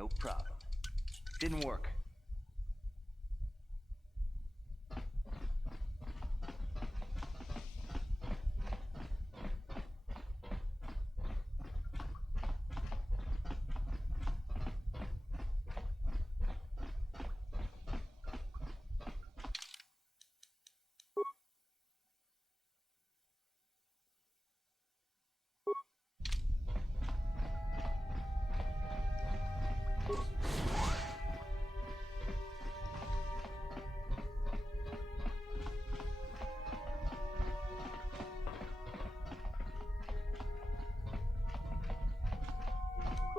No problem. Didn't work.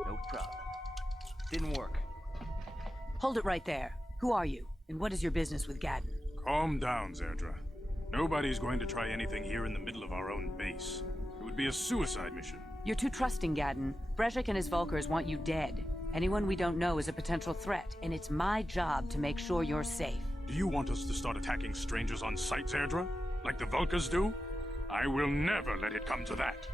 No problem. Didn't work. Hold it right there. Who are you? And what is your business with Gadden? Calm down, Zerdra. Nobody's going to try anything here in the middle of our own base. It would be a suicide mission. You're too trusting, Gadden. Brezhik and his Vulkars want you dead. Anyone we don't know is a potential threat, and it's my job to make sure you're safe. Do you want us to start attacking strangers on sight, Zerdra? Like the Vulkars do? I will never let it come to that.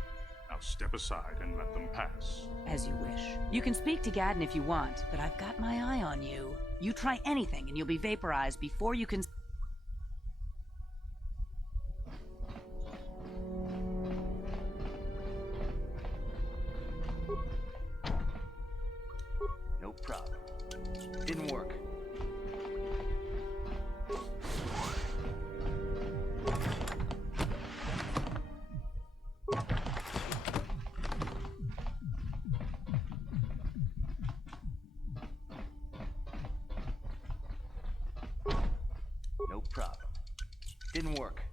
Now step aside and let them pass. As you wish. You can speak to Gadden if you want, but I've got my eye on you. You try anything and you'll be vaporized before you can... No problem. Didn't work. No problem. Didn't work.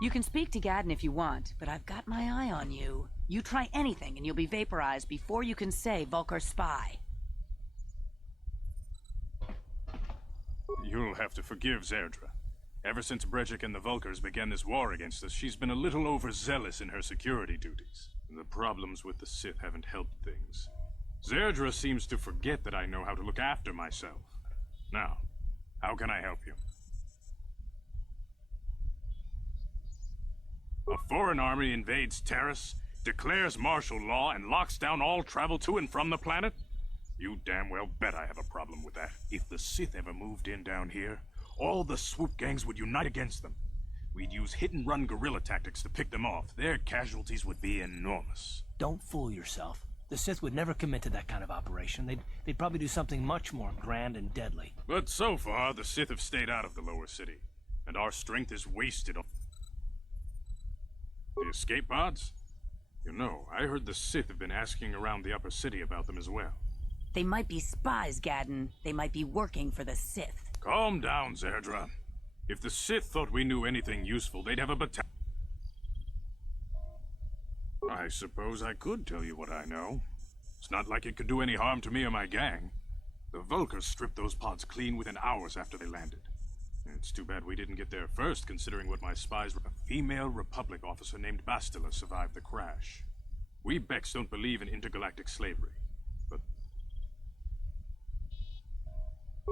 You can speak to Gadden if you want, but I've got my eye on you. You try anything and you'll be vaporized before you can say Vulkar spy. You'll have to forgive Zerdra. Ever since Brezhik and the Vulkars began this war against us, she's been a little overzealous in her security duties. The problems with the Sith haven't helped things. Zerdra seems to forget that I know how to look after myself. Now, how can I help you? A foreign army invades Terrace, declares martial law, and locks down all travel to and from the planet? You damn well bet I have a problem with that. If the Sith ever moved in down here, all the swoop gangs would unite against them. We'd use hit-and-run guerrilla tactics to pick them off. Their casualties would be enormous. Don't fool yourself. The Sith would never commit to that kind of operation. They'd probably do something much more grand and deadly. But so far, the Sith have stayed out of the lower city, and our strength is wasted on... The escape pods? You know, I heard the Sith have been asking around the upper city about them as well. They might be spies, Gadden. They might be working for the Sith. Calm down, Zerdra. If the Sith thought we knew anything useful, they'd have a battalion. I suppose I could tell you what I know. It's not like it could do any harm to me or my gang. The Vulkars stripped those pods clean within hours after they landed. It's too bad we didn't get there first, considering what my spies were. A female Republic officer named Bastila survived the crash. We Becks don't believe in intergalactic slavery, but...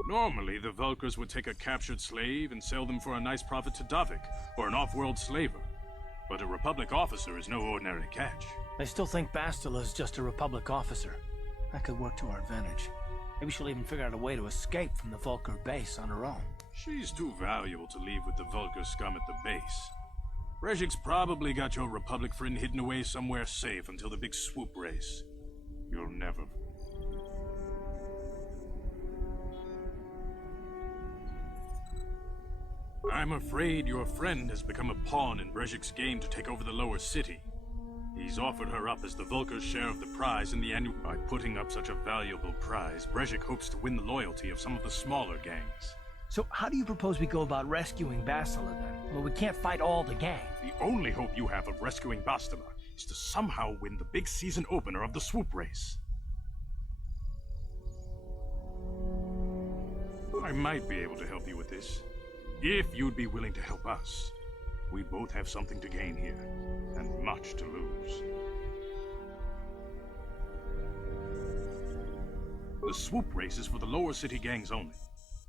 Normally, the Vulkars would take a captured slave and sell them for a nice profit to Davik, or an off-world slaver. But a Republic officer is no ordinary catch. I still think Bastila is just a Republic officer. That could work to our advantage. Maybe she'll even figure out a way to escape from the Vulkar base on her own. She's too valuable to leave with the Vulkar scum at the base. Brezhik's probably got your Republic friend hidden away somewhere safe until the big swoop race. You'll never... I'm afraid your friend has become a pawn in Brezhik's game to take over the lower city. He's offered her up as the Vulkar's share of the prize in the annual... By putting up such a valuable prize, Brezhik hopes to win the loyalty of some of the smaller gangs. So how do you propose we go about rescuing Bastila then? Well, we can't fight all the gang. The only hope you have of rescuing Bastila is to somehow win the big season opener of the swoop race. I might be able to help you with this, if you'd be willing to help us. We both have something to gain here, and much to lose. The swoop race is for the lower city gangs only.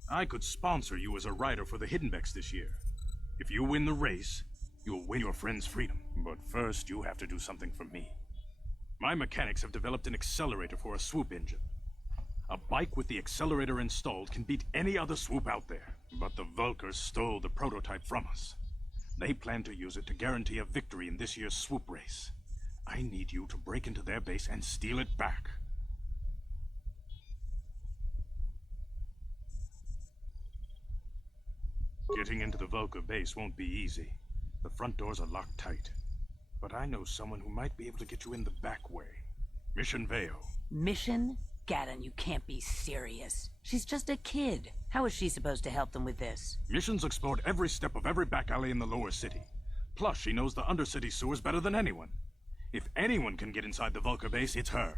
I could sponsor you as a rider for the Hiddenbecks this year. If you win the race, you'll win your friend's freedom. But first, you have to do something for me. My mechanics have developed an accelerator for a swoop engine. A bike with the accelerator installed can beat any other swoop out there. But the Vulkars stole the prototype from us. They plan to use it to guarantee a victory in this year's swoop race. I need you to break into their base and steal it back. Getting into the Vulkar base won't be easy. The front doors are locked tight. But I know someone who might be able to get you in the back way. Mission Veo. Mission? Gaddon, you can't be serious. She's just a kid. How is she supposed to help them with this? Mission's explored every step of every back alley in the lower city. Plus, she knows the undercity sewers better than anyone. If anyone can get inside the Vulkar base, it's her.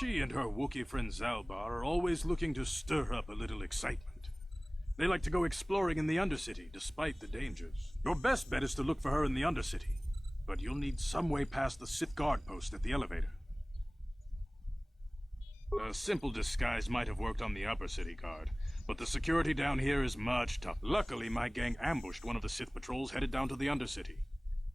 She and her Wookiee friend Zalbar are always looking to stir up a little excitement. They like to go exploring in the Undercity, despite the dangers. Your best bet is to look for her in the Undercity, but you'll need some way past the Sith guard post at the elevator. A simple disguise might have worked on the Upper City guard, but the security down here is much tougher. Luckily, my gang ambushed one of the Sith patrols headed down to the Undercity.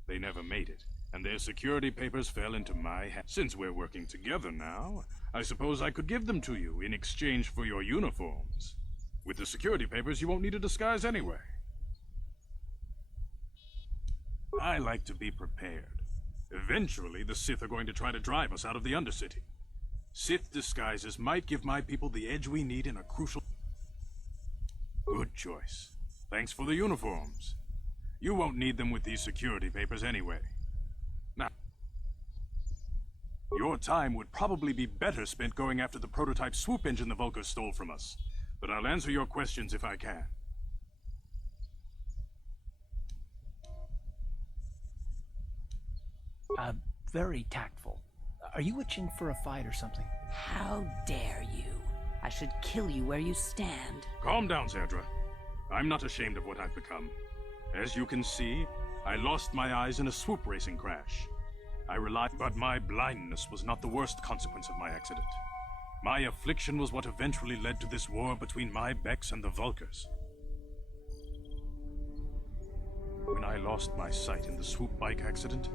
They never made it, and their security papers fell into my hands. Since we're working together now, I suppose I could give them to you in exchange for your uniforms. With the security papers, you won't need a disguise anyway. I like to be prepared. Eventually, the Sith are going to try to drive us out of the Undercity. Sith disguises might give my people the edge we need in a crucial... Good choice. Thanks for the uniforms. You won't need them with these security papers anyway. Now, your time would probably be better spent going after the prototype swoop engine the Vulkars stole from us. But I'll answer your questions if I can. Very tactful. Are you itching for a fight or something? How dare you? I should kill you where you stand. Calm down, Zerdra. I'm not ashamed of what I've become. As you can see, I lost my eyes in a swoop racing crash. But my blindness was not the worst consequence of my accident. My affliction was what eventually led to this war between my Becks and the Vulkars. When I lost my sight in the swoop bike accident,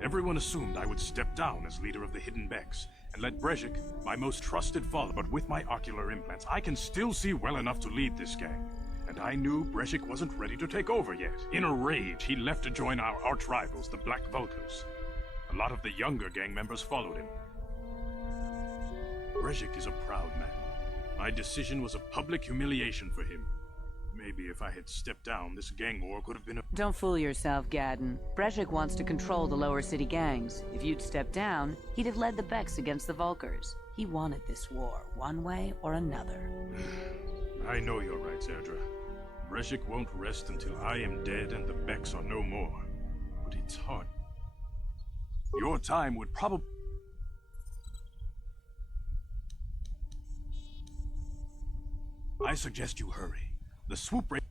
everyone assumed I would step down as leader of the Hidden Becks and let Brezhik, my most trusted follower. But with my ocular implants, I can still see well enough to lead this gang. And I knew Brezhik wasn't ready to take over yet. In a rage, he left to join our arch-rivals, the Black Vulkars. A lot of the younger gang members followed him. Brezhik is a proud man. My decision was a public humiliation for him. Maybe if I had stepped down, this gang war could have been a... Don't fool yourself, Gaddon. Brezhik wants to control the lower city gangs. If you'd stepped down, he'd have led the Becks against the Vulkars. He wanted this war, one way or another. I know you're right, Zerdra. Brezhik won't rest until I am dead and the Becks are no more. But it's hard. Your time would probably... I suggest you hurry. The swoop rate...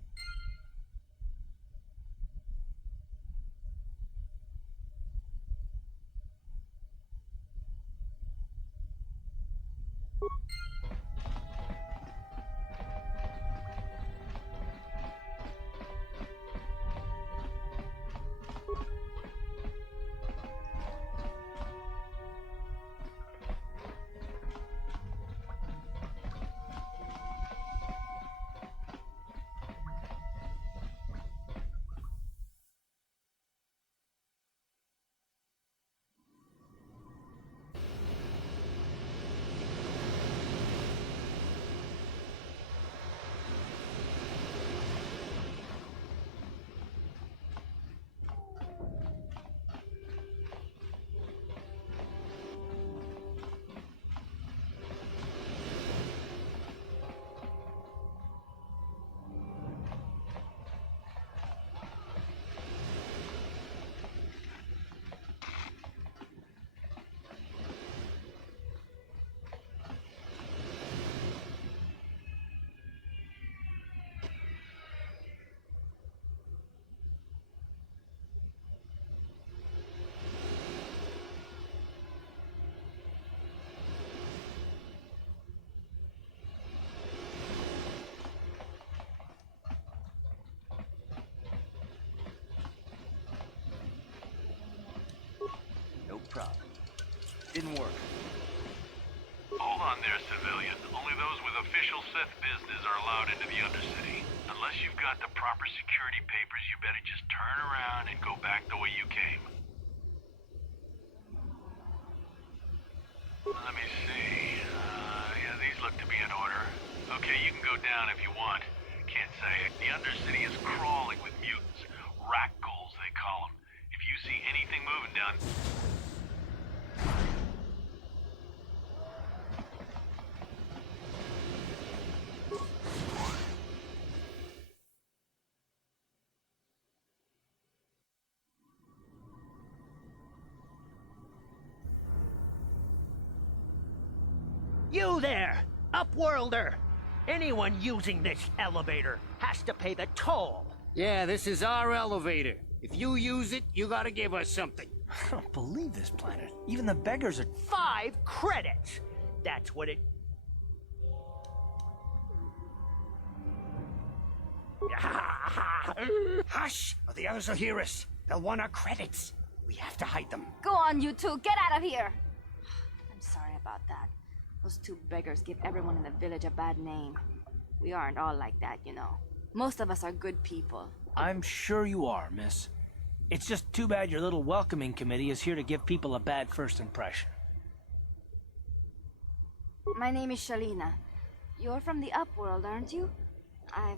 Didn't work. Hold on there, civilian. Only those with official Sith business are allowed into the Undercity. Unless you've got the proper security papers, you better just turn around and go back the way you came. Let me see. Yeah, these look to be in order. Okay, you can go down if you want. Can't say it. The Undercity is crawling with mutants. Rat ghouls, they call them. If you see anything moving down... You there, Upworlder! Anyone using this elevator has to pay the toll. Yeah, this is our elevator. If you use it, you gotta give us something. I don't believe this planet. Even the beggars are... 5 credits! That's what it... Hush, or the others will hear us. They'll want our credits. We have to hide them. Go on, you two, get out of here! I'm sorry about that. Those 2 beggars give everyone in the village a bad name. We aren't all like that, you know. Most of us are good people. I'm sure you are, miss. It's just too bad your little welcoming committee is here to give people a bad first impression. My name is Shalina. You're from the Upworld, aren't you? I've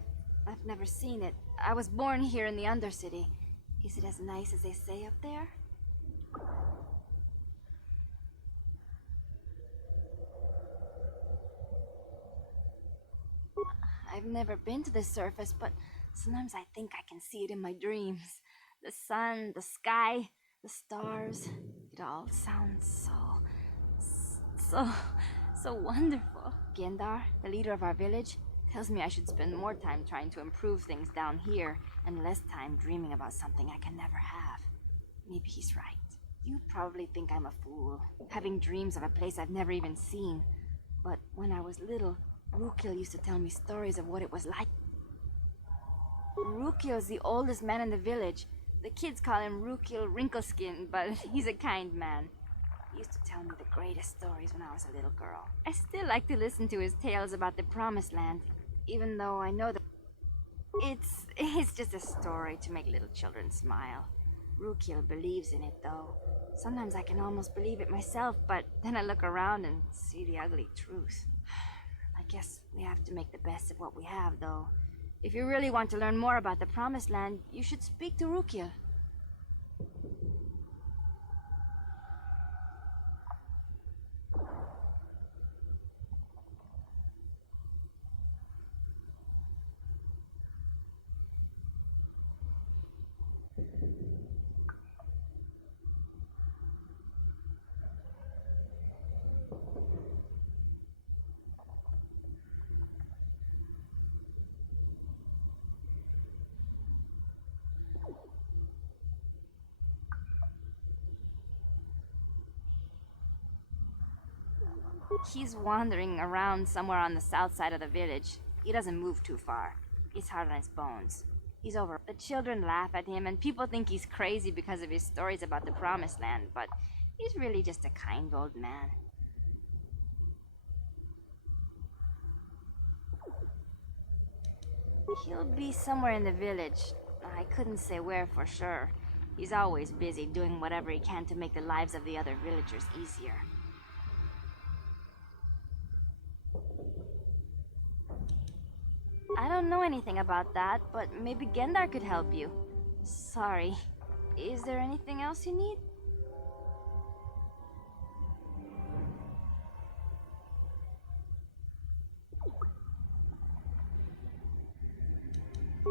never seen it. I was born here in the Undercity. Is it as nice as they say up there? I've never been to the surface, but sometimes I think I can see it in my dreams. The sun, the sky, the stars. It all sounds so wonderful. Gendar, the leader of our village, tells me I should spend more time trying to improve things down here and less time dreaming about something I can never have. Maybe he's right. You probably think I'm a fool, having dreams of a place I've never even seen. But when I was little, Rukil used to tell me stories of what it was like. Rukil's the oldest man in the village. The kids call him Rukil Wrinkleskin, but he's a kind man. He used to tell me the greatest stories when I was a little girl. I still like to listen to his tales about the Promised Land, even though I know that it's just a story to make little children smile. Rukil believes in it, though. Sometimes I can almost believe it myself, but then I look around and see the ugly truth. I guess we have to make the best of what we have, though. If you really want to learn more about the Promised Land, you should speak to Rukil. He's wandering around somewhere on the south side of the village. He doesn't move too far. He's hard on his bones. He's over. The children laugh at him, and people think he's crazy because of his stories about the Promised Land, but he's really just a kind old man. He'll be somewhere in the village. I couldn't say where for sure. He's always busy doing whatever he can to make the lives of the other villagers easier. I don't know anything about that, but maybe Gendar could help you. Sorry. Is there anything else you need?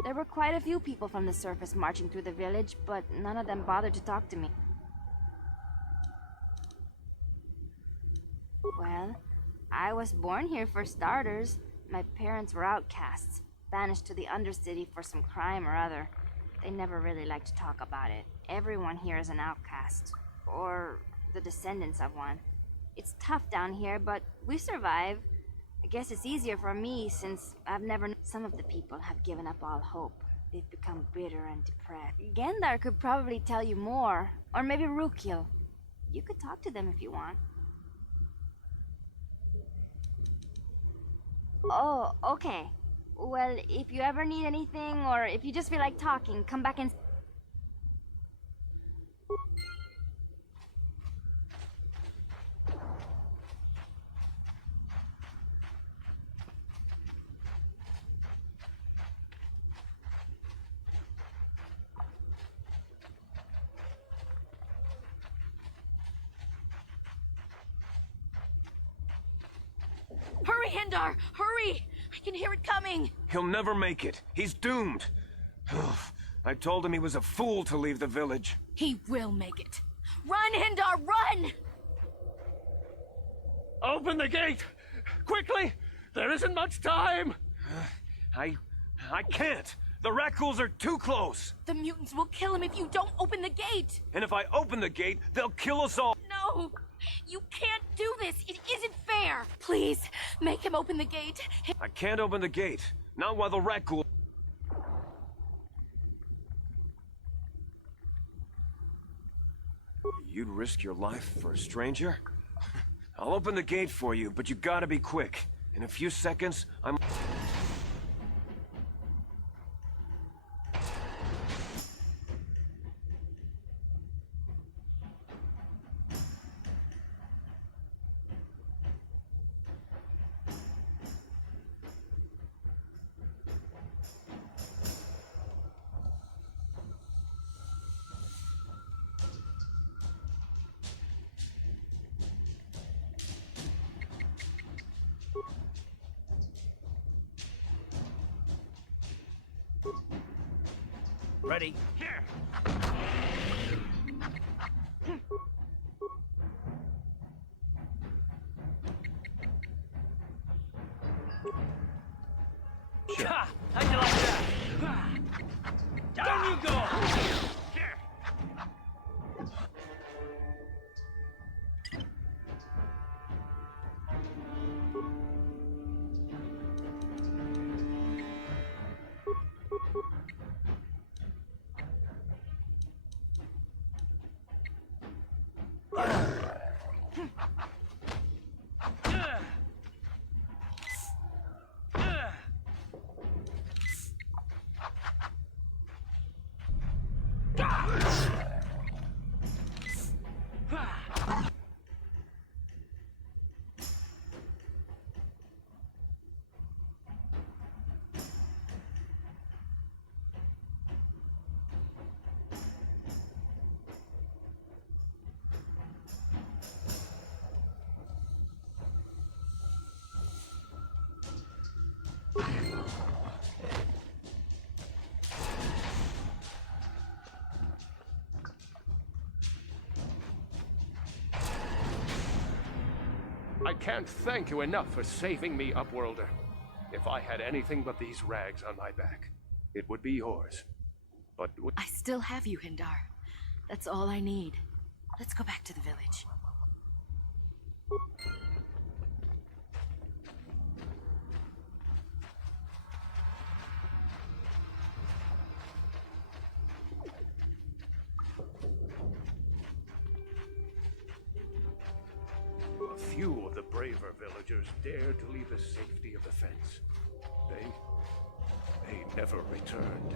There were quite a few people from the surface marching through the village, but none of them bothered to talk to me. Well, I was born here for starters. My parents were outcasts, banished to the Undercity for some crime or other. They never really liked to talk about it. Everyone here is an outcast, or the descendants of one. It's tough down here, but we survive. I guess it's easier for me since I've never... Some of the people have given up all hope. They've become bitter and depressed. Gendar could probably tell you more, or maybe Rukil. You could talk to them if you want. Oh, okay. Well, if you ever need anything, or if you just feel like talking, come back and... Hurry, Hindar! Hurry! I can hear it coming! He'll never make it. He's doomed. I told him he was a fool to leave the village. He will make it. Run, Hindar, run! Open the gate! Quickly! There isn't much time! I can't. The Rakghouls are too close. The mutants will kill him if you don't open the gate! And if I open the gate, they'll kill us all. No! You can't do this! It isn't fair! Please, make him open the gate. I can't open the gate. Not while the Rakghoul... You'd risk your life for a stranger? I'll open the gate for you, but you gotta be quick. In a few seconds, I'm... Ready? Here! Sure. Ha! How'd you like that? Down you go! Here! I can't thank you enough for saving me, Upworlder. If I had anything but these rags on my back, it would be yours. But I still have you, Hindar. That's all I need. Let's go back to the village. a few of the braver villagers dared to leave the safety of the fence. They never returned.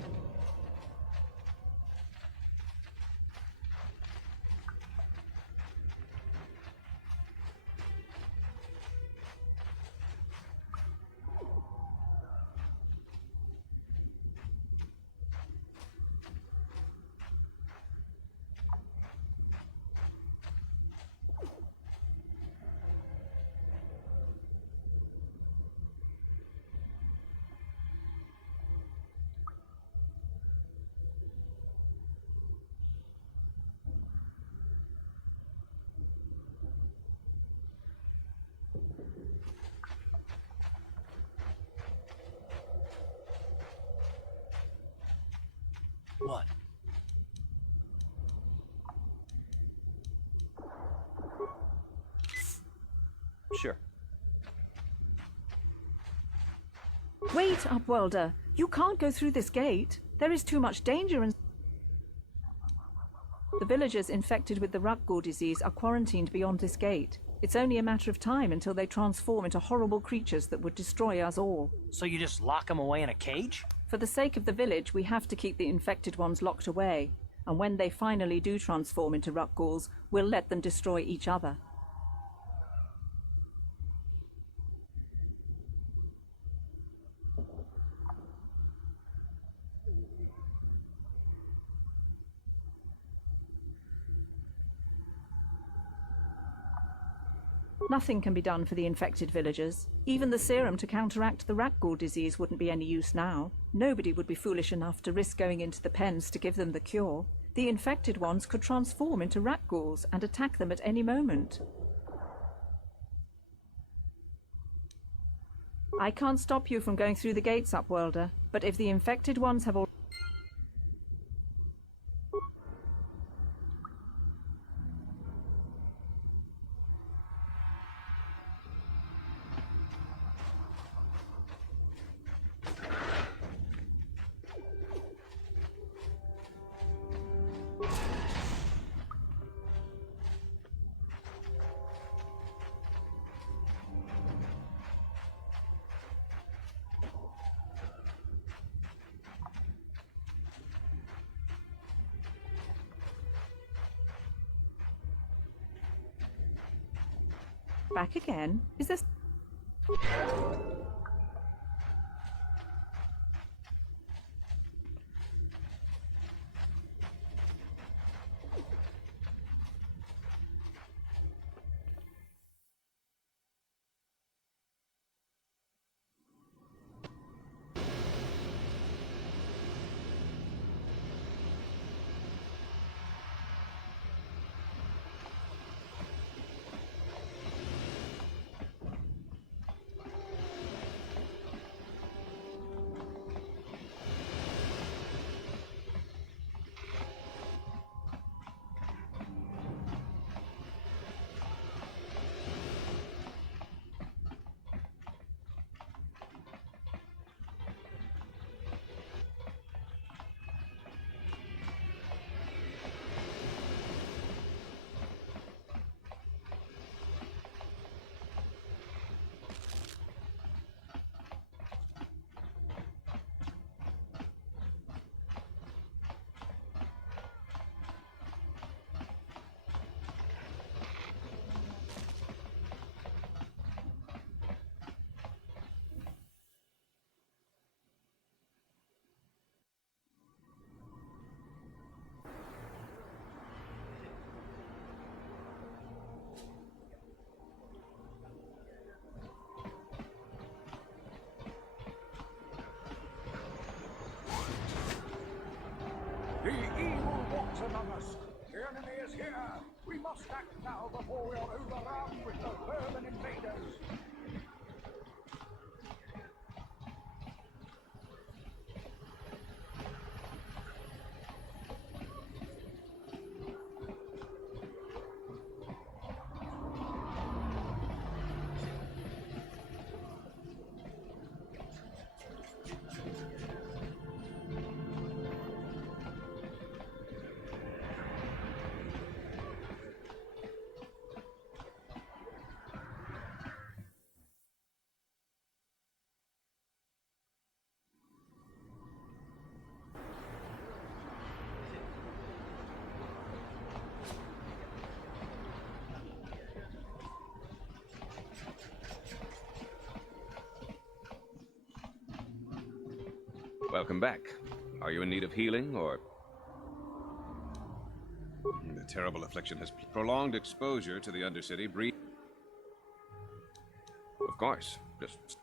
What? Sure. Wait, Upworlder. You can't go through this gate. There is too much danger and... The villagers infected with the Rukgul disease are quarantined beyond this gate. It's only a matter of time until they transform into horrible creatures that would destroy us all. So you just lock them away in a cage? For the sake of the village, we have to keep the infected ones locked away. And when they finally do transform into Rukguls, we'll let them destroy each other. Nothing can be done for the infected villagers. Even the serum to counteract the Rukgul disease wouldn't be any use now. Nobody would be foolish enough to risk going into the pens to give them the cure. The infected ones could transform into Rukguls and attack them at any moment. I can't stop you from going through the gates, Upworlder, but if the infected ones have already... Back again? Is this... The evil walks among us. The enemy is here. We must act now before we are overrun with the vermin invaders. Welcome back. Are you in need of healing, or... The terrible affliction has prolonged exposure to the Undercity. Breathe... Of course. Just...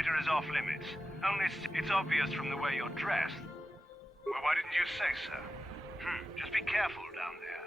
elevator is off limits. Only it's obvious from the way you're dressed. Well, why didn't you say so? Just be careful down there.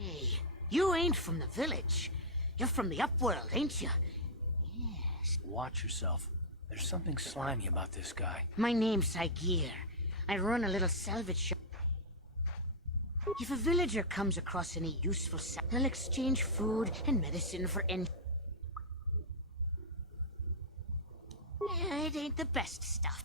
Hey, you ain't from the village. You're from the upworld, ain't you? Yes. Watch yourself. There's something slimy about this guy. My name's Saigir. I run a little salvage shop. If a villager comes across any useful they'll exchange food and medicine for Yeah, it ain't the best stuff.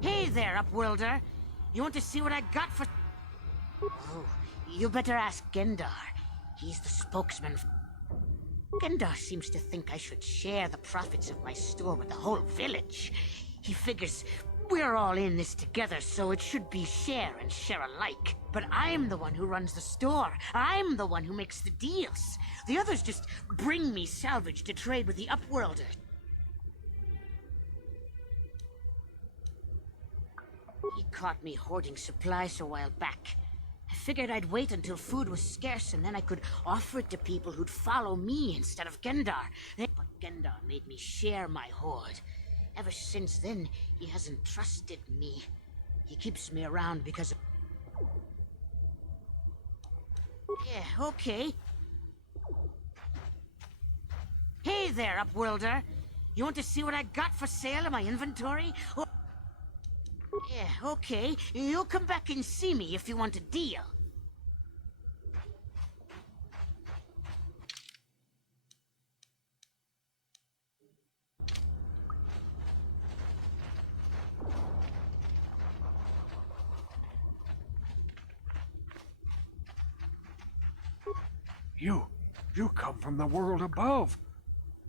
Hey there, Upworlder. You want to see what I got for... Oh, you better ask Gendar. He's the spokesman. Gendar seems to think I should share the profits of my store with the whole village. He figures we're all in this together, so it should be share and share alike. But I'm the one who runs the store. I'm the one who makes the deals. The others just bring me salvage to trade with the Upworlder. He caught me hoarding supplies a while back. I figured I'd wait until food was scarce and then I could offer it to people who'd follow me instead of Gendar. But Gendar made me share my hoard. Ever since then, he hasn't trusted me. He keeps me around because of... Yeah, okay. Hey there, Upworlder. You want to see what I got for sale in my inventory? Or... Yeah, okay. You'll come back and see me if you want a deal. You come from the world above.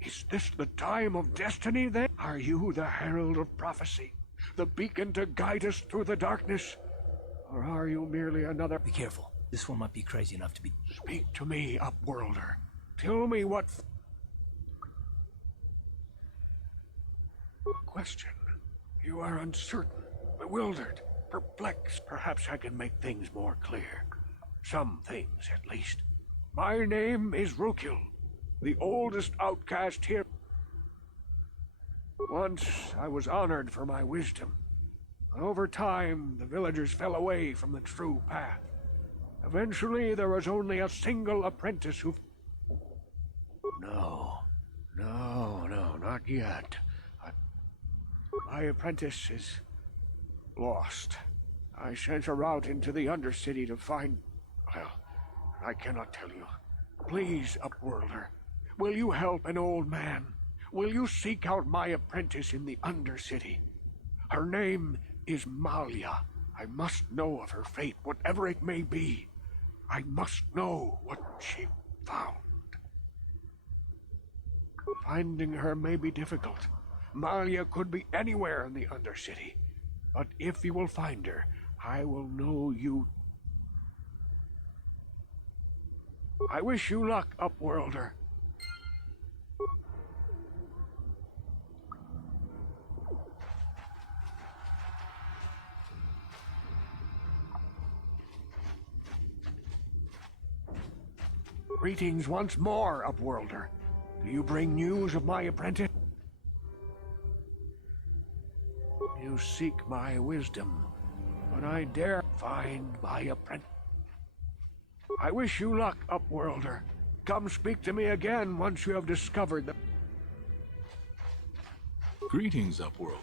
Is this the time of destiny then? Are you the herald of prophecy? The beacon to guide us through the darkness? Or are you merely another... Be careful. This one might be crazy enough to be... Speak to me, Upworlder. Tell me what... Question. You are uncertain, bewildered, perplexed. Perhaps I can make things more clear. Some things, at least. My name is Rukil, the oldest outcast here. Once I was honored for my wisdom. But over time, the villagers fell away from the true path. Eventually, there was only a single apprentice who... No, not yet. My apprentice is lost. I sent her out into the Undercity to find... Well, I cannot tell you. Please, Upworlder, will you help an old man? Will you seek out my apprentice in the Undercity? Her name is Malia. I must know of her fate, whatever it may be. I must know what she found. Finding her may be difficult. Malia could be anywhere in the Undercity. But if you will find her, I will know you. I wish you luck, Upworlder. Greetings once more, Upworlder. Do you bring news of my apprentice? You seek my wisdom, but I dare find my apprentice. I wish you luck, Upworlder. Come speak to me again once you have discovered the... Greetings, Upworlder.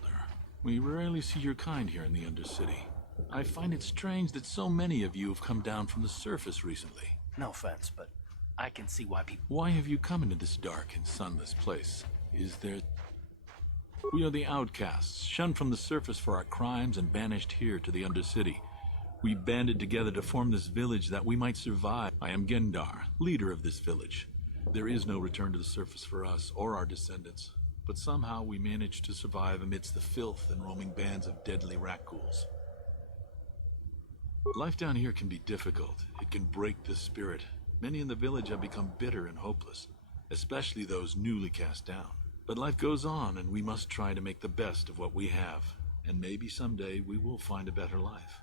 We rarely see your kind here in the Undercity. I find it strange that so many of you have come down from the surface recently. No offense, but I can see why people... Why have you come into this dark and sunless place? Is there... We are the outcasts, shunned from the surface for our crimes and banished here to the Undercity. We banded together to form this village that we might survive. I am Gendar, leader of this village. There is no return to the surface for us or our descendants, but somehow we managed to survive amidst the filth and roaming bands of deadly rat ghouls. Life down here can be difficult. It can break the spirit. Many in the village have become bitter and hopeless, especially those newly cast down. But life goes on, and we must try to make the best of what we have, and maybe someday we will find a better life.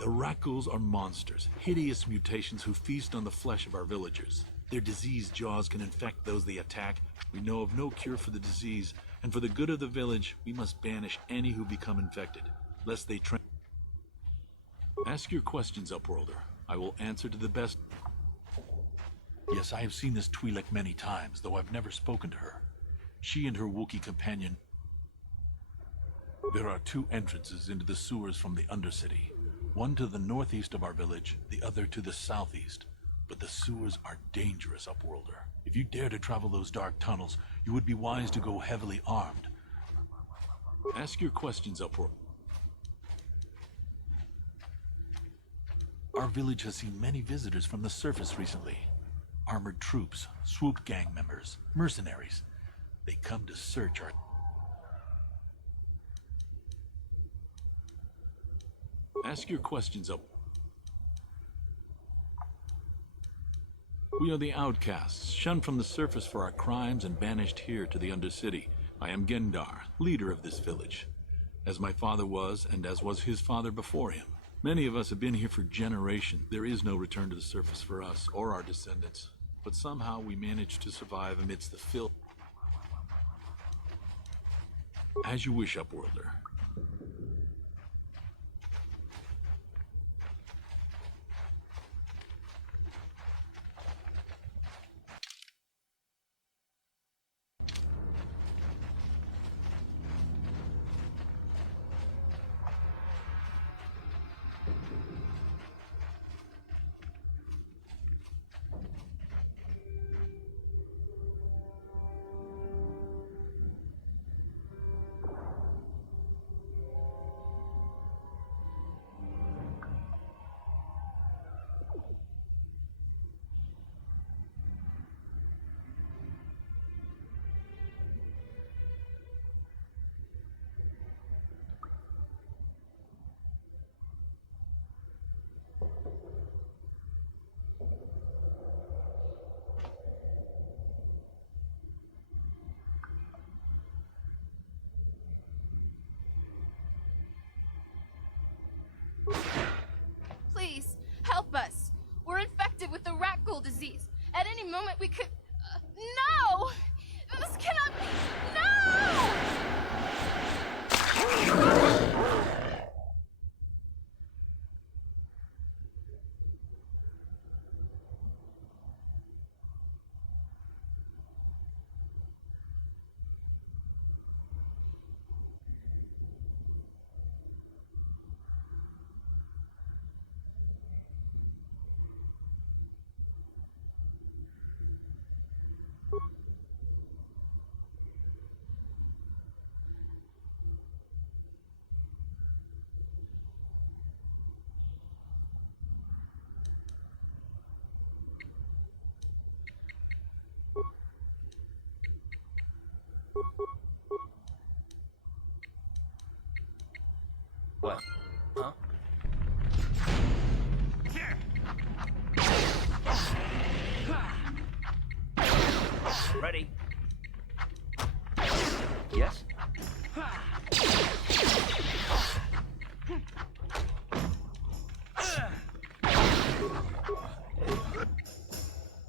The rat ghouls are monsters, hideous mutations who feast on the flesh of our villagers. Their diseased jaws can infect those they attack. We know of no cure for the disease, and for the good of the village, we must banish any who become infected, lest they Ask your questions, Upworlder. I will answer to the best. Yes, I have seen this Twi'lek many times, though I've never spoken to her. She and her Wookiee companion... There are two entrances into the sewers from the Undercity. One to the northeast of our village, the other to the southeast. But the sewers are dangerous, Upworlder. If you dare to travel those dark tunnels, you would be wise to go heavily armed. Ask your questions, Upworlder. Our village has seen many visitors from the surface recently. Armored troops, swoop gang members, mercenaries. They come to search our... Ask your questions up. We are the outcasts, shunned from the surface for our crimes and banished here to the Undercity. I am Gendar, leader of this village, as my father was and as was his father before him. Many of us have been here for generations. There is no return to the surface for us or our descendants, but somehow we managed to survive amidst the filth. As you wish, Upworlder. night we could... no! This cannot be... No! What? Huh? Ready? Yes?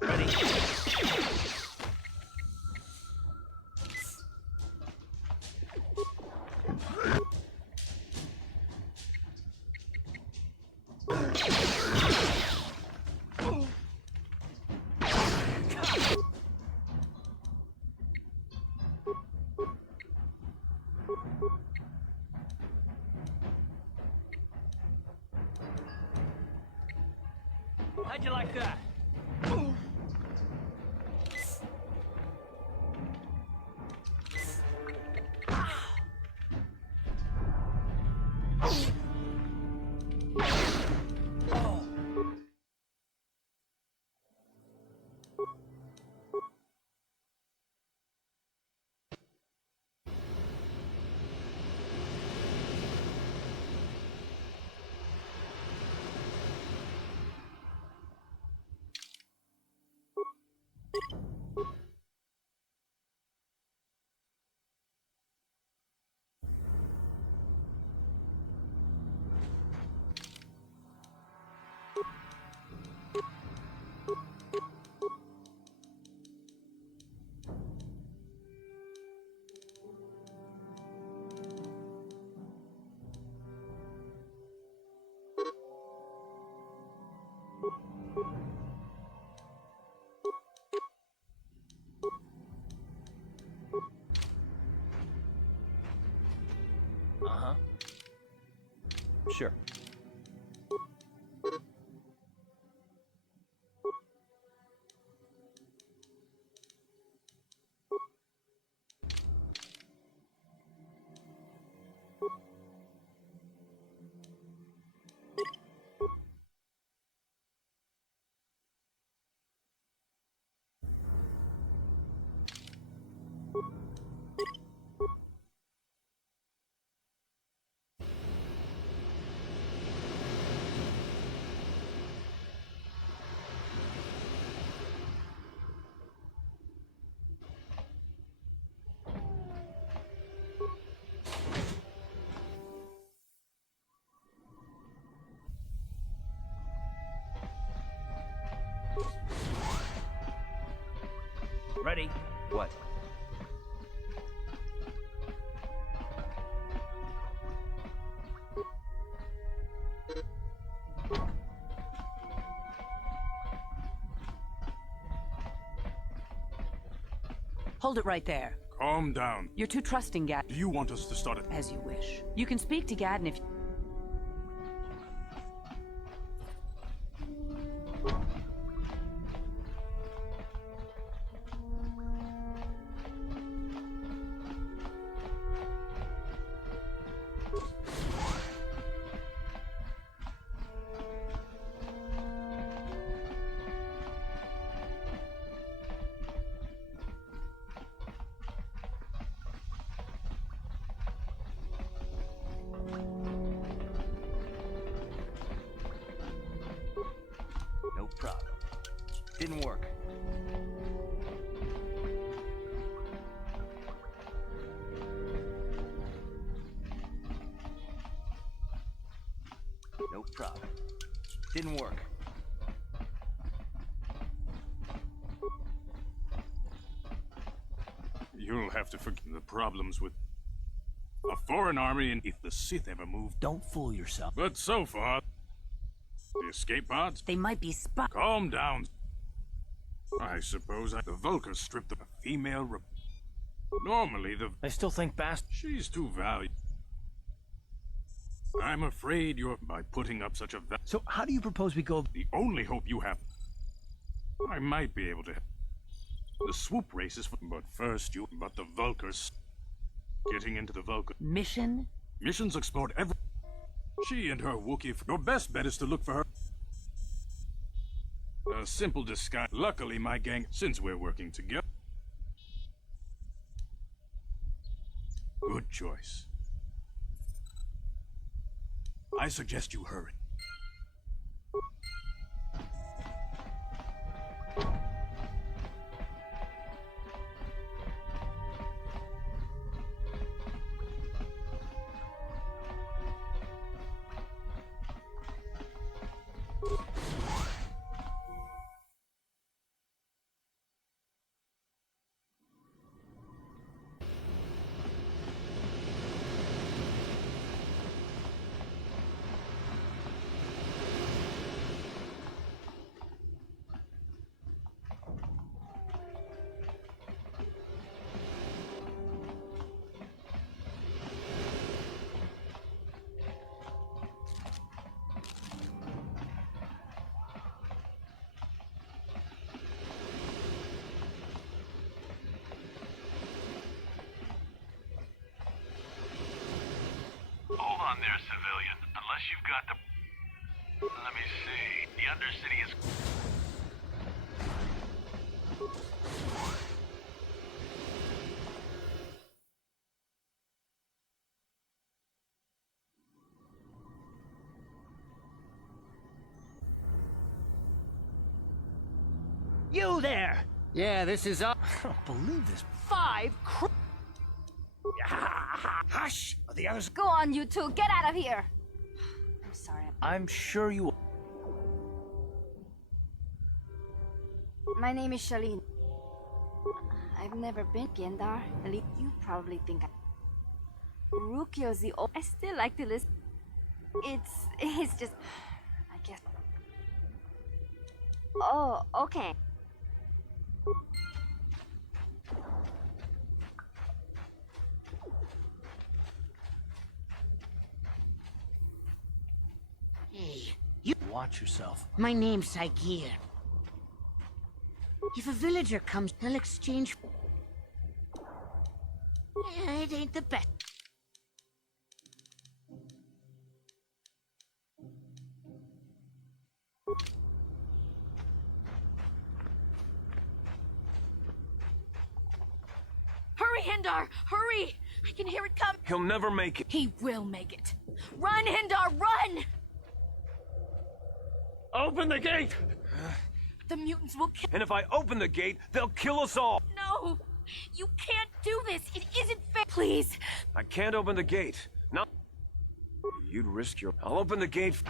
Ready? How'd you like that? Uh-huh. Sure. Ready? What? Hold it right there. Calm down. You're too trusting, Gad. Do you want us to start it? As you wish. You can speak to Gadden if... No problem. Didn't work. No problem. Didn't work. You'll have to forget the problems with a foreign army and if the Sith ever moved. Don't fool yourself. But so far, the escape pods? They might be spot. Calm down. I suppose the Vulkars stripped the female. Normally, I still think she's too valuable. I'm afraid you're by putting up such a. So how do you propose we go? The only hope you have. I might be able to. The swoop race is. But first, But the Vulkars. Getting into the Vulkar. Mission? Missions explored every. She and her Wookiee. Your best bet is to look for her. A simple disguise. Luckily, my gang. Since we're working together. Good choice. I suggest you hurry. Hold on there, civilian. Unless you've got the... Let me see. The Undercity is... You there! Yeah, this is up. I don't believe this. 5 Hush! The others. Go on, you two. Get out of here. I'm sorry. I'm sure you. My name is Shalene. I've never been Gendar. At least you probably think Rukio's the old. I still like to listen. It's just. I guess. Oh, okay. Hey, you. Watch yourself. My name's Saigir. If a villager comes, they'll exchange. Yeah, it ain't the best. Hurry, Hindar! Hurry! I can hear it come. He'll never make it. He will make it. Run, Hindar, run! Open the gate! The mutants will kill. And if I open the gate, they'll kill us all. No! You can't do this! It isn't fair! Please! I can't open the gate. No. You'd risk your... I'll open the gate.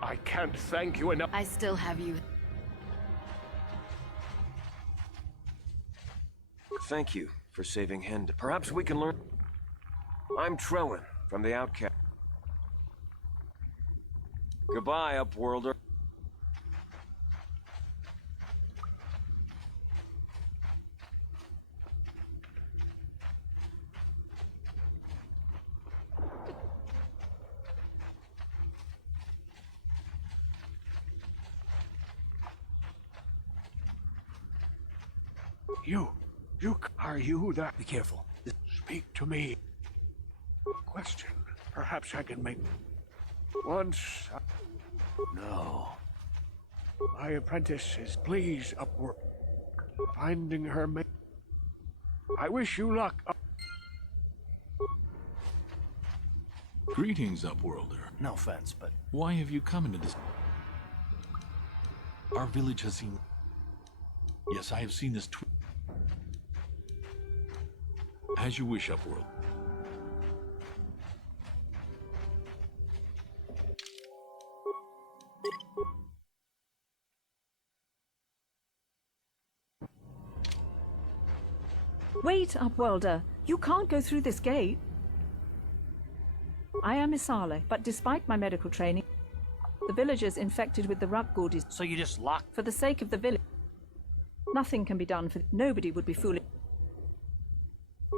I can't thank you enough. I still have you. Thank you for saving Hend. Perhaps we can learn... I'm Trellin, from the Outcast. Goodbye, Upworlder. You. Are you that? Be careful. Speak to me. Question. Perhaps I can make... Once... No. My apprentice is please upward. Finding her I wish you luck. Greetings, Upworlder. No offense, but... Why have you come into this? Our village has seen... Yes, I have seen this As you wish, Upworld. Wait, Upworlder. You can't go through this gate. I am Isale, but despite my medical training, the villagers infected with the Rakgul disease. So you just locked... For the sake of the village, nothing can be done for... Nobody would be foolish.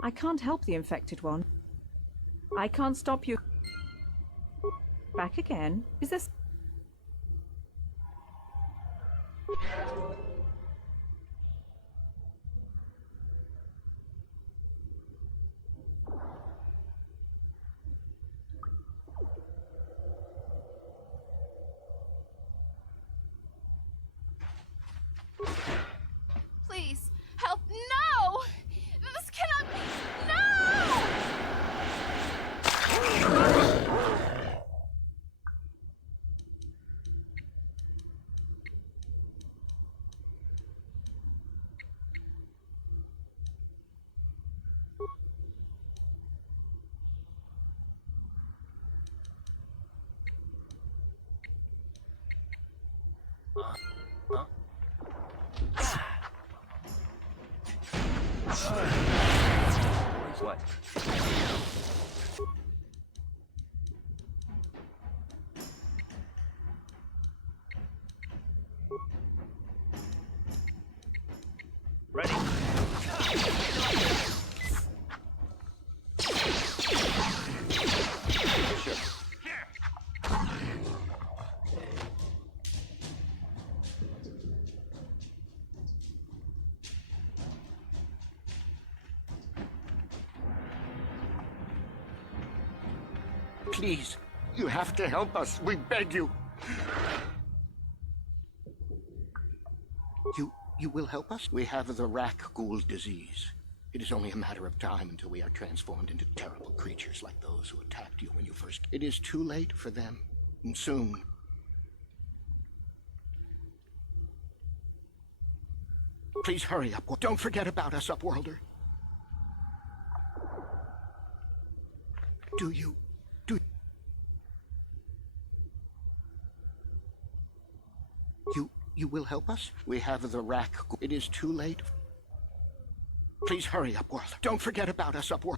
I can't help the infected one. I can't stop you. Back again? Is this... Please, help! No! This cannot be... No! What? Ready? Sure. Please, you have to help us. We beg you. You will help us? We have the Rakgul disease. It is only a matter of time until we are transformed into terrible creatures like those who attacked you when you first... It is too late for them. And soon. Please hurry up. Don't forget about us, Upworlder. Do you... You will help us? We have the Rakgul. It is too late. Please hurry, Upworld. Don't forget about us, Upworld.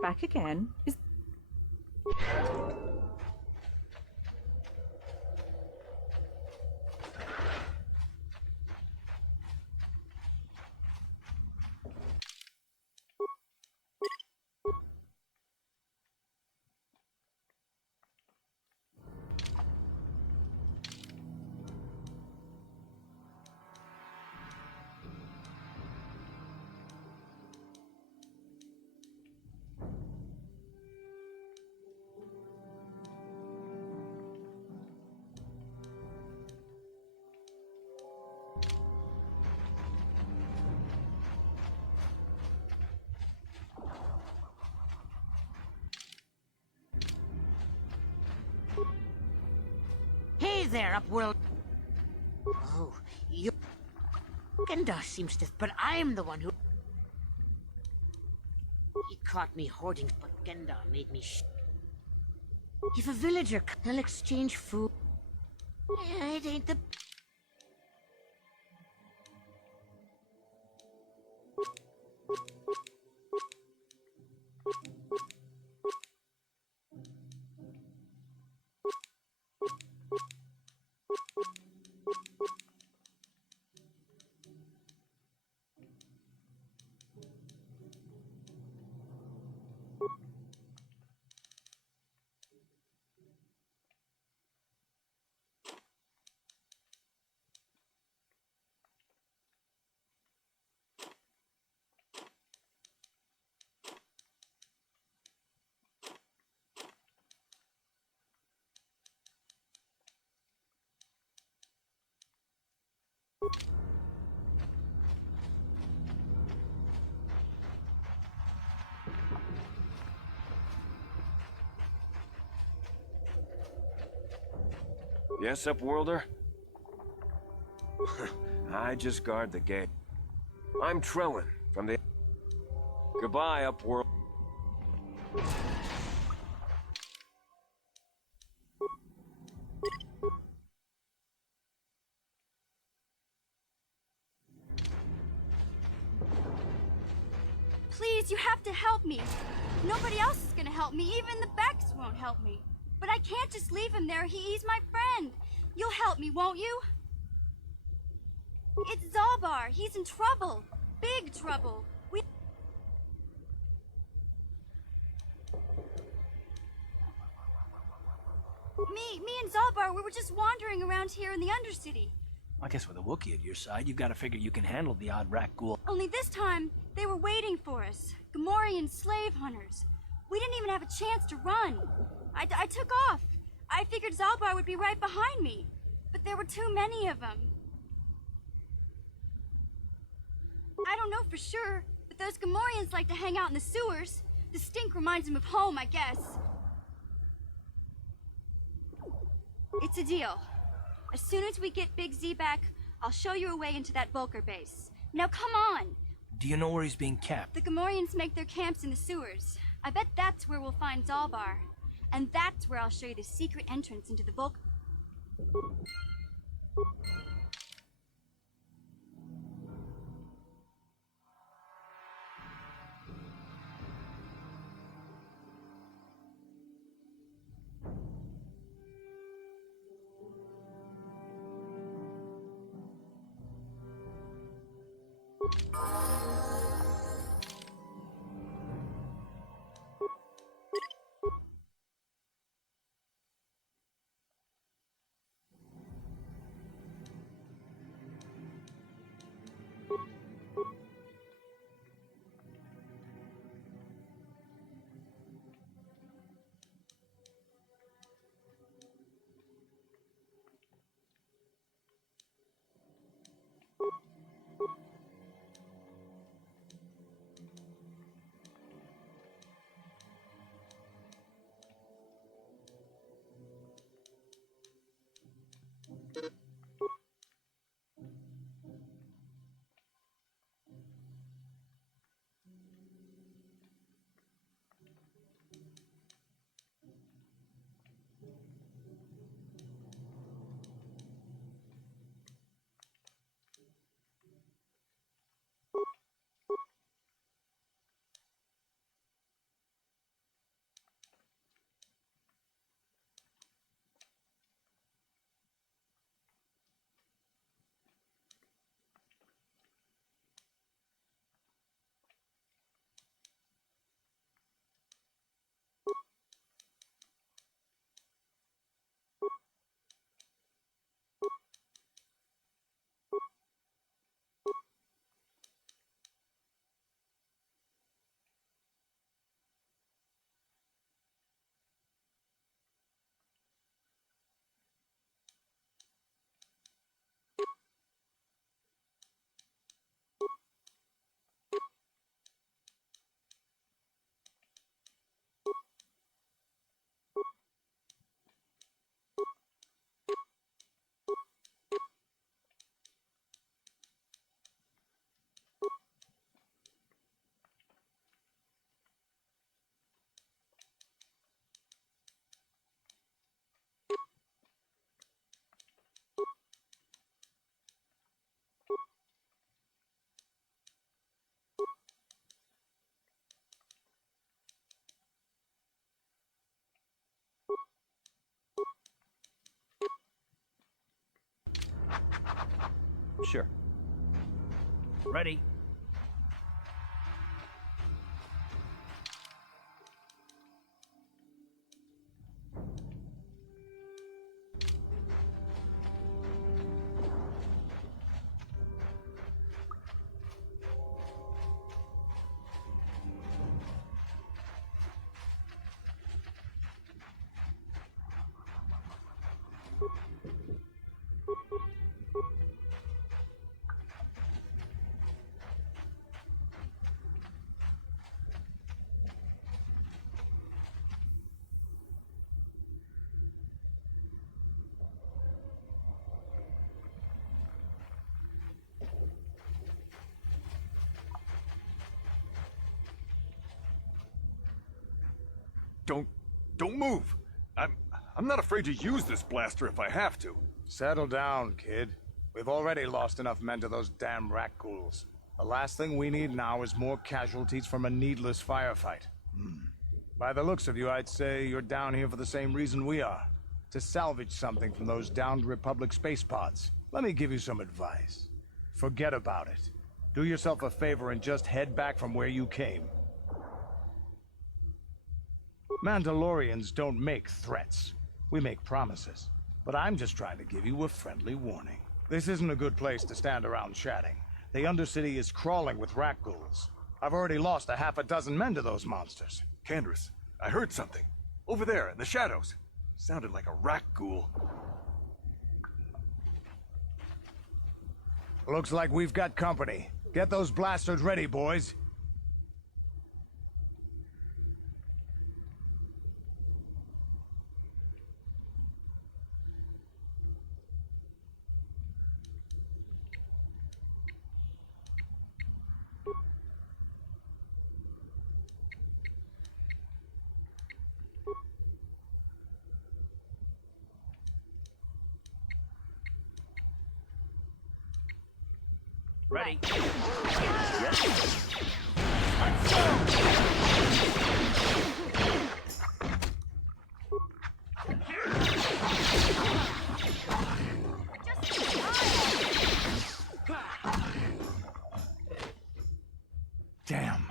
Back again? Is... Hey there, Upworld. Oh, you... Gendar seems to... But I'm the one who... He caught me hoarding, but Gendar made me If a villager... They'll exchange food. It ain't the... Yes, Upworlder? I just guard the gate. I'm Trellin from the... Goodbye, Upworld. Please, you have to help me. Nobody else is gonna help me. Even the Becks won't help me. But I can't just leave him there. He's my friend. You'll help me, won't you? It's Zalbar. He's in trouble. Big trouble. Me and Zalbar, we were just wandering around here in the Undercity. I guess with a Wookiee at your side, you've got to figure you can handle the odd rat ghoul. Only this time, they were waiting for us. Gamorrean slave hunters. We didn't even have a chance to run. I took off. I figured Zalbar would be right behind me. But there were too many of them. I don't know for sure, but those Gamorreans like to hang out in the sewers. The stink reminds them of home, I guess. It's a deal. As soon as we get Big Z back, I'll show you a way into that Vulcar base. Now come on! Do you know where he's being kept? The Gamorreans make their camps in the sewers. I bet that's where we'll find Zalbar. And that's where I'll show you the secret entrance into the Vulcar. Sure. Ready? Don't move. I'm not afraid to use this blaster if I have to. Settle down, kid. We've already lost enough men to those damn rat ghouls. The last thing we need now is more casualties from a needless firefight. By the looks of you, I'd say you're down here for the same reason we are. To salvage something from those downed Republic space pods. Let me give you some advice. Forget about it. Do yourself a favor and just head back from where you came. Mandalorians don't make threats. We make promises. But I'm just trying to give you a friendly warning. This isn't a good place to stand around chatting. The Undercity is crawling with rat ghouls. I've already lost a half a dozen men to those monsters. Candace, I heard something. Over there, in the shadows. Sounded like a rat ghoul. Looks like we've got company. Get those blasters ready, boys. Ready? Damn.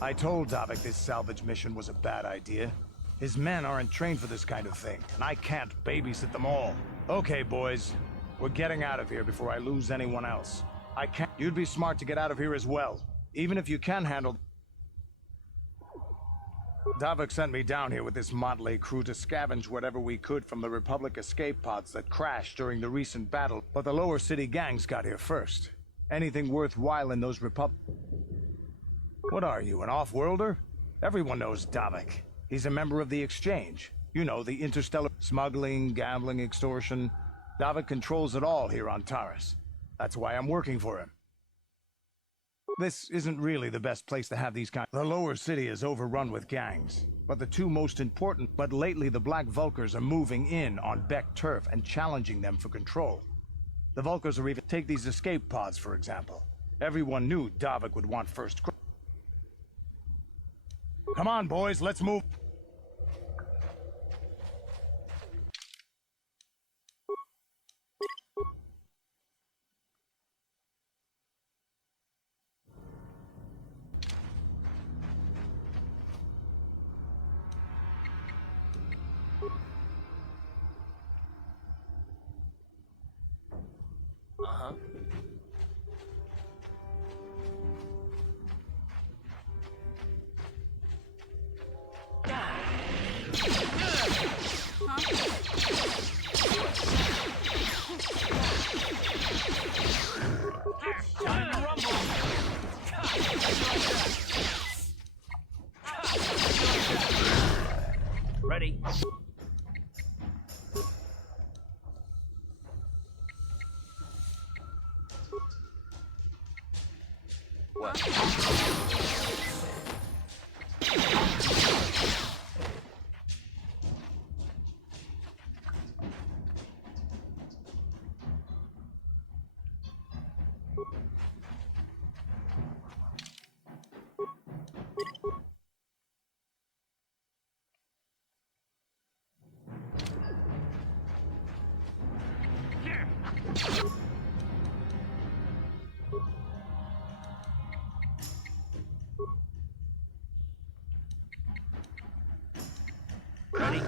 I told Davik this salvage mission was a bad idea. His men aren't trained for this kind of thing, and I can't babysit them all. Okay, boys. We're getting out of here before I lose anyone else. I can't. You'd be smart to get out of here as well, even if you can handle. Davik sent me down here with this motley crew to scavenge whatever we could from the Republic escape pods that crashed during the recent battle, but the lower city gangs got here first. Anything worthwhile in those What are you, an off-worlder? Everyone knows Davik. He's a member of the Exchange. You know, the interstellar smuggling, gambling, extortion. Davik controls it all here on Taris. That's why I'm working for him. This isn't really the best place to have these kinds. The lower city is overrun with gangs, but the two most important. But lately the Black Vulkars are moving in on Beck turf and challenging them for control. The Vulkars are even take these escape pods, for example. Everyone knew Davik would want first. Come on, boys, let's move. Ready? Ready?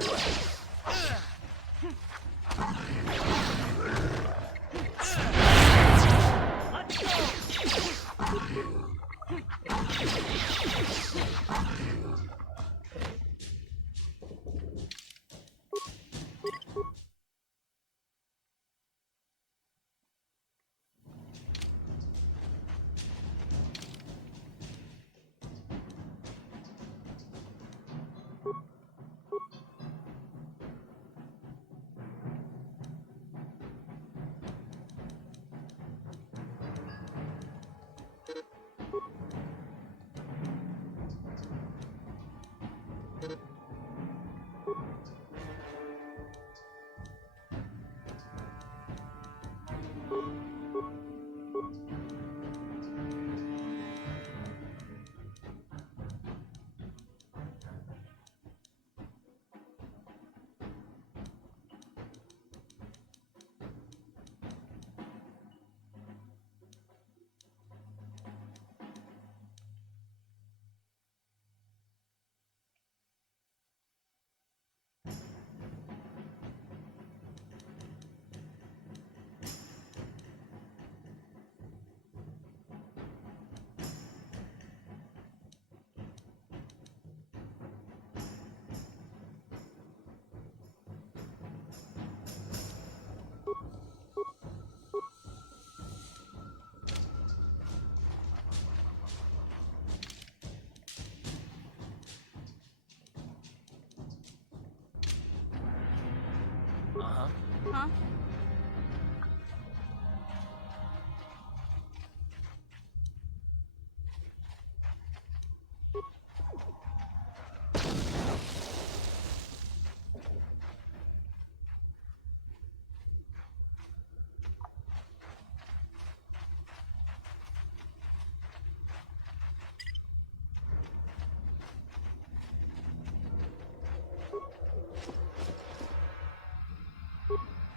Huh?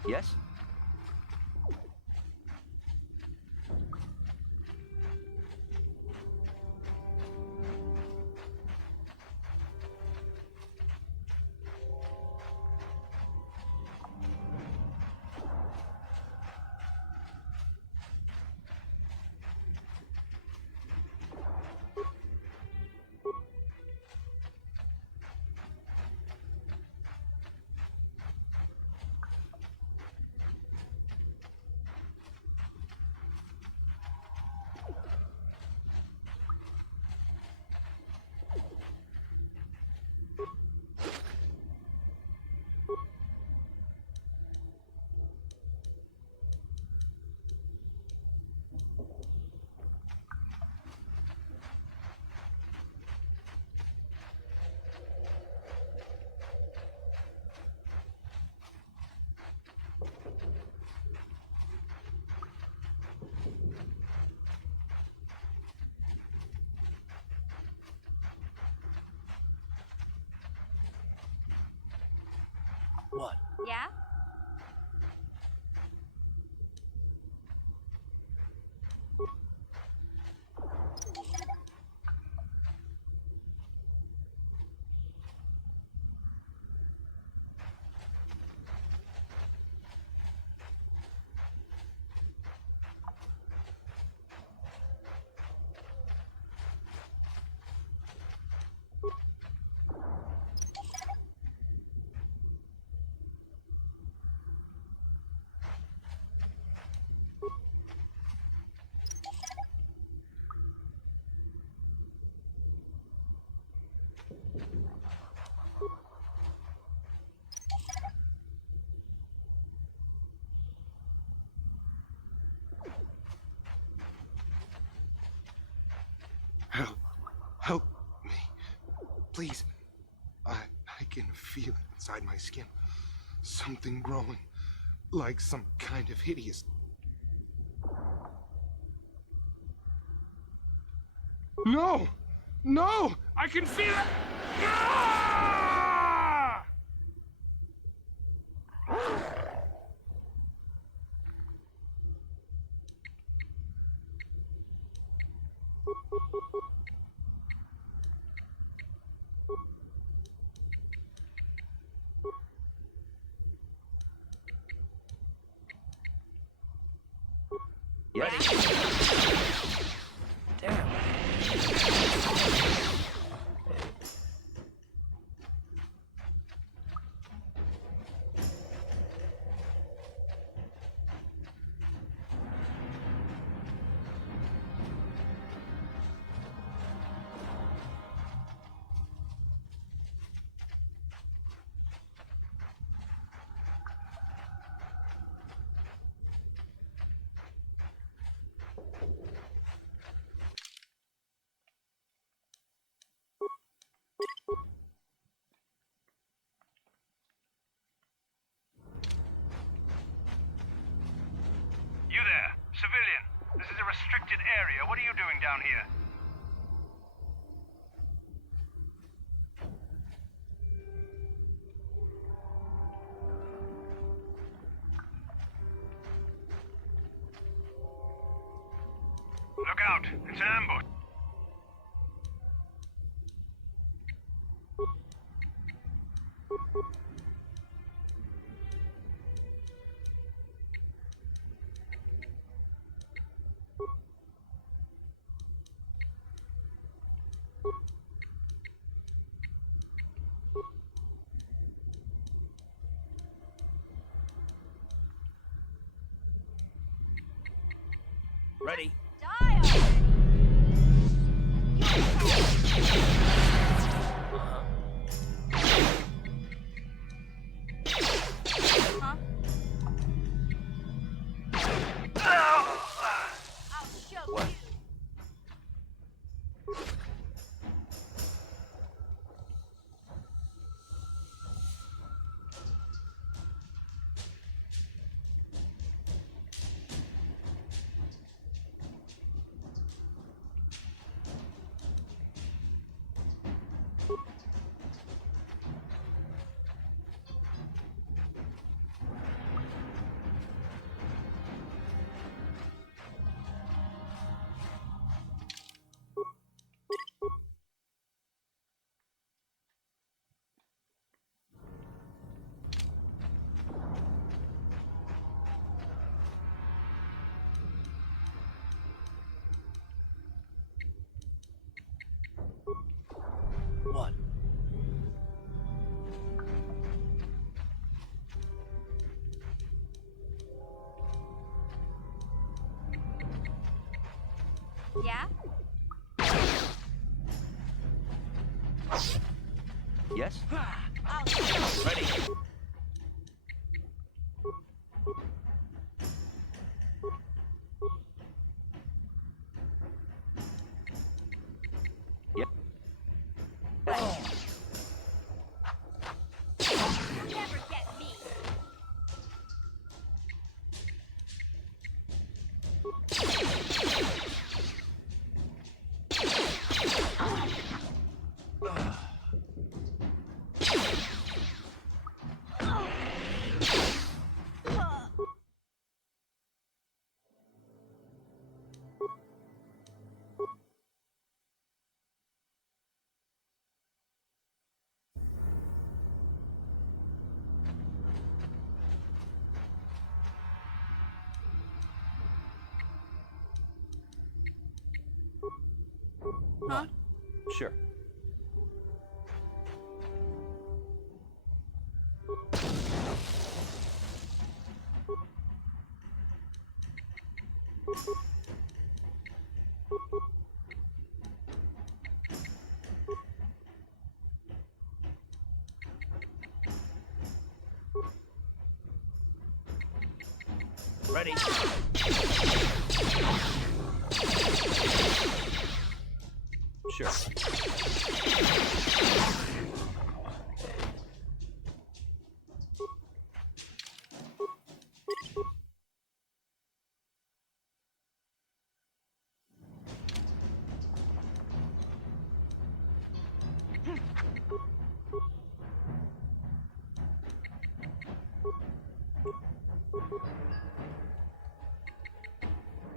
Yes? What? Yeah? Help me. Please. I can feel it inside my skin. Something growing. Like some kind of hideous... No! No! I can feel it! Ah! You there, civilian. This is a restricted area. What are you doing down here? Look out! It's an ambush. Ready. Huh? Yeah? Yes? Oh, Ready. Yep. you'll never get me. Huh? Sure. Ready. Sure.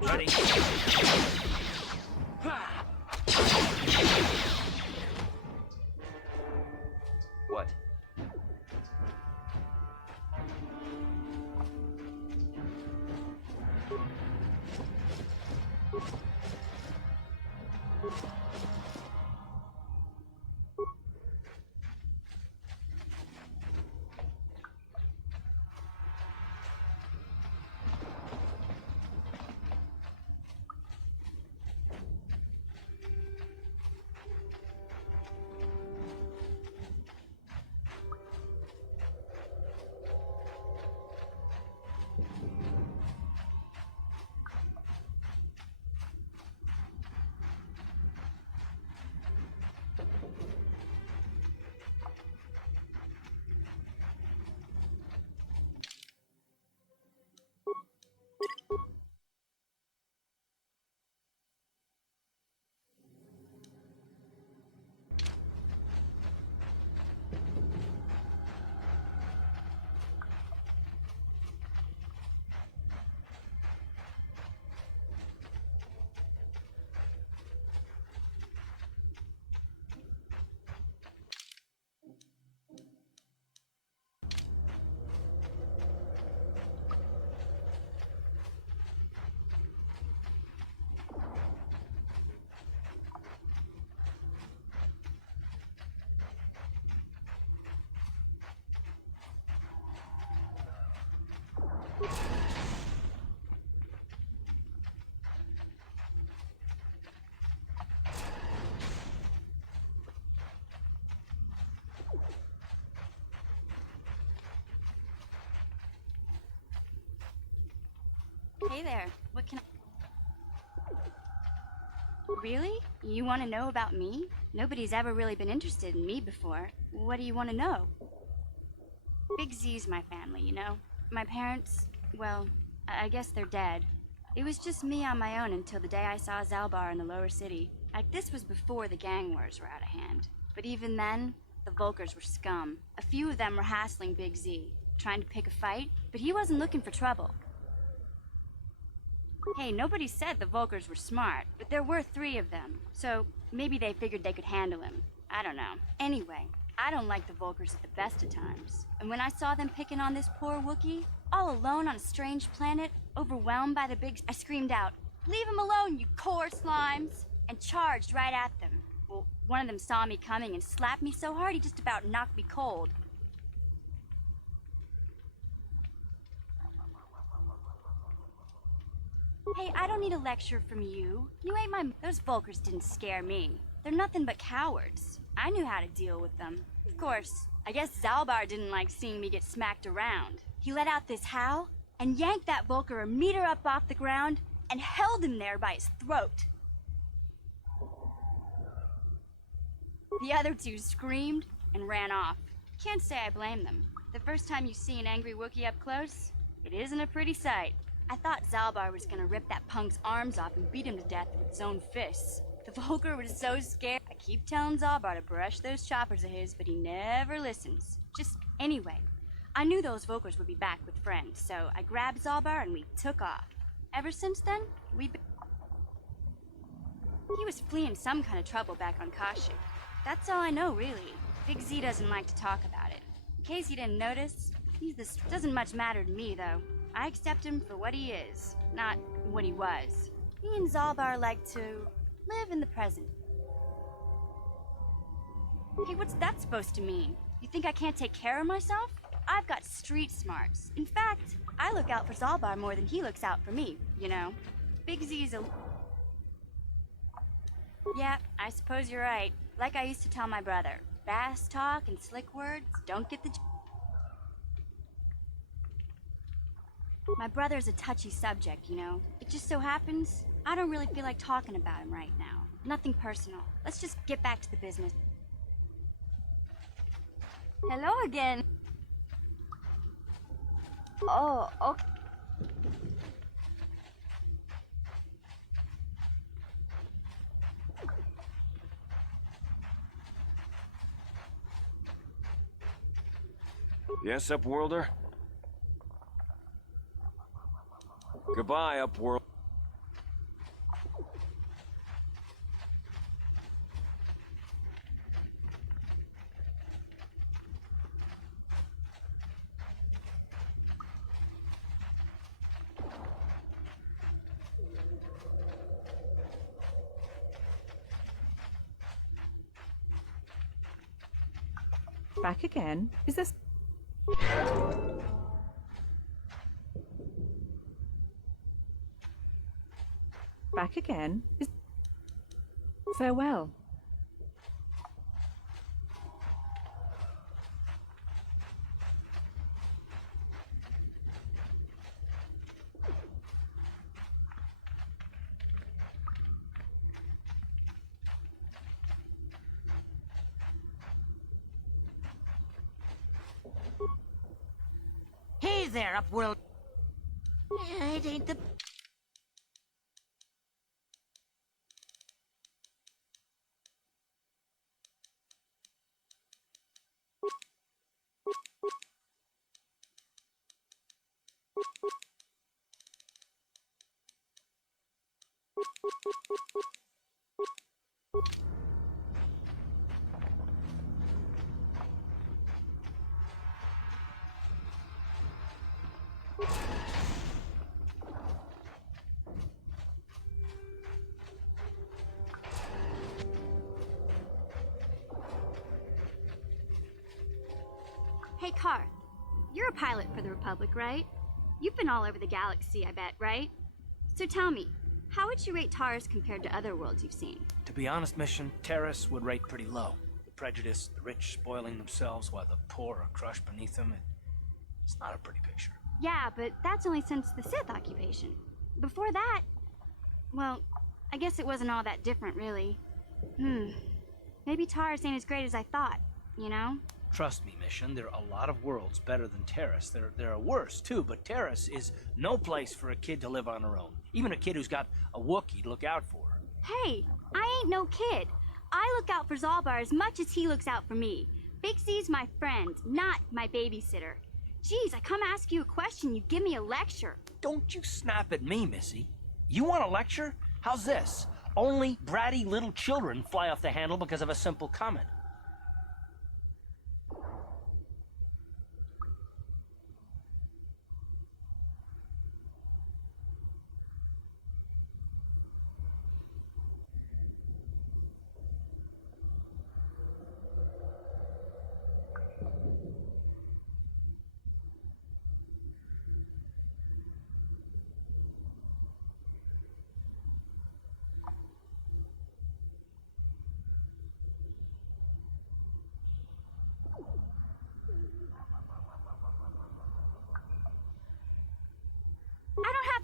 Ready. What? Hey there, what can I... Really? You want to know about me? Nobody's ever really been interested in me before. What do you want to know? Big Z's my family, you know? My parents, well, I guess they're dead. It was just me on my own until the day I saw Zalbar in the lower city. Like, this was before the gang wars were out of hand. But even then, the Volkers were scum. A few of them were hassling Big Z, trying to pick a fight, but he wasn't looking for trouble. Hey, nobody said the Volkers were smart, but there were 3 of them, so maybe they figured they could handle him. I don't know. Anyway, I don't like the Volkers at the best of times. And when I saw them picking on this poor Wookiee, all alone on a strange planet, overwhelmed by the big... I screamed out, "Leave him alone, you core slimes!" and charged right at them. Well, one of them saw me coming and slapped me so hard he just about knocked me cold. Hey, I don't need a lecture from you. You ain't Those Volkers didn't scare me. They're nothing but cowards. I knew how to deal with them. Of course, I guess Zalbar didn't like seeing me get smacked around. He let out this howl and yanked that Volker a meter up off the ground and held him there by his throat. The other two screamed and ran off. Can't say I blame them. The first time you see an angry Wookiee up close, it isn't a pretty sight. I thought Zalbar was gonna rip that punk's arms off and beat him to death with his own fists. The Volker was so scared. I keep telling Zalbar to brush those choppers of his, but he never listens. Just anyway, I knew those Volkers would be back with friends, so I grabbed Zalbar and we took off. Ever since then, we've been... He was fleeing some kind of trouble back on Kashyyyk. That's all I know, really. Big Z doesn't like to talk about it. In case you didn't notice, he's this... Doesn't much matter to me, though. I accept him for what he is, not what he was. He and Zalbar like to live in the present. Hey, what's that supposed to mean? You think I can't take care of myself? I've got street smarts. In fact, I look out for Zalbar more than he looks out for me, you know? Big Z's a... Yeah, I suppose you're right. Like I used to tell my brother, fast talk and slick words don't get the... My brother's a touchy subject, you know? It just so happens, I don't really feel like talking about him right now. Nothing personal. Let's just get back to the business. Hello again. Oh, okay. Yes, Upworlder? Goodbye, Upworld. Back again? Is this... Back again? Is... Farewell. Hey there, Upworld. It ain't the... Hey, Karth. You're a pilot for the Republic, right? You've been all over the galaxy, I bet, right? So tell me, how would you rate Taurus compared to other worlds you've seen? To be honest, Mission, Terrace would rate pretty low. The prejudice, the rich spoiling themselves while the poor are crushed beneath them. It's not a pretty picture. Yeah, but that's only since the Sith occupation. Before that, well, I guess it wasn't all that different, really. Maybe Taurus ain't as great as I thought, you know? Trust me, Mission, there are a lot of worlds better than Terrace. There are worse, too, but Terrace is no place for a kid to live on her own. Even a kid who's got a Wookiee to look out for her. Hey, I ain't no kid. I look out for Zalbar as much as he looks out for me. Big Z's my friend, not my babysitter. Geez, I come ask you a question, you give me a lecture. Don't you snap at me, Missy. You want a lecture? How's this? Only bratty little children fly off the handle because of a simple comment.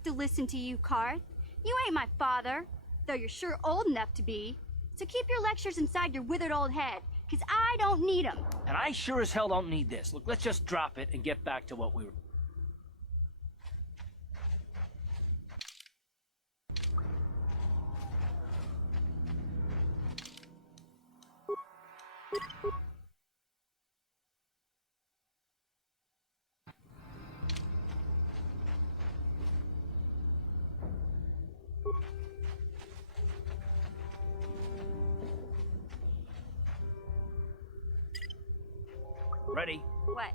to listen to you, Karth. You ain't my father, though you're sure old enough to be. So keep your lectures inside your withered old head, because I don't need them. And I sure as hell don't need this. Look, let's just drop it and get back to what we were... Ready? What?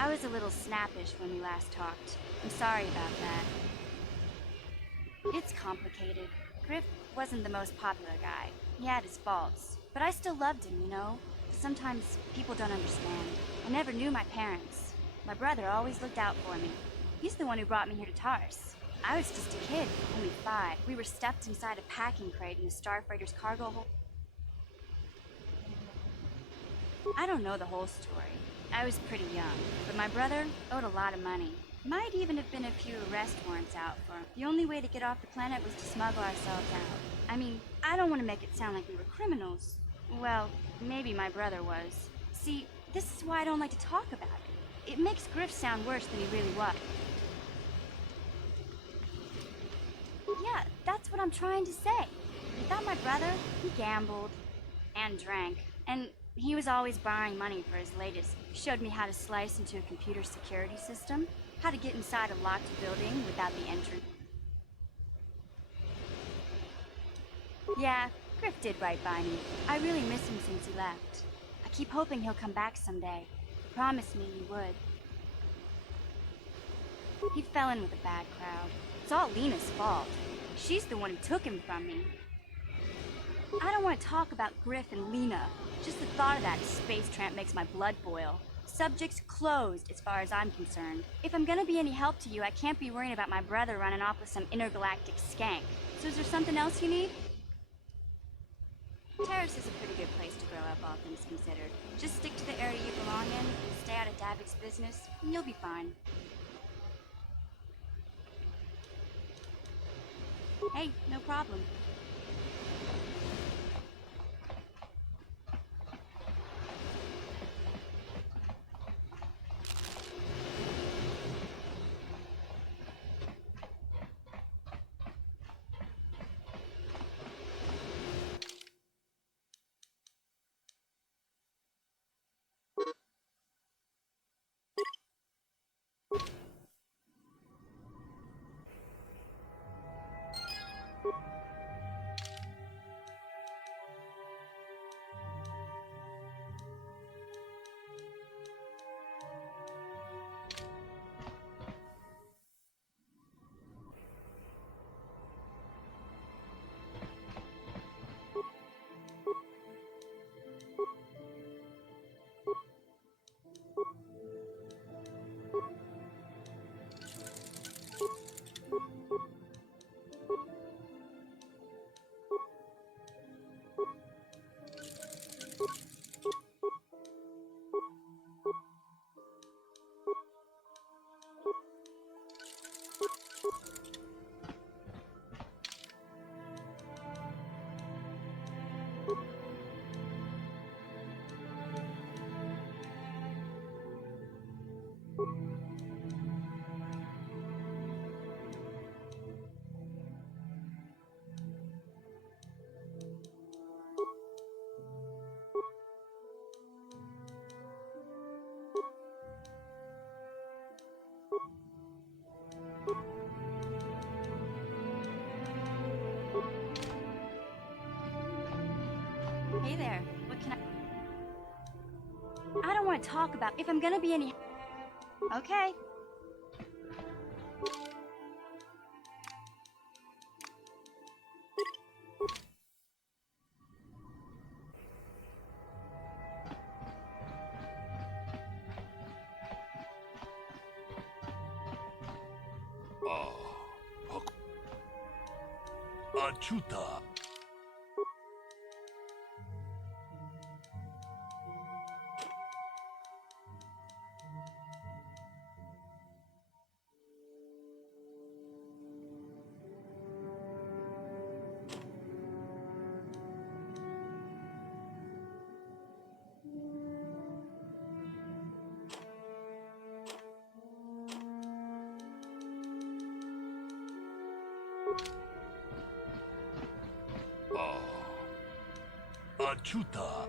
I was a little snappish when we last talked. I'm sorry about that. It's complicated. Griff wasn't the most popular guy. He had his faults. But I still loved him, you know? Sometimes people don't understand. I never knew my parents. My brother always looked out for me. He's the one who brought me here to Tars. I was just a kid, only 5. We were stuffed inside a packing crate in the Starfreighter's cargo hold. I don't know the whole story. I was pretty young, but my brother owed a lot of money. Might even have been a few arrest warrants out for him. The only way to get off the planet was to smuggle ourselves out. I mean, I don't want to make it sound like we were criminals. Well, maybe my brother was. See, this is why I don't like to talk about it. It makes Griff sound worse than he really was. Yeah, that's what I'm trying to say. Without my brother, he gambled and drank, and he was always borrowing money for his latest. He showed me how to slice into a computer security system, how to get inside a locked building without the entrance. Yeah, Griff did right by me. I really miss him since he left. I keep hoping he'll come back someday. He promised me he would. He fell in with a bad crowd. It's all Lena's fault. She's the one who took him from me. I don't want to talk about Griff and Lena. Just the thought of that space tramp makes my blood boil. Subject's closed as far as I'm concerned. If I'm gonna be any help to you, I can't be worrying about my brother running off with some intergalactic skank. So is there something else you need? Terrace is a pretty good place to grow up, all things considered. Just stick to the area you belong in and stay out of Davik's business, and you'll be fine. Hey, no problem. Hey there, what can I don't want to talk about if I'm gonna be any... Okay. Achuta. Achuta.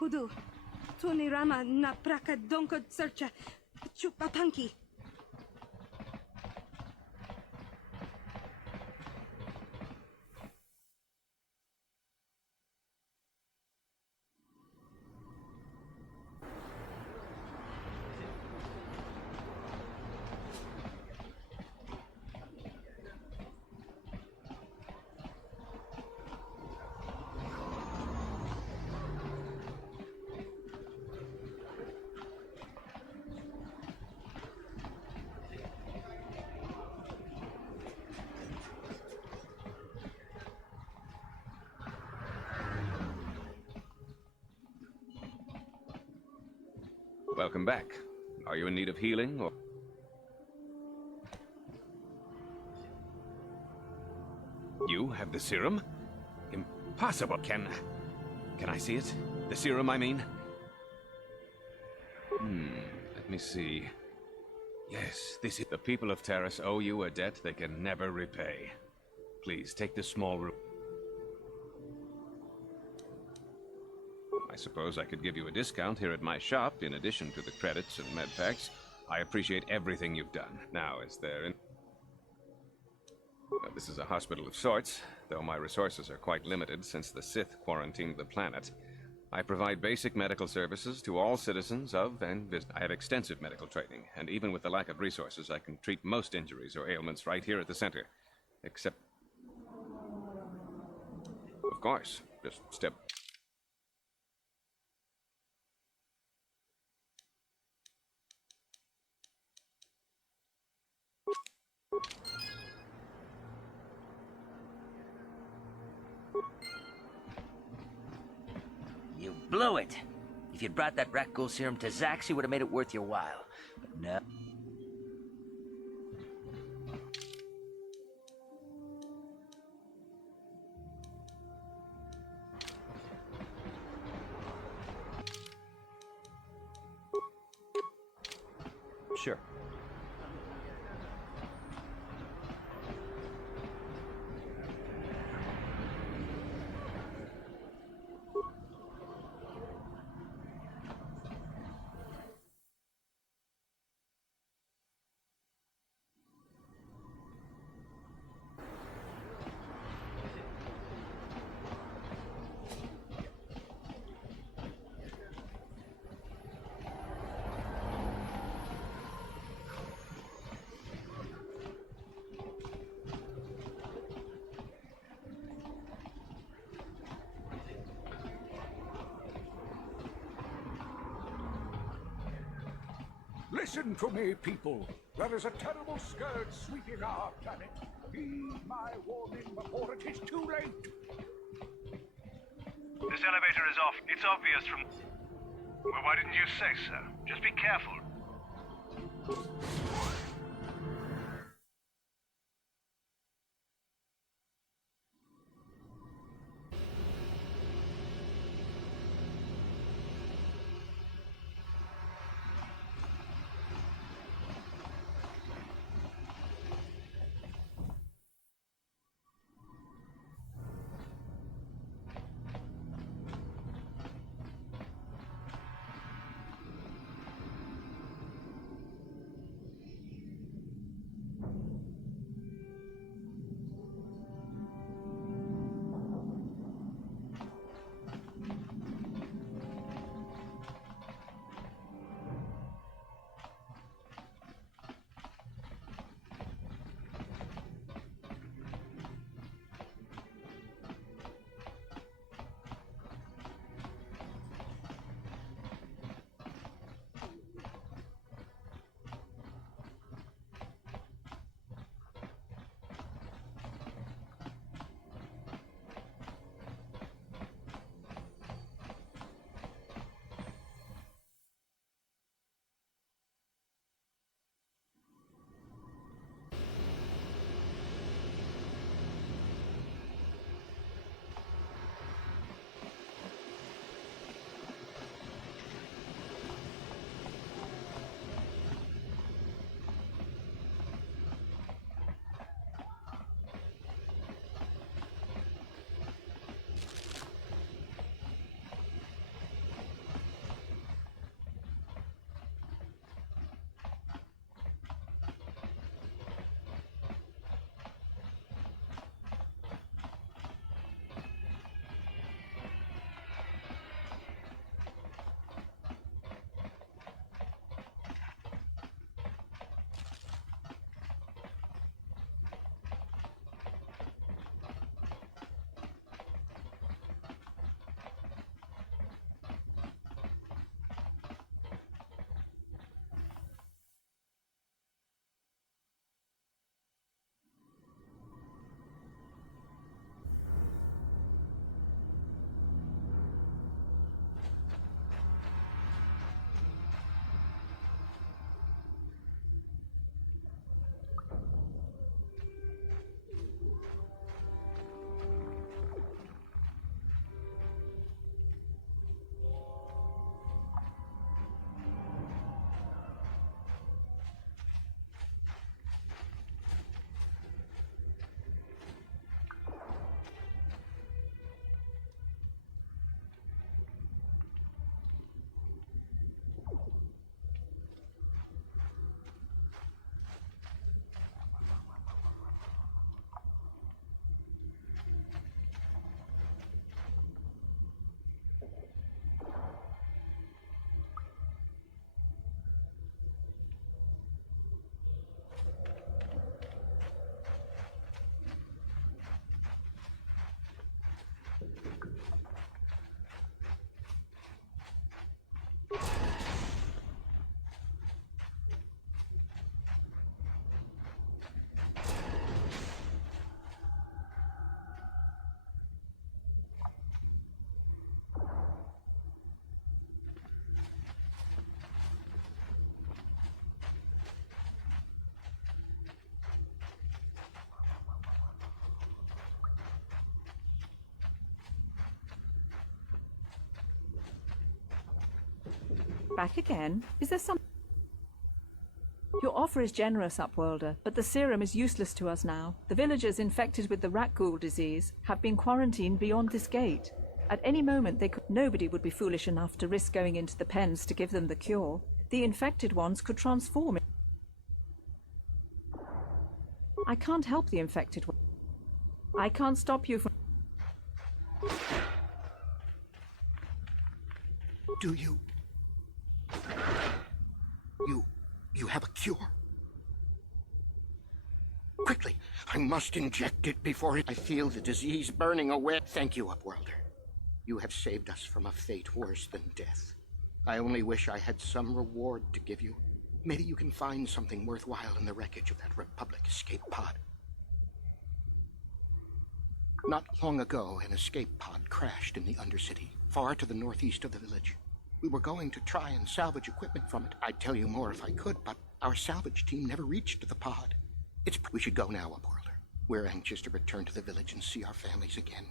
Hudu, tuni rama na praka donko searcha, chupapanki. Welcome back. Are you in need of healing, or... You have the serum? Impossible. Can I see it? The serum, I mean? Let me see. Yes, this is... The people of Terrace owe you a debt they can never repay. Please, take this small room. I suppose I could give you a discount here at my shop, in addition to the credits and med packs. I appreciate everything you've done. Now, is there... this is a hospital of sorts, though my resources are quite limited since the Sith quarantined the planet. I provide basic medical services to all citizens of and visit. I have extensive medical training, and even with the lack of resources, I can treat most injuries or ailments right here at the center. Except... Of course, just step... You blew it. If you'd brought that rat ghoul serum to Zax, he would have made it worth your while. But no. Sure. Listen to me, people. There is a terrible scourge sweeping our planet. Heed my warning before it is too late. This elevator is off. It's obvious from... Well, why didn't you say so? Just be careful. Back again? Is there some... Your offer is generous, Upworlder, but the serum is useless to us now. The villagers infected with the rat ghoul disease have been quarantined beyond this gate. At any moment, nobody would be foolish enough to risk going into the pens to give them the cure. The infected ones could transform. I can't help the infected one. I can't stop you from... Do you... You have a cure? Quickly, I must inject it before I feel the disease burning away. Thank you, Upworlder. You have saved us from a fate worse than death. I only wish I had some reward to give you. Maybe you can find something worthwhile in the wreckage of that Republic escape pod. Not long ago, an escape pod crashed in the Undercity, far to the northeast of the village. We were going to try and salvage equipment from it. I'd tell you more if I could, but our salvage team never reached the pod. We should go now, Upworlder. We're anxious to return to the village and see our families again.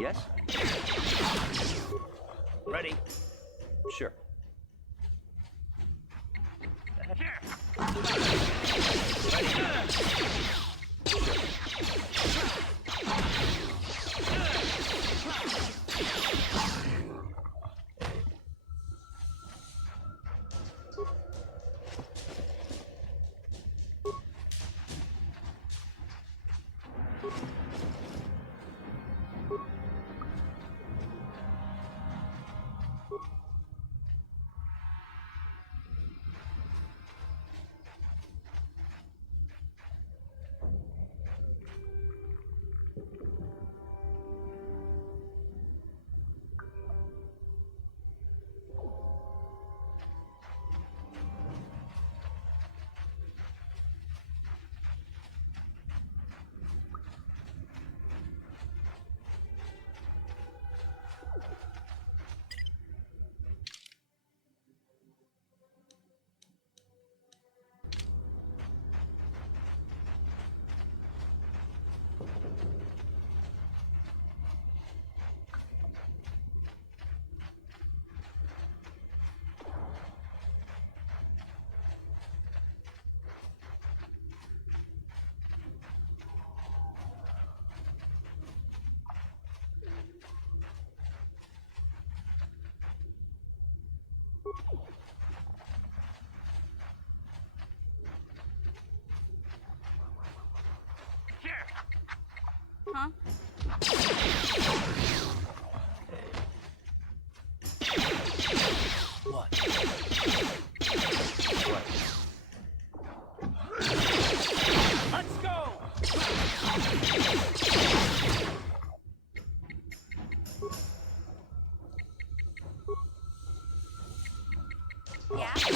Yes? Ready? Sure. Yes?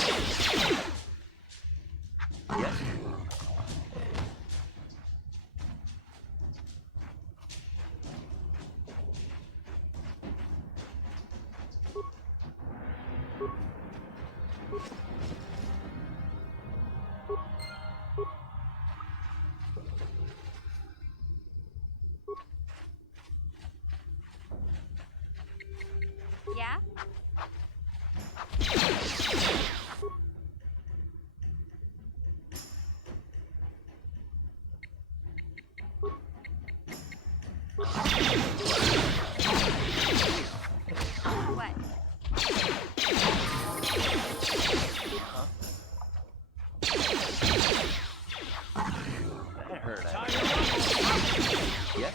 Yeah? What? That hurt. Yes?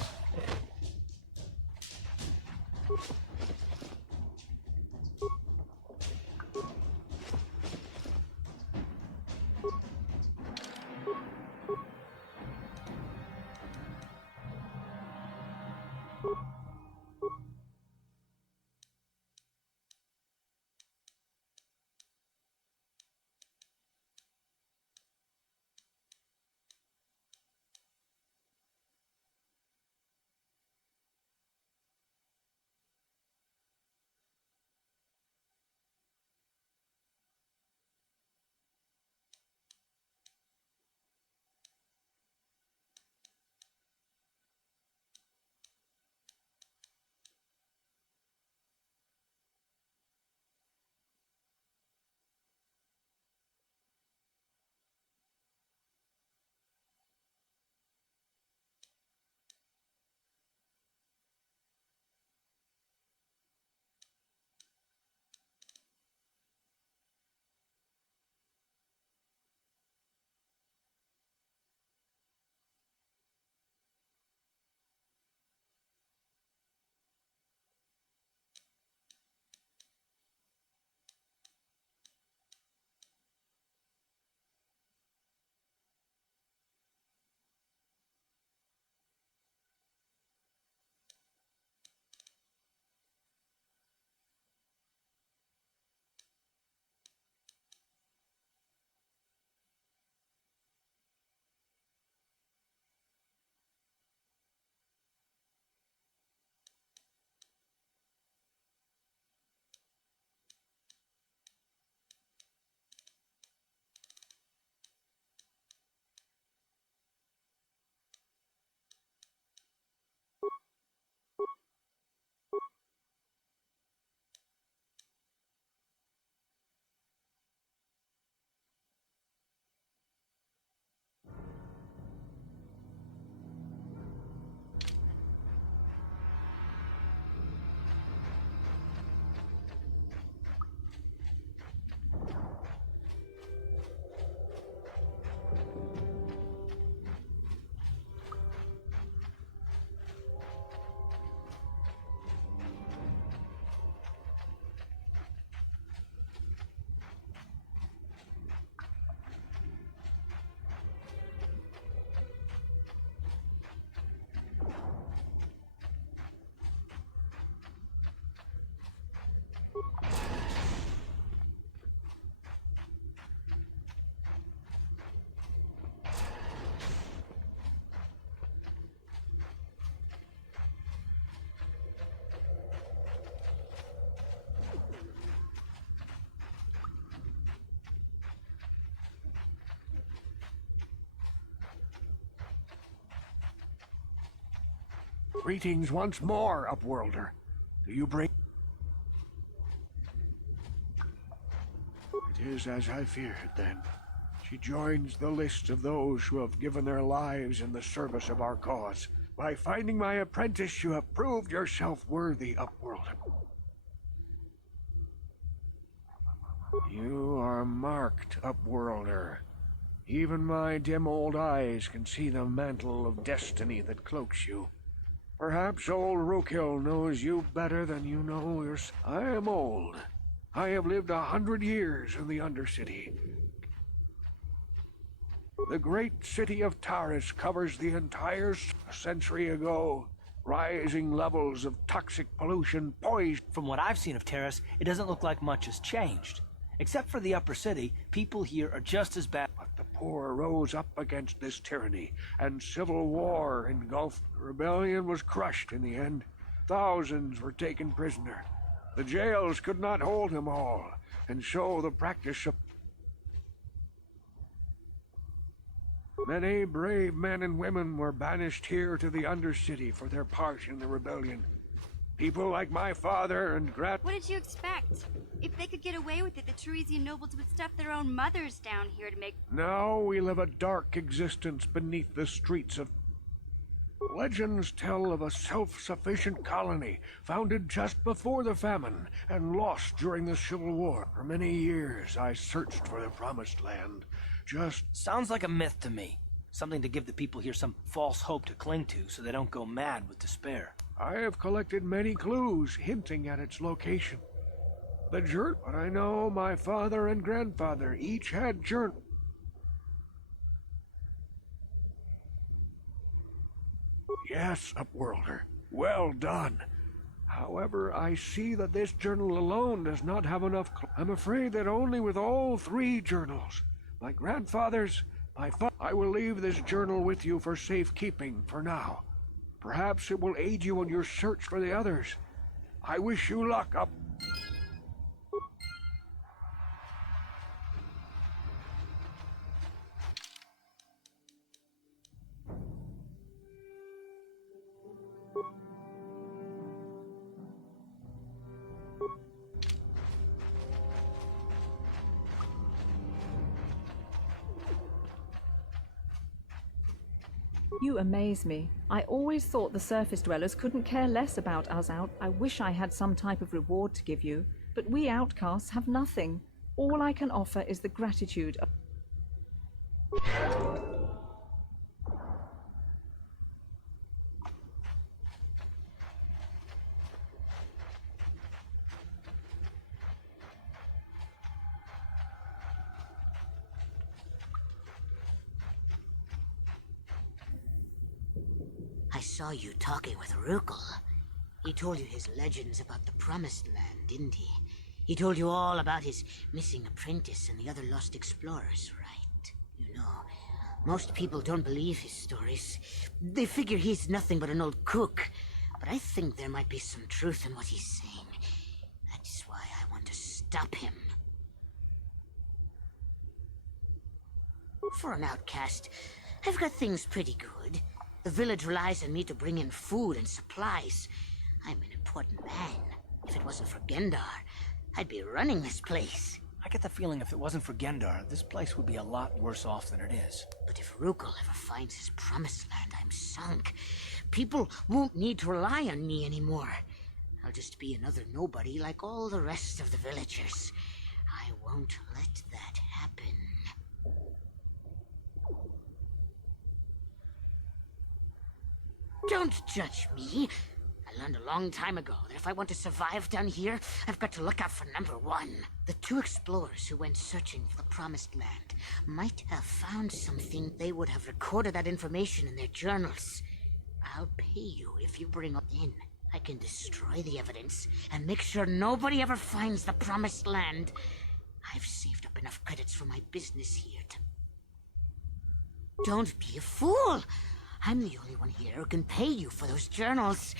Greetings once more, Upworlder. Do you bring... It is as I feared, then. She joins the list of those who have given their lives in the service of our cause. By finding my apprentice, you have proved yourself worthy, Upworlder. You are marked, Upworlder. Even my dim old eyes can see the mantle of destiny that cloaks you. Perhaps old Rookhill knows you better than you know yours. I am old. I have lived 100 years in the Undercity. The great city of Taris covers the entire century ago. Rising levels of toxic pollution poised... From what I've seen of Terrace, it doesn't look like much has changed. Except for the upper city, people here are just as bad. But the poor rose up against this tyranny, and civil war engulfed. Rebellion was crushed in the end. Thousands were taken prisoner. The jails could not hold them all, and so the practice of many brave men and women were banished here to the Undercity for their part in the rebellion. People like my father and What did you expect? If they could get away with it, the Teresian nobles would stuff their own mothers down here to make... Now we live a dark existence beneath the streets of... Legends tell of a self-sufficient colony founded just before the famine and lost during the Civil War. For many years I searched for the Promised Land. Sounds like a myth to me. Something to give the people here some false hope to cling to so they don't go mad with despair. I have collected many clues hinting at its location. But I know my father and grandfather each had journal. Yes, Upworlder. Well done. However, I see that this journal alone does not have enough. I'm afraid that only with all three journals, my grandfather's, I will leave this journal with you for safekeeping for now. Perhaps it will aid you in your search for the others. I wish you luck, Up. You amaze me. I always thought the surface dwellers couldn't care less about us out. I wish I had some type of reward to give you, but we outcasts have nothing. All I can offer is the gratitude of... I saw you talking with Rukel. He told you his legends about the Promised Land, didn't he? He told you all about his missing apprentice and the other lost explorers, right? You know, most people don't believe his stories. They figure he's nothing but an old cook. But I think there might be some truth in what he's saying. That's why I want to stop him. For an outcast, I've got things pretty good. The village relies on me to bring in food and supplies. I'm an important man. If it wasn't for Gendar, I'd be running this place. I get the feeling if it wasn't for Gendar, this place would be a lot worse off than it is. But if Rukel ever finds his Promised Land, I'm sunk. People won't need to rely on me anymore. I'll just be another nobody like all the rest of the villagers. I won't let that happen. Don't judge me. I learned a long time ago that if I want to survive down here, I've got to look out for number one. The two explorers who went searching for the Promised Land might have found something. They would have recorded that information in their journals. I'll pay you if you bring it in. I can destroy the evidence and make sure nobody ever finds the Promised Land. I've saved up enough credits for my business here to... Don't be a fool! I'm the only one here who can pay you for those journals.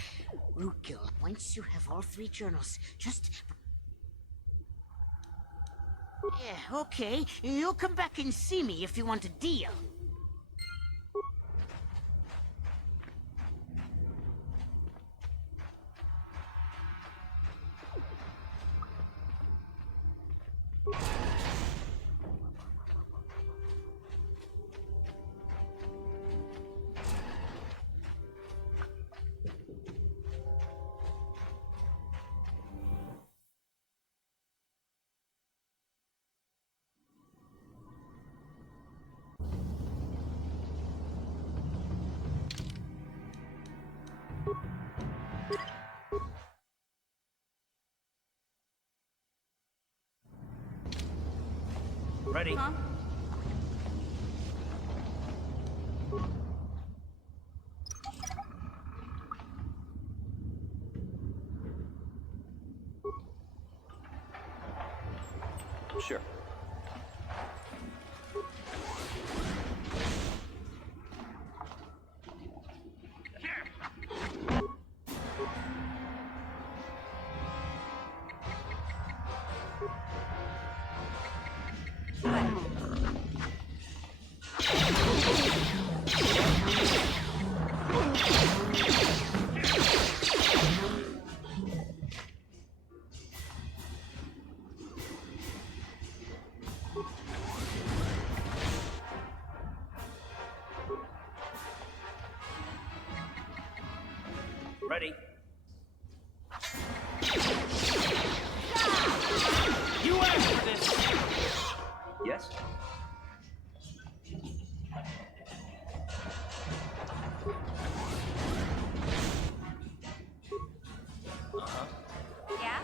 Rukel, once you have all three journals, just... Yeah, okay. You'll come back and see me if you want a deal. Ready? Huh? Sure. Ready? You asked for this! Yes? Yeah?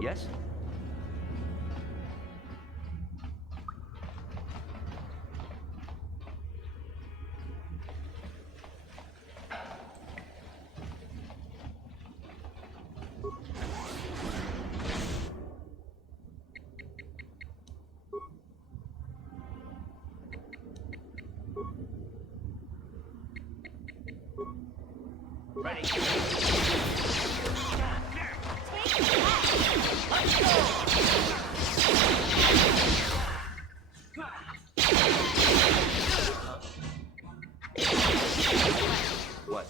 Yes? Ready? What?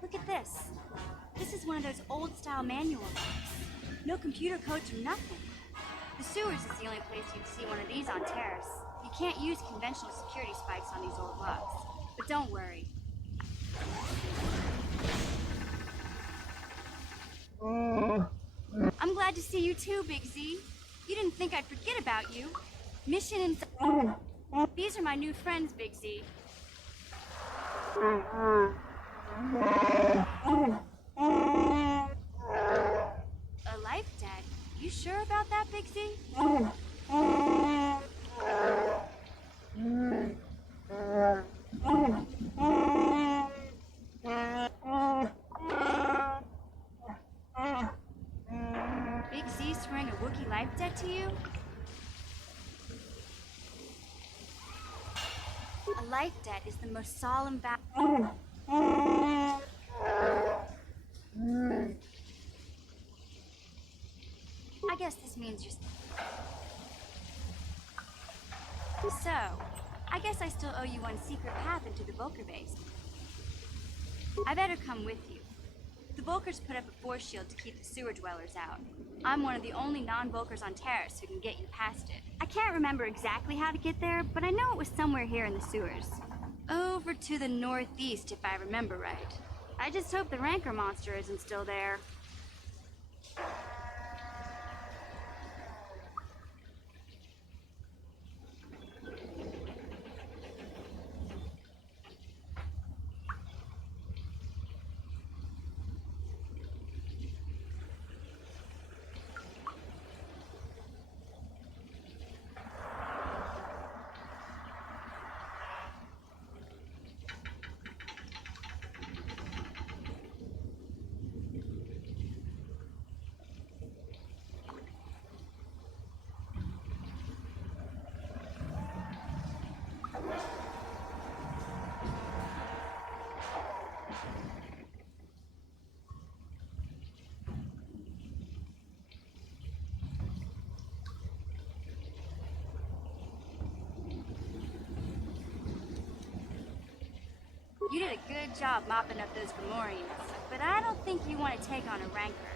Look at this. This is one of those old-style manual books. No computer codes or nothing. The sewers is the only place you'd see one of these on Terrace. You can't use conventional security spikes on these old locks. But don't worry. I'm glad to see you too, Big Z. You didn't think I'd forget about you. Mission and... These are my new friends, Big Z. A life debt? You sure about that, Big Z? Big Z swearing a Wookiee life debt to you? A life debt is the most solemn vow. I guess this means you're... So, I guess I still owe you one secret path into the Volker base. I better come with you. The Volkers put up a force shield to keep the sewer dwellers out. I'm one of the only non-Volkers on Terrace who can get you past it. I can't remember exactly how to get there, but I know it was somewhere here in the sewers. Over to the northeast, if I remember right. I just hope the Rancor monster isn't still there. You did a good job mopping up those Gamorreans, but I don't think you want to take on a Rancor.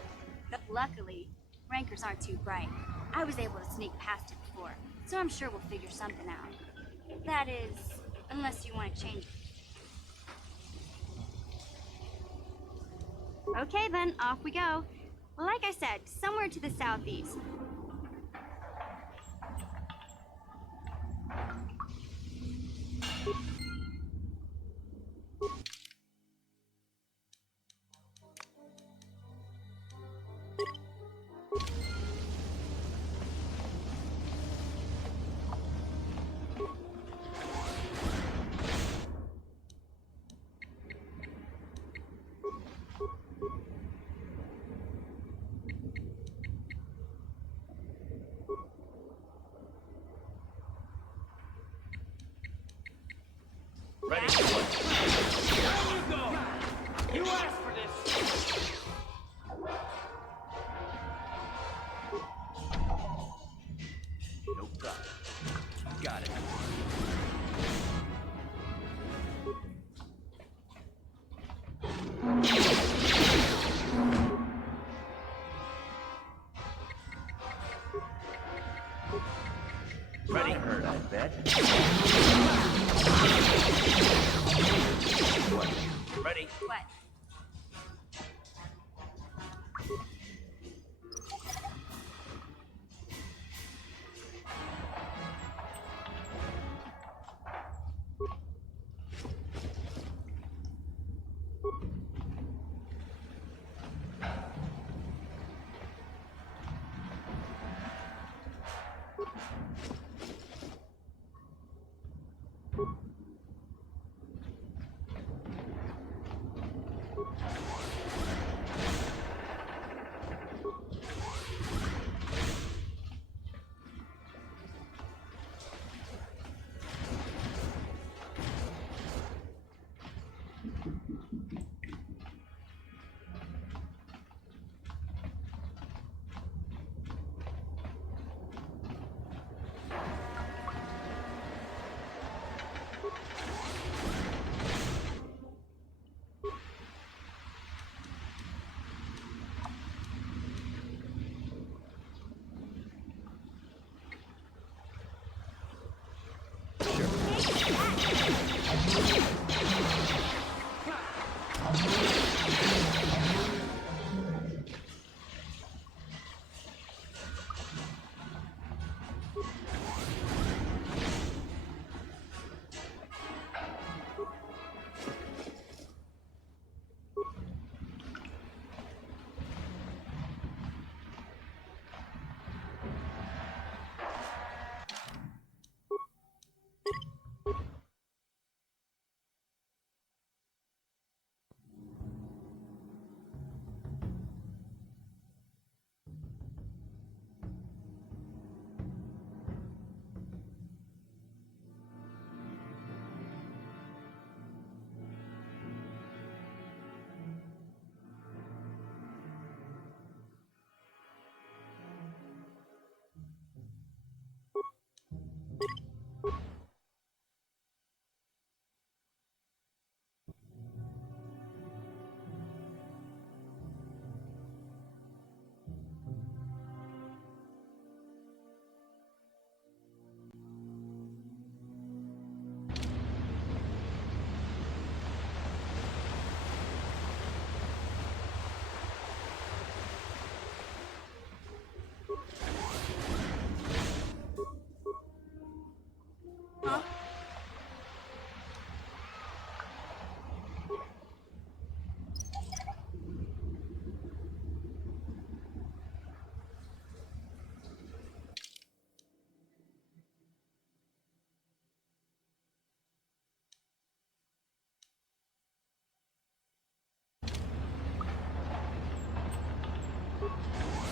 But luckily, Rancors aren't too bright. I was able to sneak past it before, so I'm sure we'll figure something out. That is, unless you want to change. Okay then, off we go. Well, like I said, somewhere to the southeast. Ready? There you go! You asked for this! No problem. Got it. Ready? Hurt, I bet. Ready? What?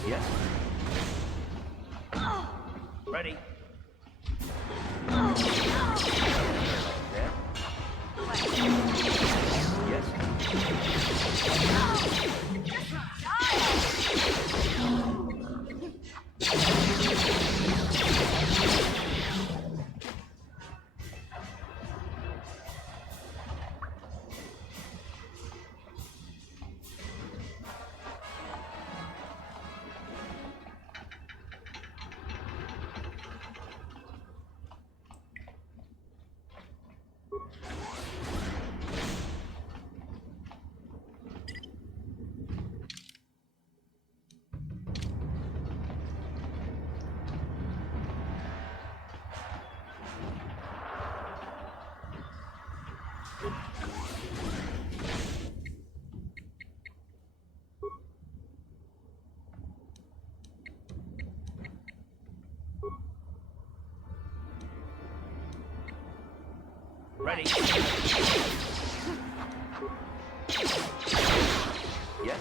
Yes? Ready? Ready? Yes?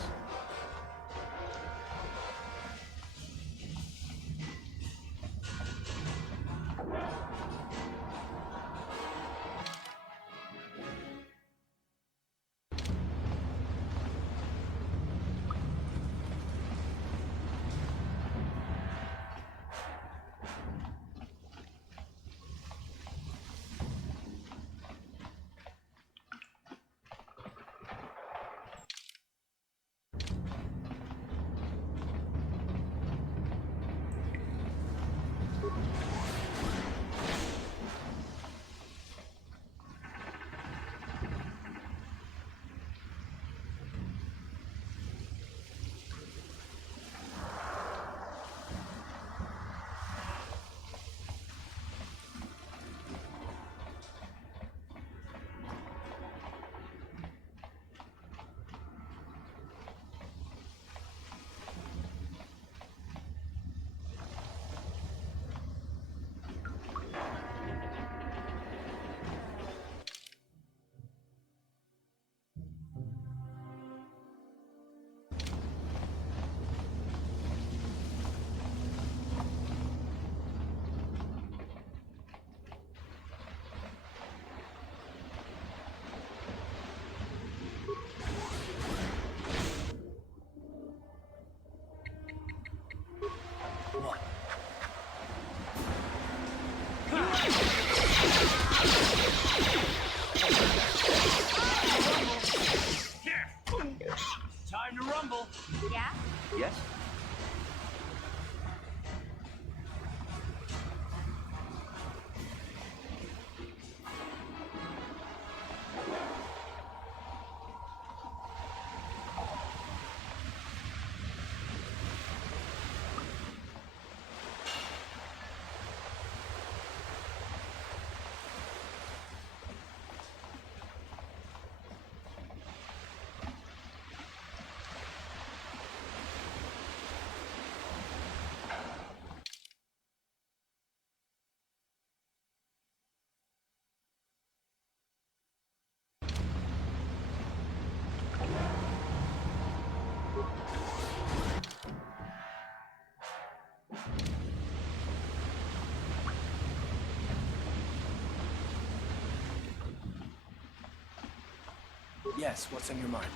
Yes, what's on your mind?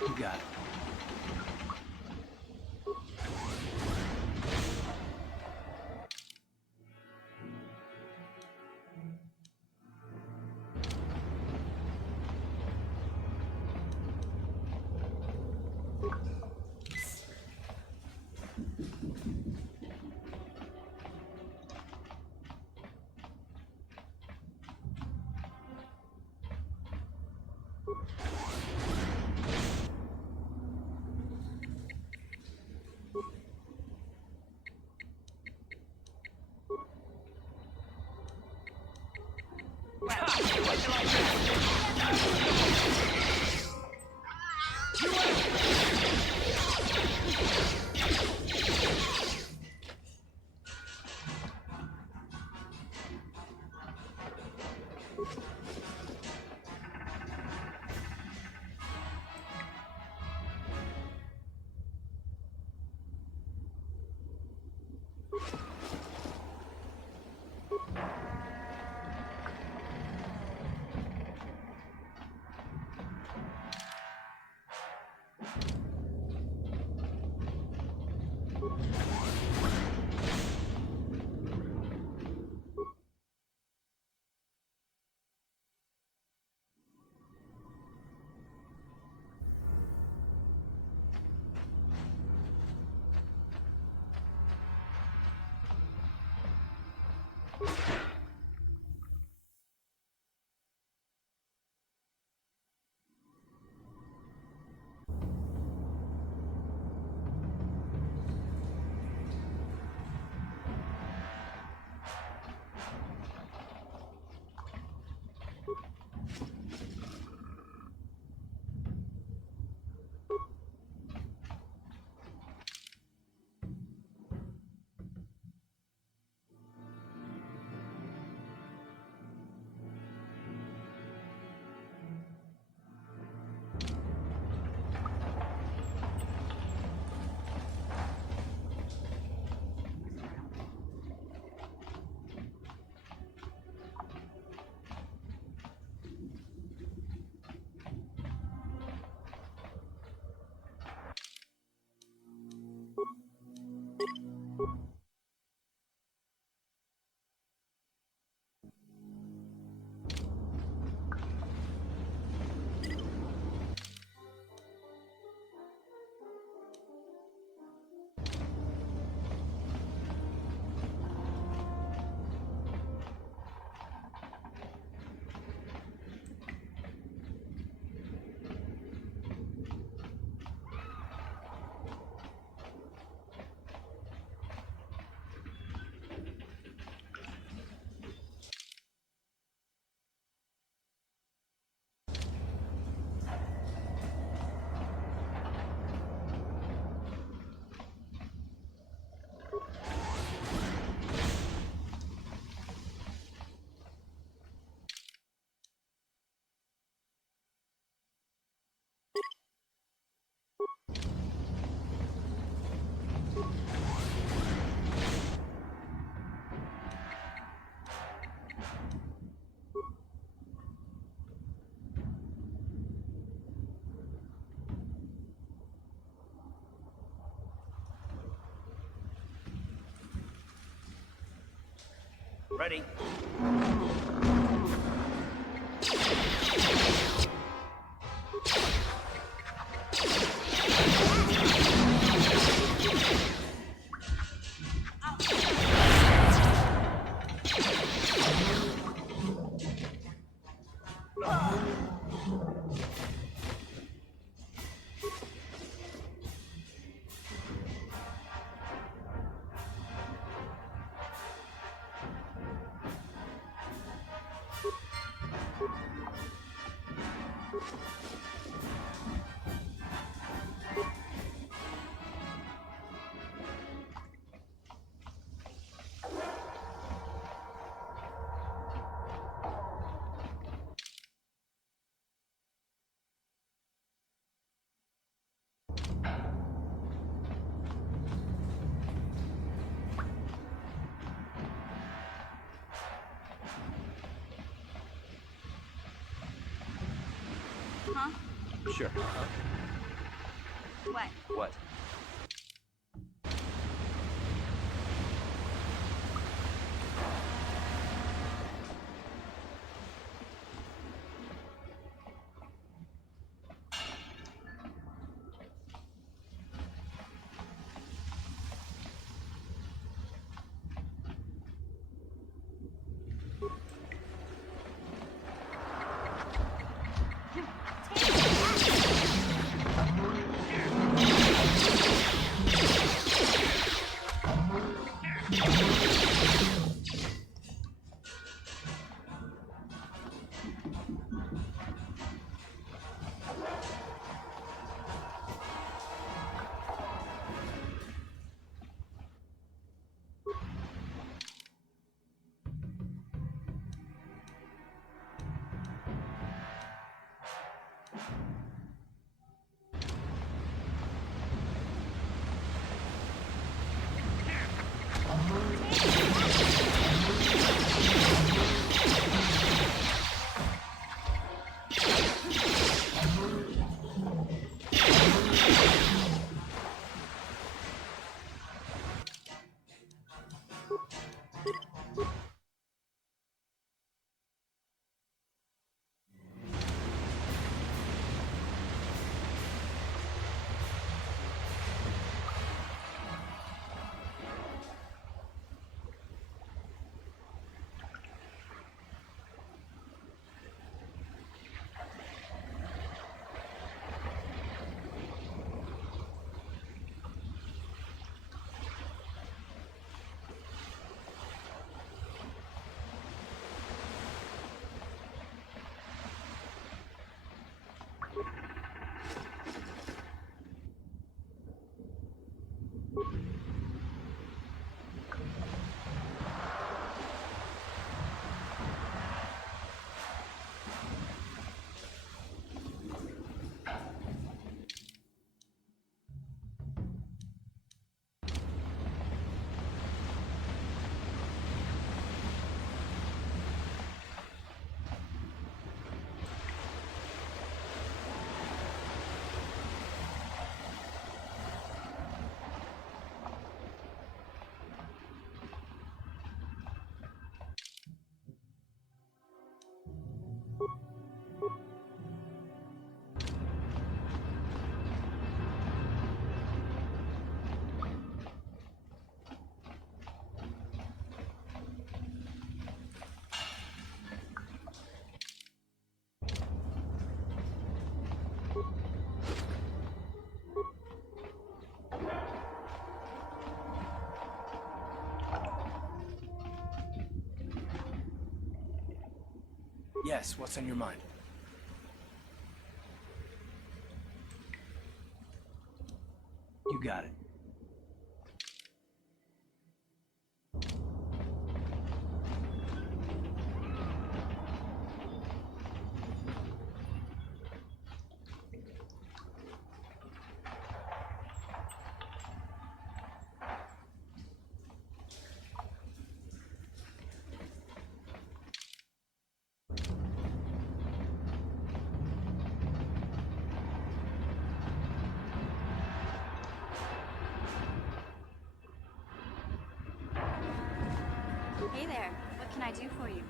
You got it. Ready? Huh? Sure. What? What? Yes, what's on your mind? You got it. Hey there. What can I do for you?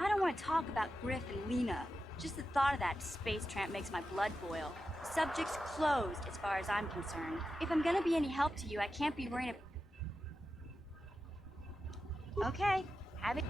I don't want to talk about Griff and Lena. Just the thought of that space tramp makes my blood boil. Subject's closed as far as I'm concerned. If I'm gonna be any help to you, I can't be worrying Okay, have it.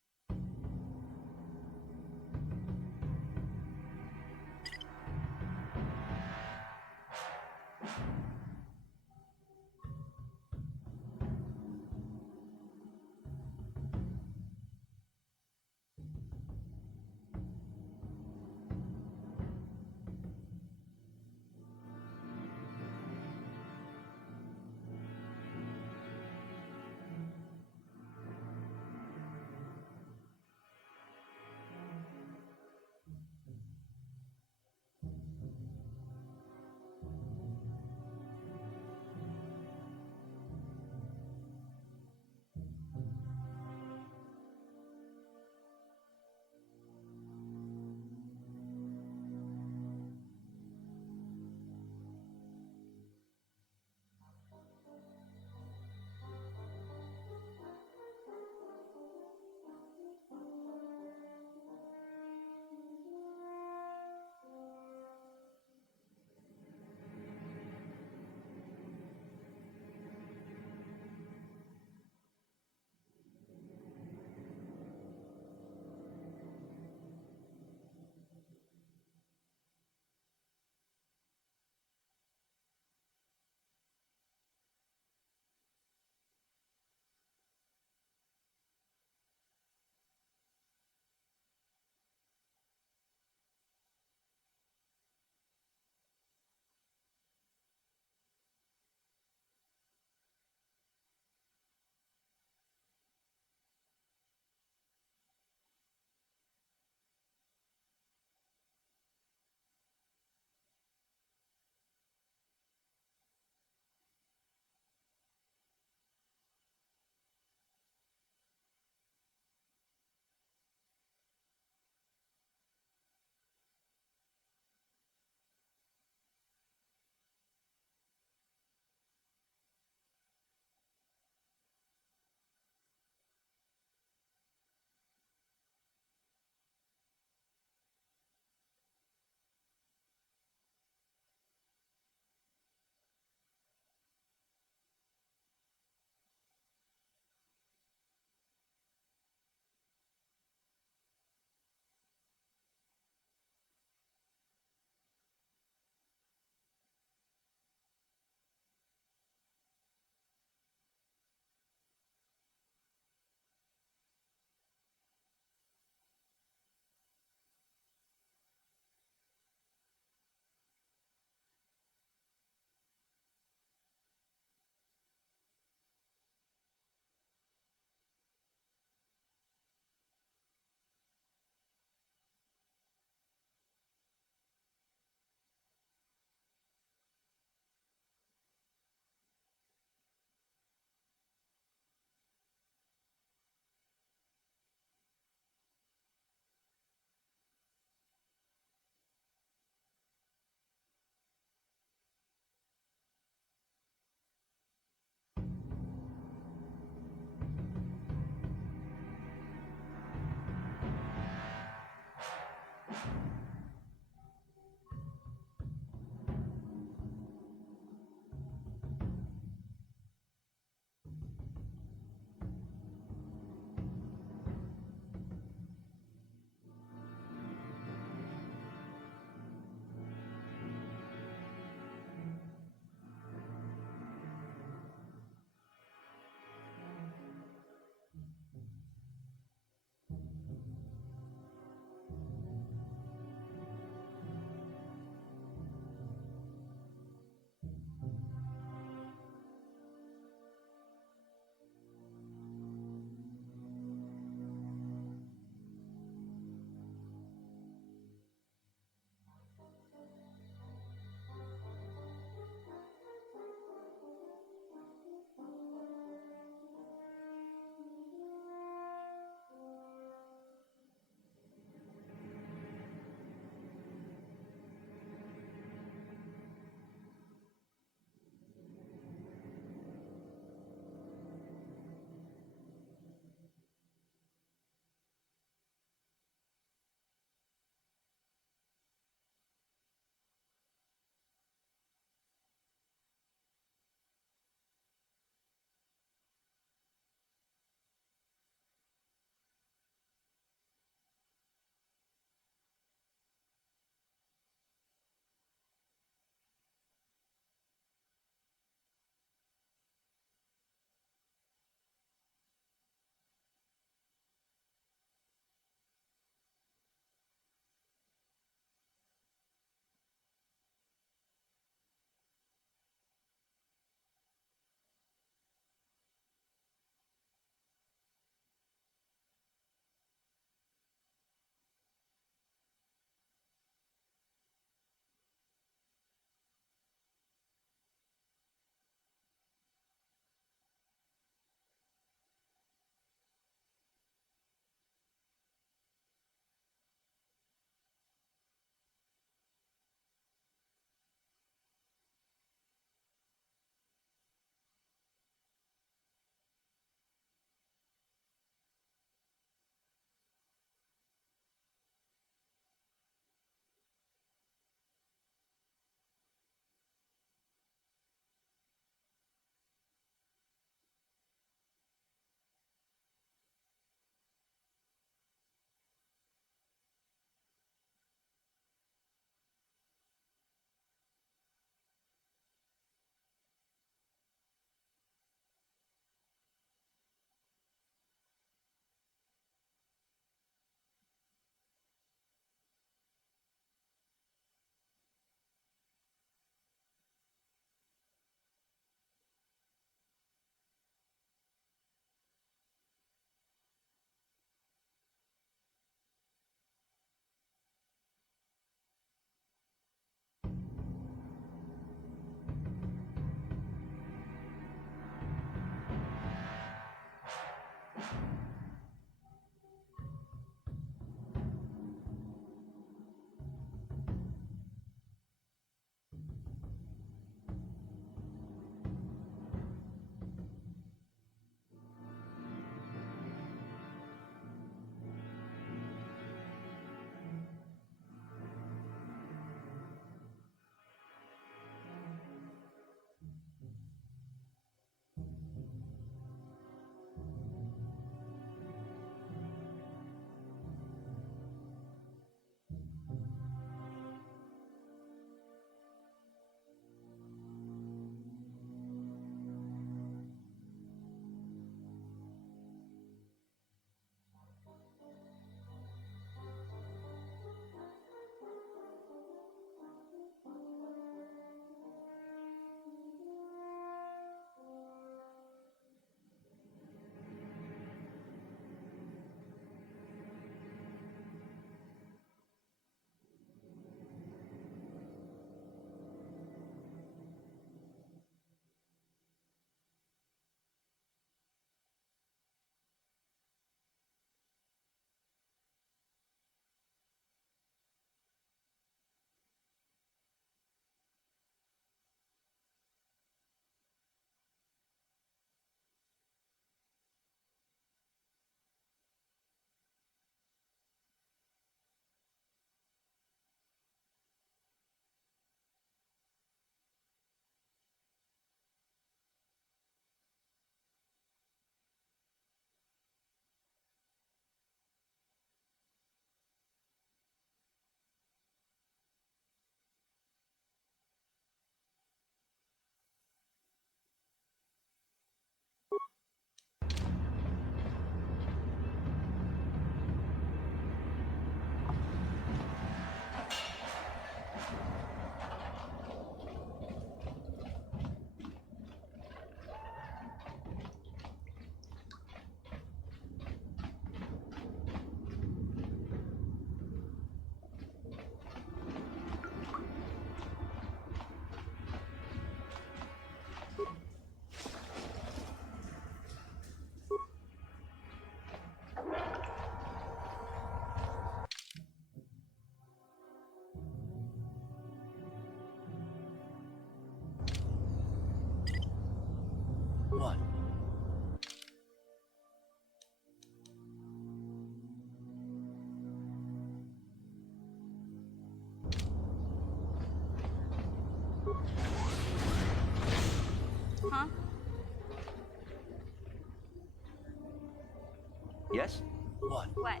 Yes? What? What?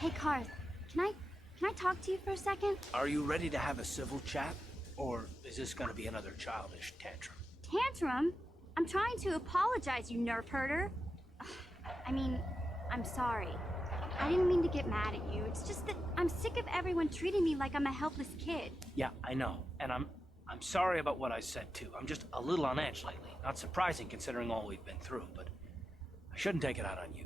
Hey, Karth, can I talk to you for a second? Are you ready to have a civil chat? Or is this gonna be another childish tantrum? Tantrum? I'm trying to apologize, you nerf herder. I mean, I'm sorry. I didn't mean to get mad at you. It's just that I'm sick of everyone treating me like I'm a helpless kid. Yeah, I know. And I'm sorry about what I said, too. I'm just a little on edge lately. Not surprising considering all we've been through, but I shouldn't take it out on you.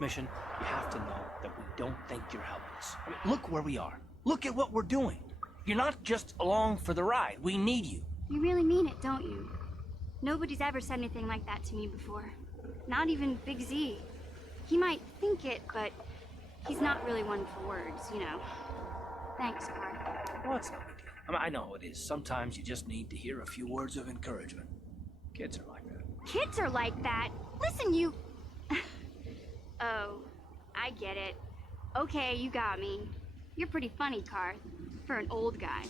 Mission, you have to know that we don't think you're helpless. I mean, look where we are. Look at what we're doing. You're not just along for the ride. We need you. You really mean it, don't you? Nobody's ever said anything like that to me before. Not even Big Z. He might think it, but he's not really one for words, you know. Thanks, Karth. Well, it's no big deal. I mean, I know it is. Sometimes you just need to hear a few words of encouragement. Kids are like that. Kids are like that? Listen, you... Oh, I get it. Okay, you got me. You're pretty funny, Karth, for an old guy.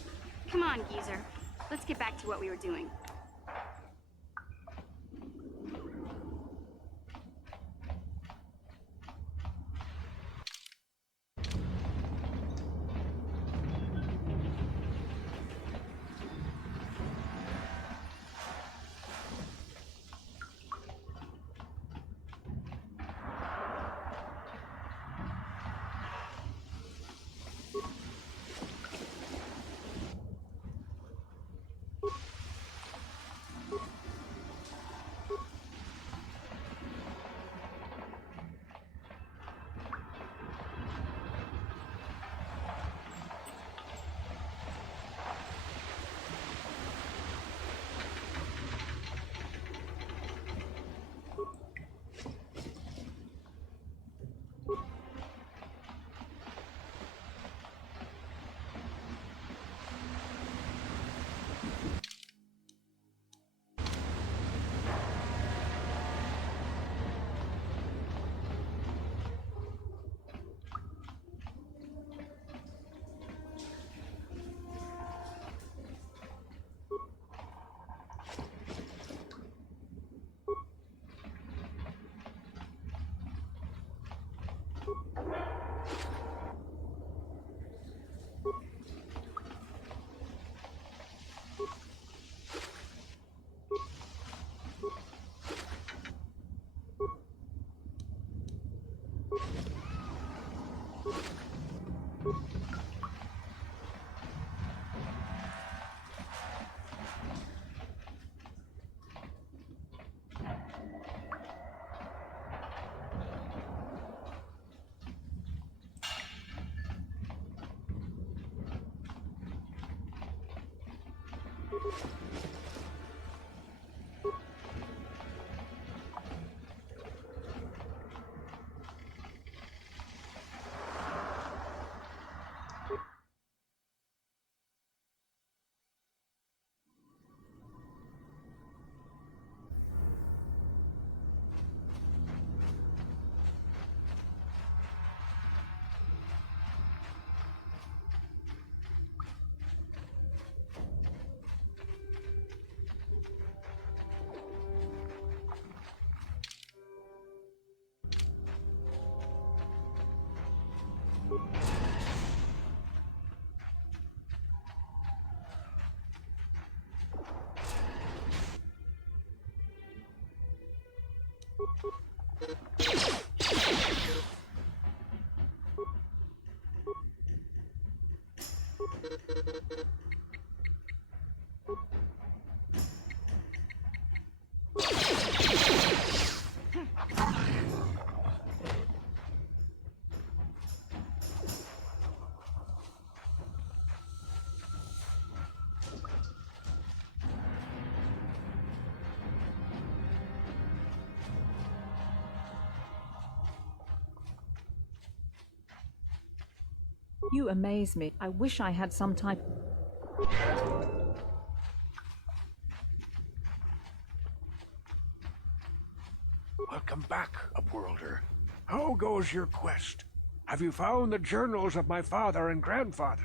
Come on, geezer. Let's get back to what we were doing. You amaze me. I wish I had some type... Welcome back, Upworlder. How goes your quest? Have you found the journals of my father and grandfather?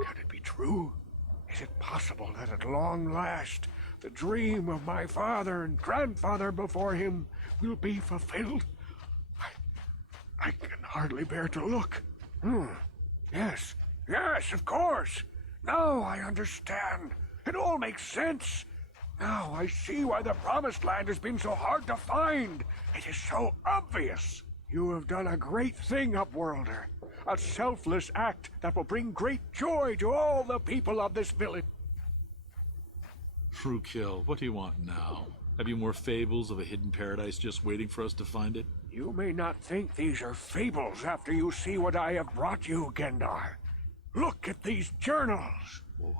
Can it be true? Is it possible that at long last, the dream of my father and grandfather before him will be fulfilled? I can hardly bear to look. Yes, of course. Now I understand. It all makes sense. Now I see why the Promised Land has been so hard to find. It is so obvious. You have done a great thing, Upworlder. A selfless act that will bring great joy to all the people of this village. Rookhill, what do you want now? Have you more fables of a hidden paradise just waiting for us to find it? You may not think these are fables after you see what I have brought you, Gendar. Look at these journals. What?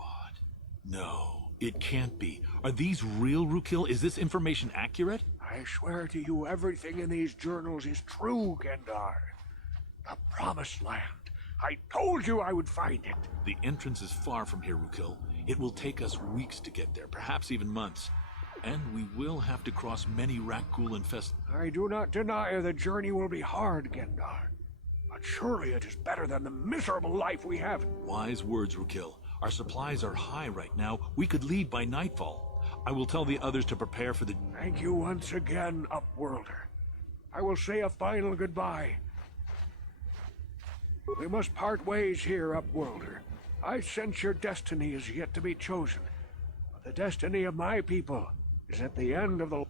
No, it can't be. Are these real, Rookhill? Is this information accurate? I swear to you, everything in these journals is true, Gendar. The Promised Land. I told you I would find it. The entrance is far from here, Rookhill. It will take us weeks to get there, perhaps even months. And we will have to cross many Rakghoul infest... I do not deny the journey will be hard, Gendar. But surely it is better than the miserable life we have. Wise words, Rookhill. Our supplies are high right now. We could leave by nightfall. I will tell the others to prepare for the... Thank you once again, Upworlder. I will say a final goodbye. We must part ways here, Upworlder. I sense your destiny is yet to be chosen. But the destiny of my people is at the end of the...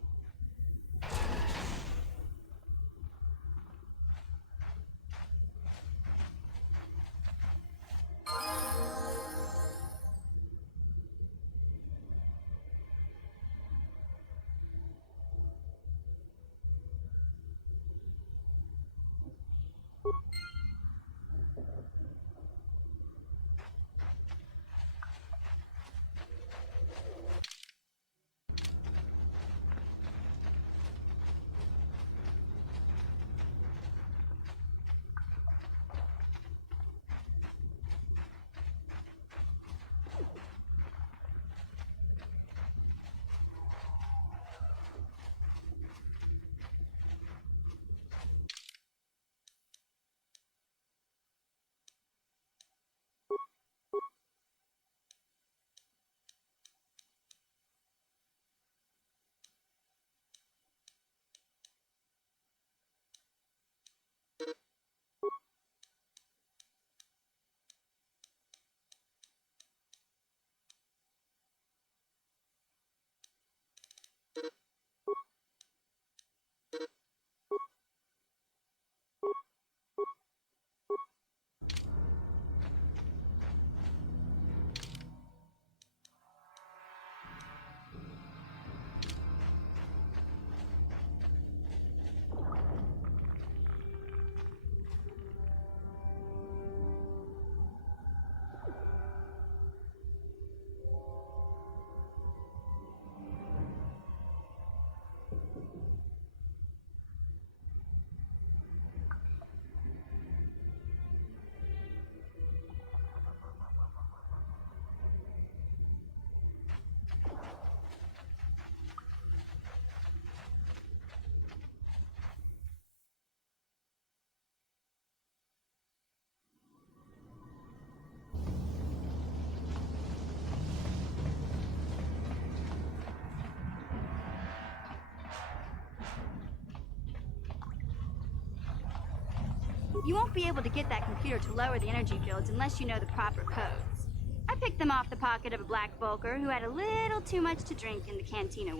You won't be able to get that computer to lower the energy fields unless you know the proper codes. I picked them off the pocket of a black Volker who had a little too much to drink in the cantina.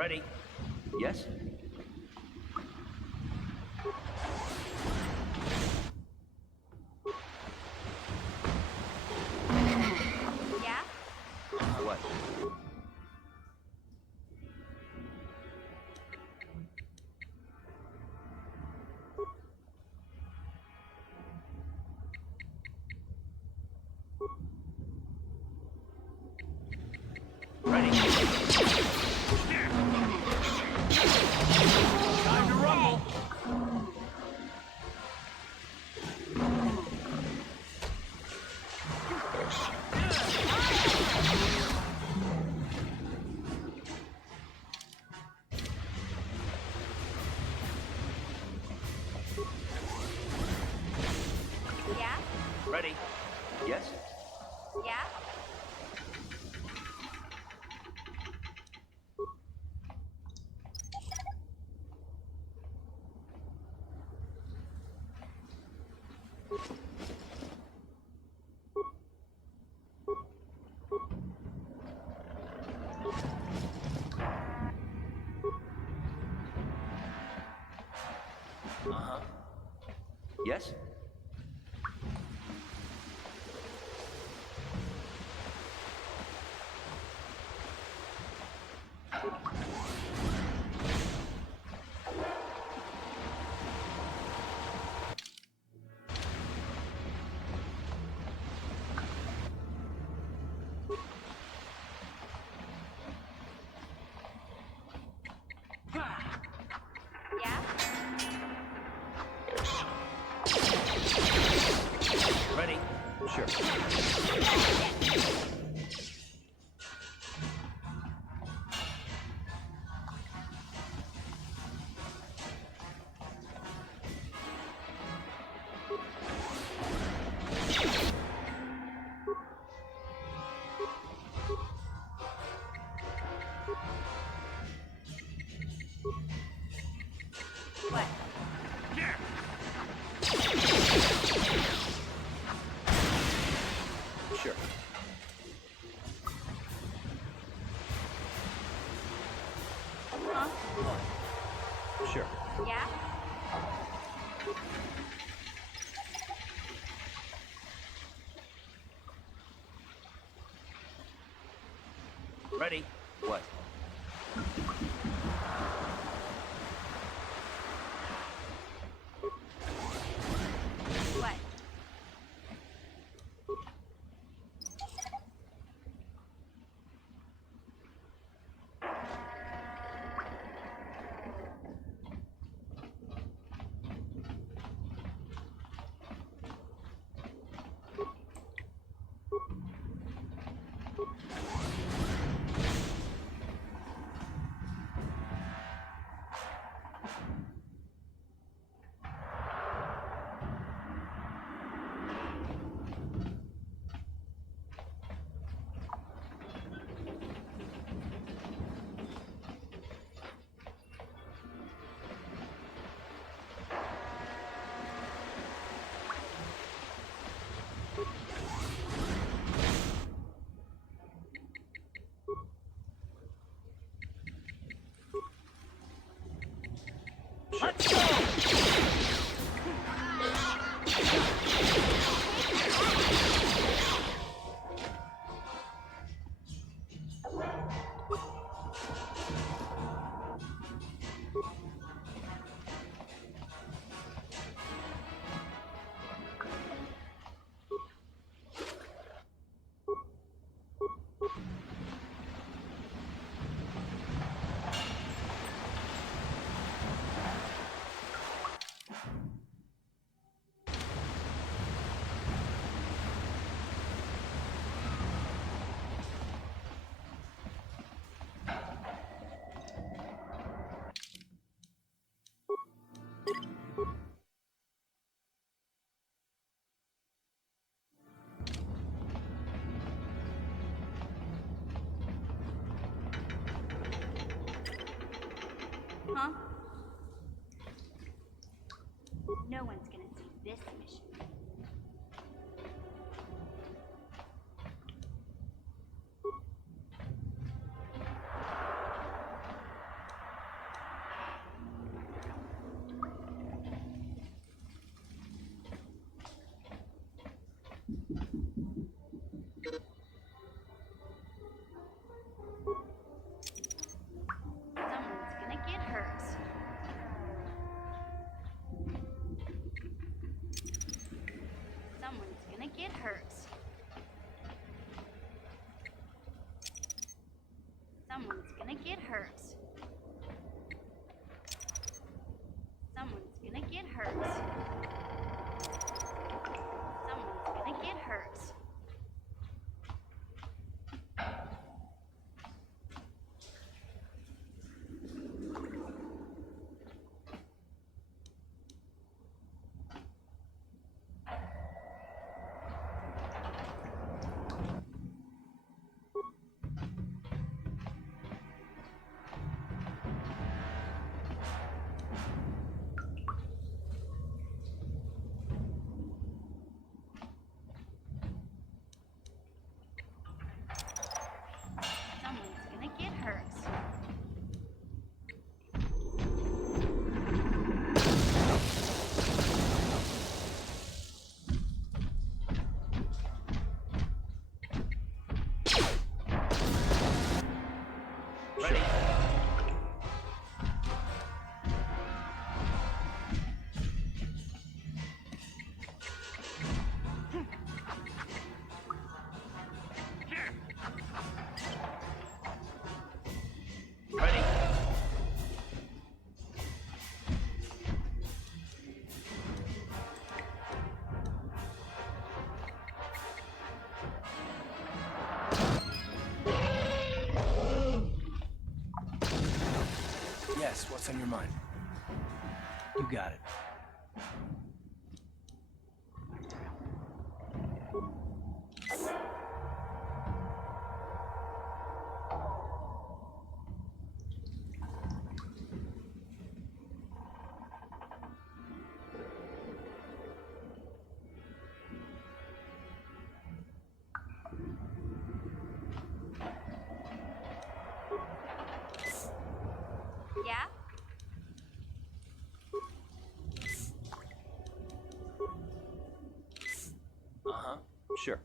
Ready? Yes? Yeah? What? Ready? Time to rumble. Yeah? Ready? Yes? Yeah? Uh-huh. Yes? Yeah? Ready? Sure. What? Sure. Huh? Sure. Yeah? Ready? What? What? Let's go! Huh? No one's gonna see this mission. Sure. Ready? Yes, what's on your mind? You got it. Yeah? Uh-huh. Sure.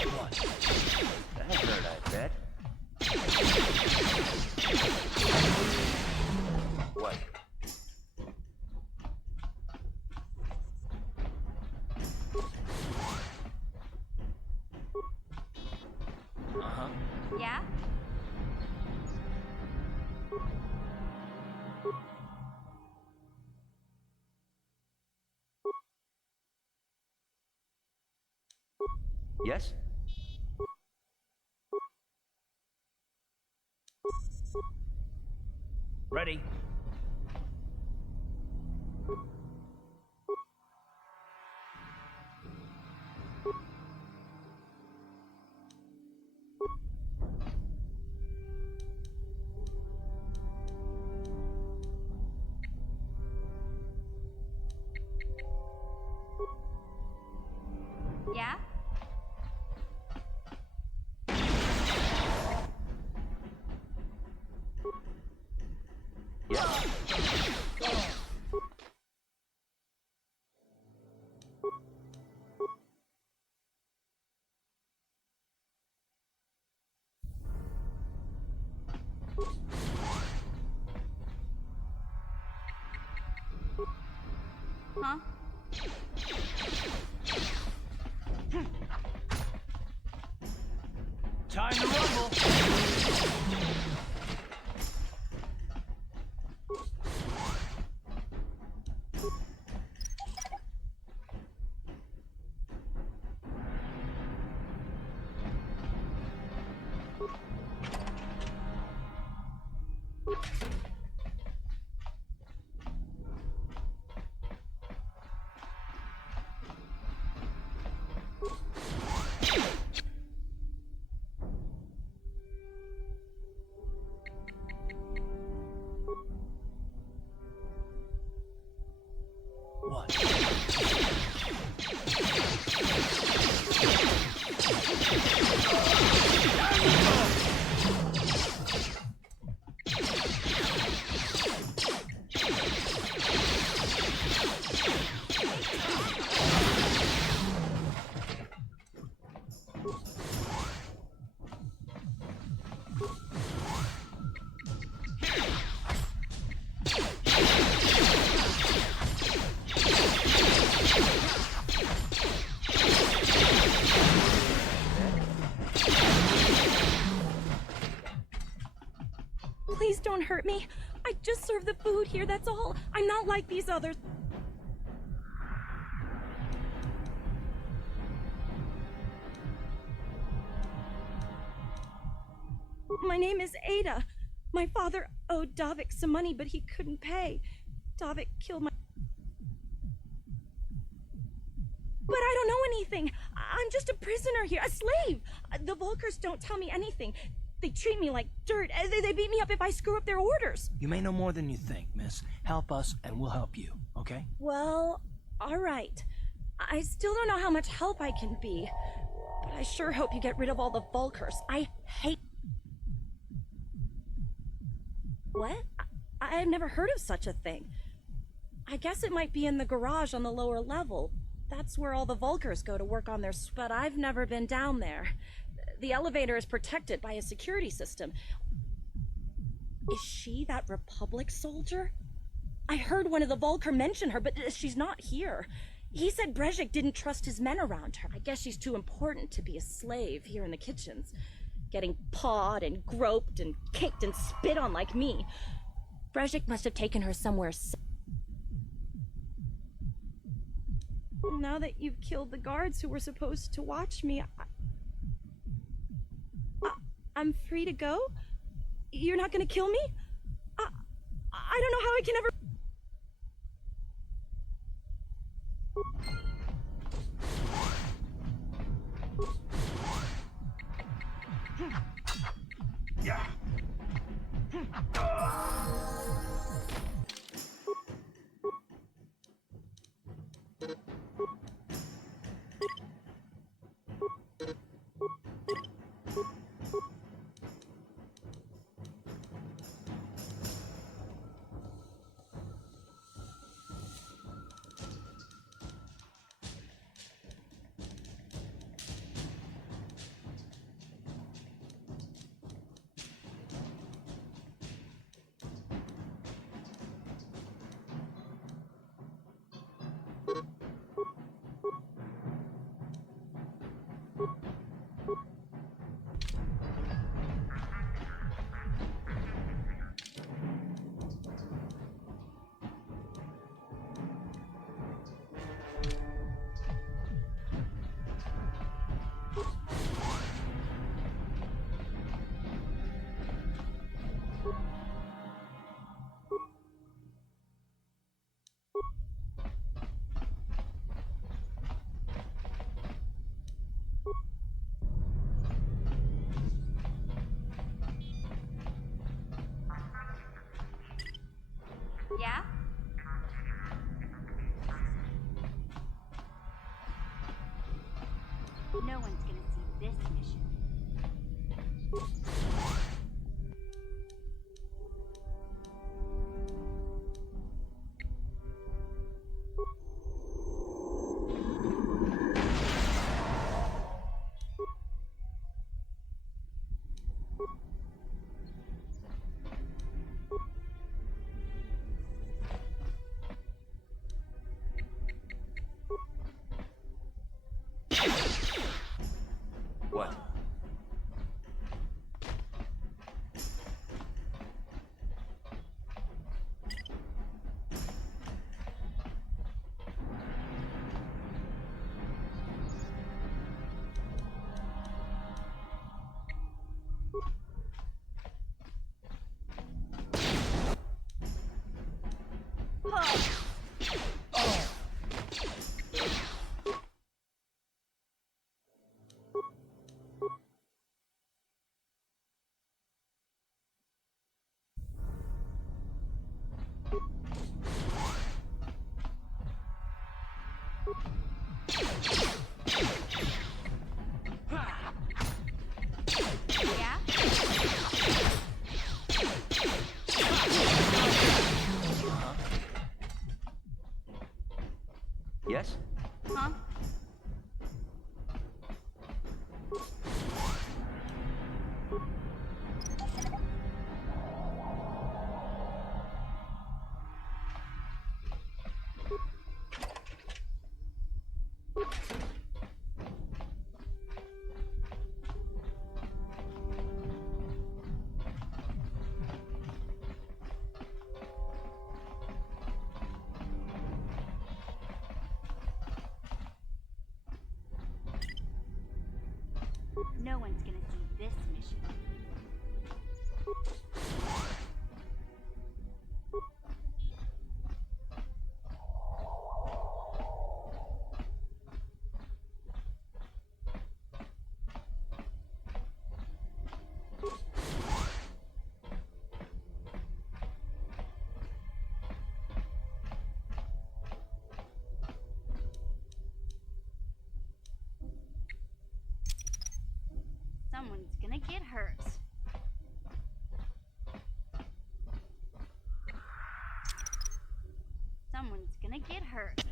What? That hurt, I bet. What? Uh-huh. Yeah? Yes? Ready? Yeah? Huh? Time to rumble. Please don't hurt me. I just serve the food here, that's all. I'm not like these others. My name is Ada. My father owed Davik some money, but he couldn't pay. Davik killed my... But I don't know anything. I'm just a prisoner here, a slave. The Volkers don't tell me anything. They treat me like dirt. They beat me up if I screw up their orders. You may know more than you think, miss. Help us, and we'll help you, okay? Well, all right. I still don't know how much help I can be, but I sure hope you get rid of all the Volkers. I hate... What? I've never heard of such a thing. I guess it might be in the garage on the lower level. That's where all the Volkers go to work on their... But I've never been down there. The elevator is protected by a security system. Is she that Republic soldier? I heard one of the Volker mention her, but she's not here. He said Brezhik didn't trust his men around her. I guess she's too important to be a slave here in the kitchens. Getting pawed and groped and kicked and spit on like me. Brezhik must have taken her somewhere Now that you've killed the guards who were supposed to watch me, I'm free to go? You're not gonna kill me? I don't know how I can ever... Yeah. Yes? Huh? No one's gonna see this mission. Someone's gonna get hurt. Someone's gonna get hurt.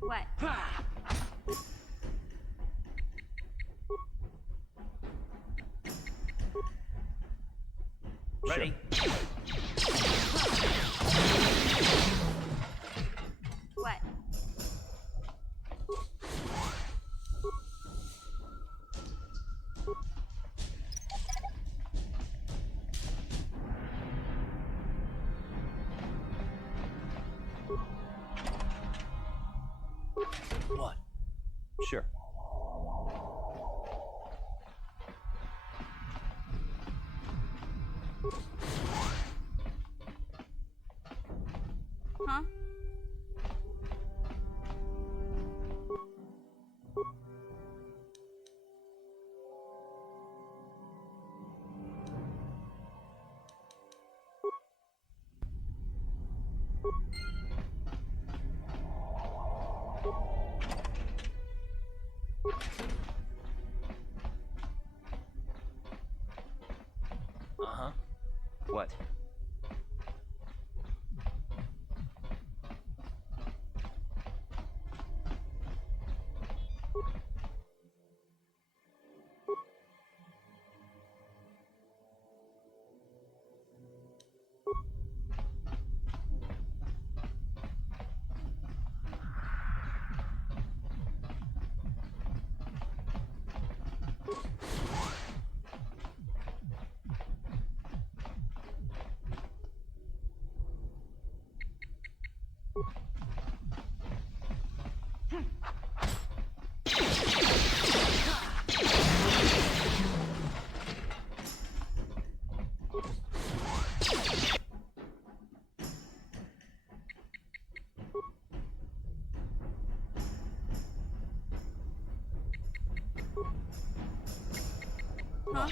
What? Ready? What? What? Sure. Huh? Uh-huh. What? Huh?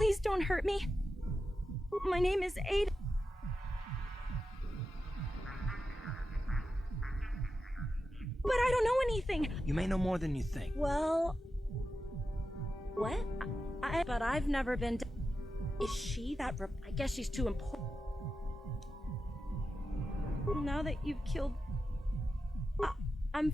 Please don't hurt me. My name is Ada. But I don't know anything. You may know more than you think. Well... What? But I've never been... Is she that... I guess she's too important. Now that you've killed... I'm...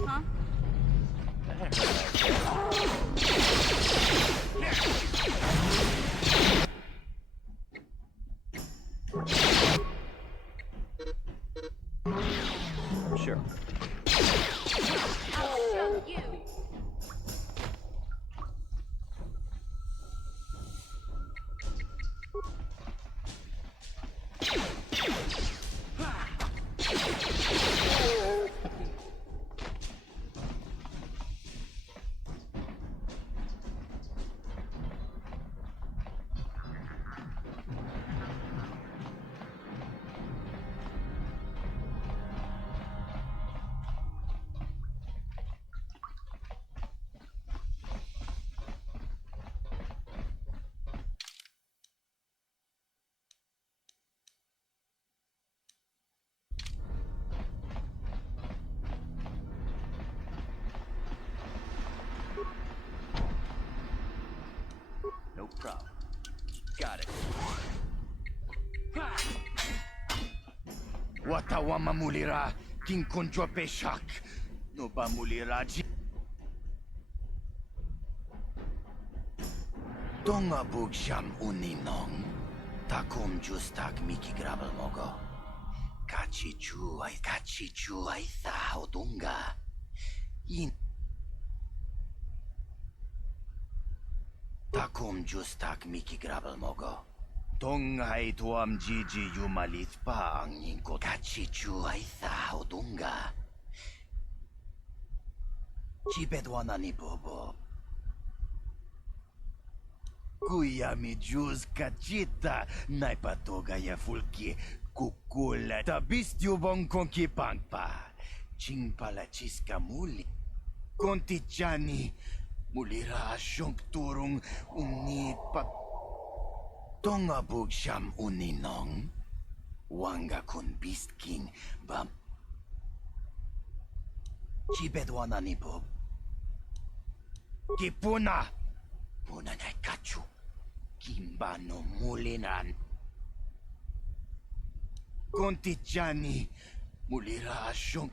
Huh? Sure. I'll show you. No problem. Got it. Watawama mulira, kinkonjo peshak. No ba mulira ji. Donga bugsham uninong. Takum justak miki grabel mogo. Kachichu ay tha odunga. In Takum justak miki grabel mogo. Tongai tuam jiji yumalit pa ang ingko. Kachichu ay tha odunga. Chipedwana ni bobo. Kuya mi juz kachita. Naipatoga ya fulki. Kukula. Tabistyo bong konki pangpa. Chingpala chiska muli. Kontichani. Mulira asyong turong unit pa... Tonga bugsyam uninong. Wanga kun bistking ba... Chibedwana ni Bob. Kipuna! Puna na kachu. Kimbano mulinan. Kontichani. Mulira asyong...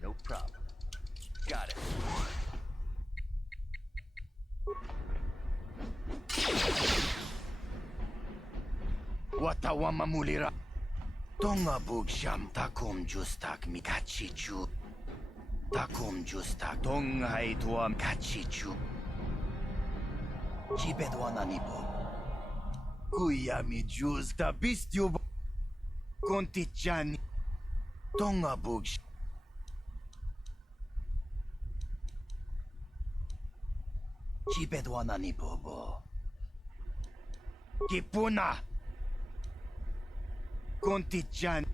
No problem. Got it. Watawama mulira. Tonga bugsham takum justak mikachichu. Takum justak tonga itwa mikachichu. Chibedwana nipo. Kuyami justa bistyo kontichani. Tonga bugsham. Chibedwana nipo bo. Kipuna. Kontichan.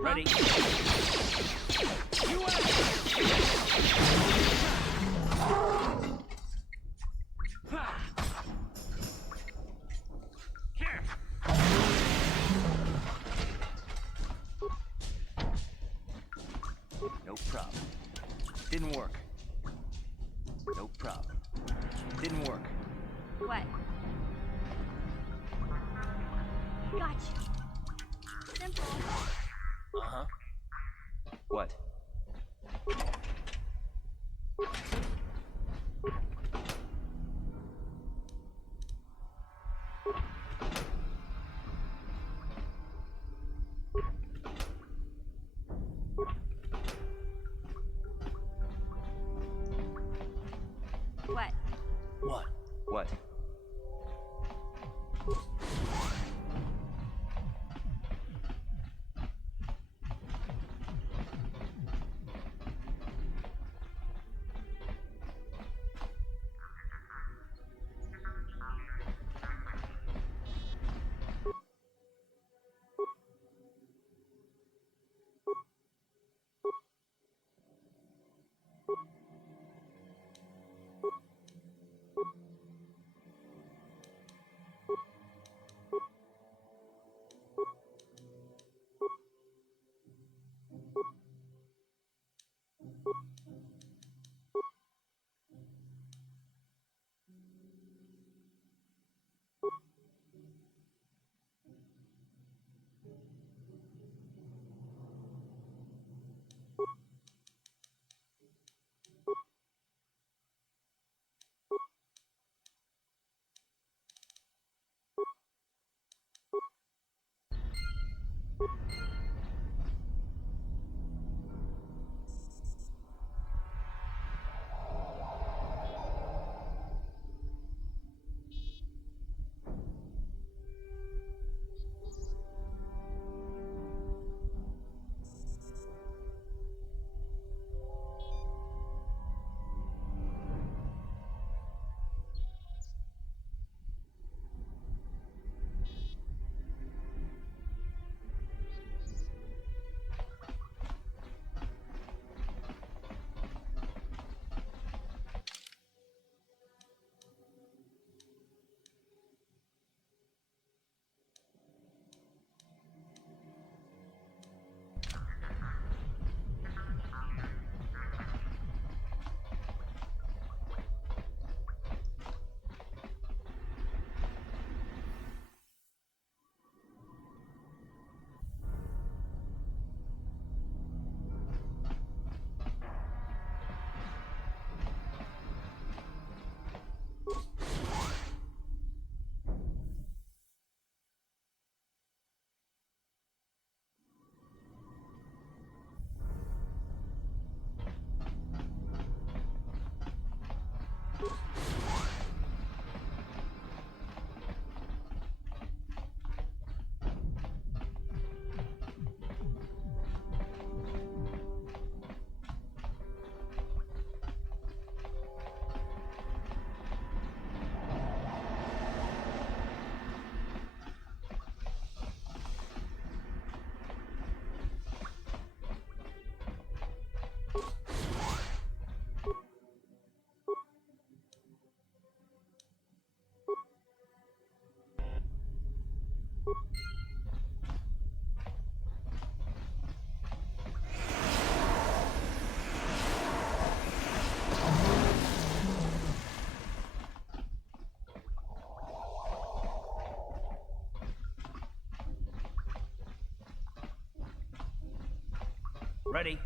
Ready? No problem. Didn't work. No problem. Didn't work. What? Gotcha. Simple. Uh-huh. What? What? What? What? Ready?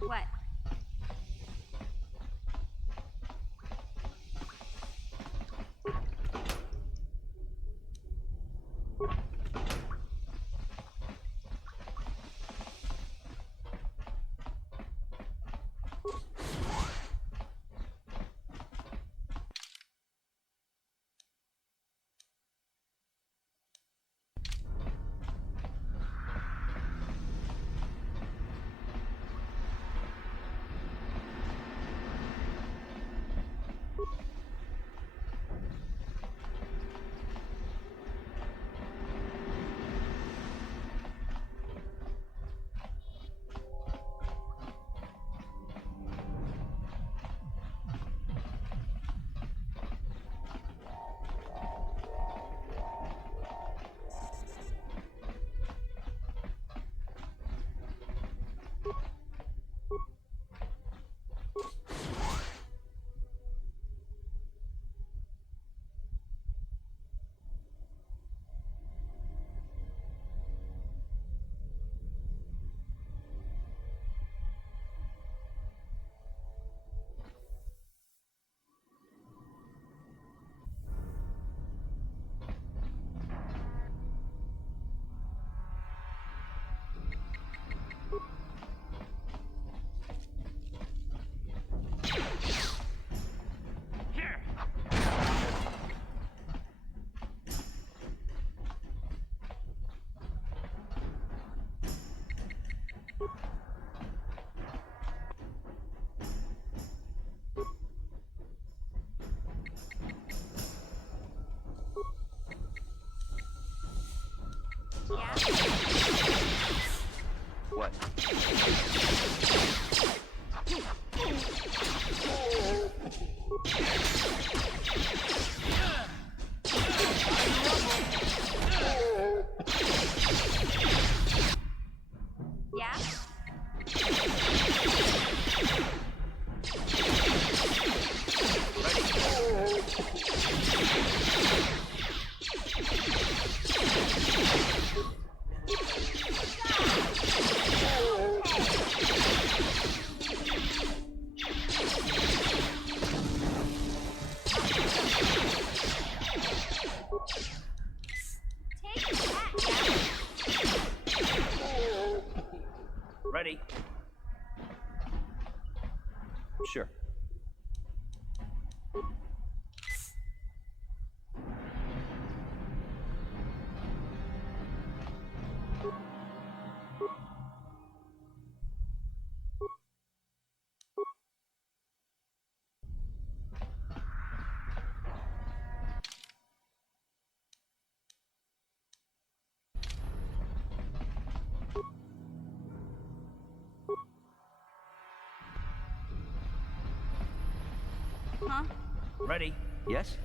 What? What? Yeah? Ready? Sure. Huh? Ready? Yes?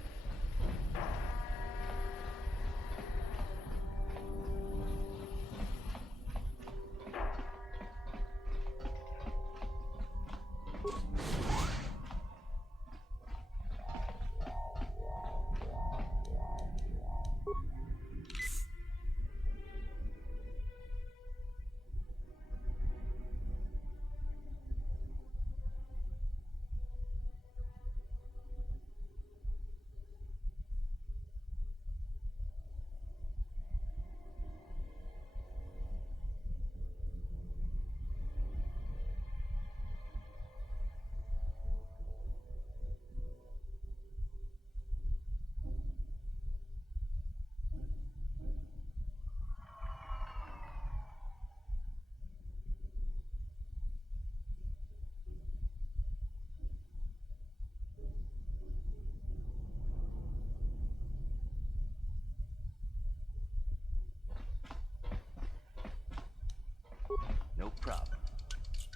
No problem.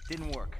Didn't work.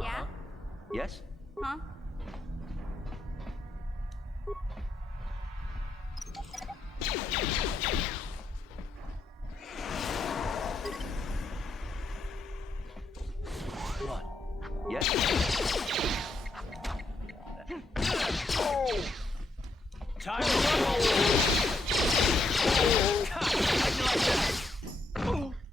Yeah? Yes? Huh? What? Yes? Time to run! God, how'd you like that?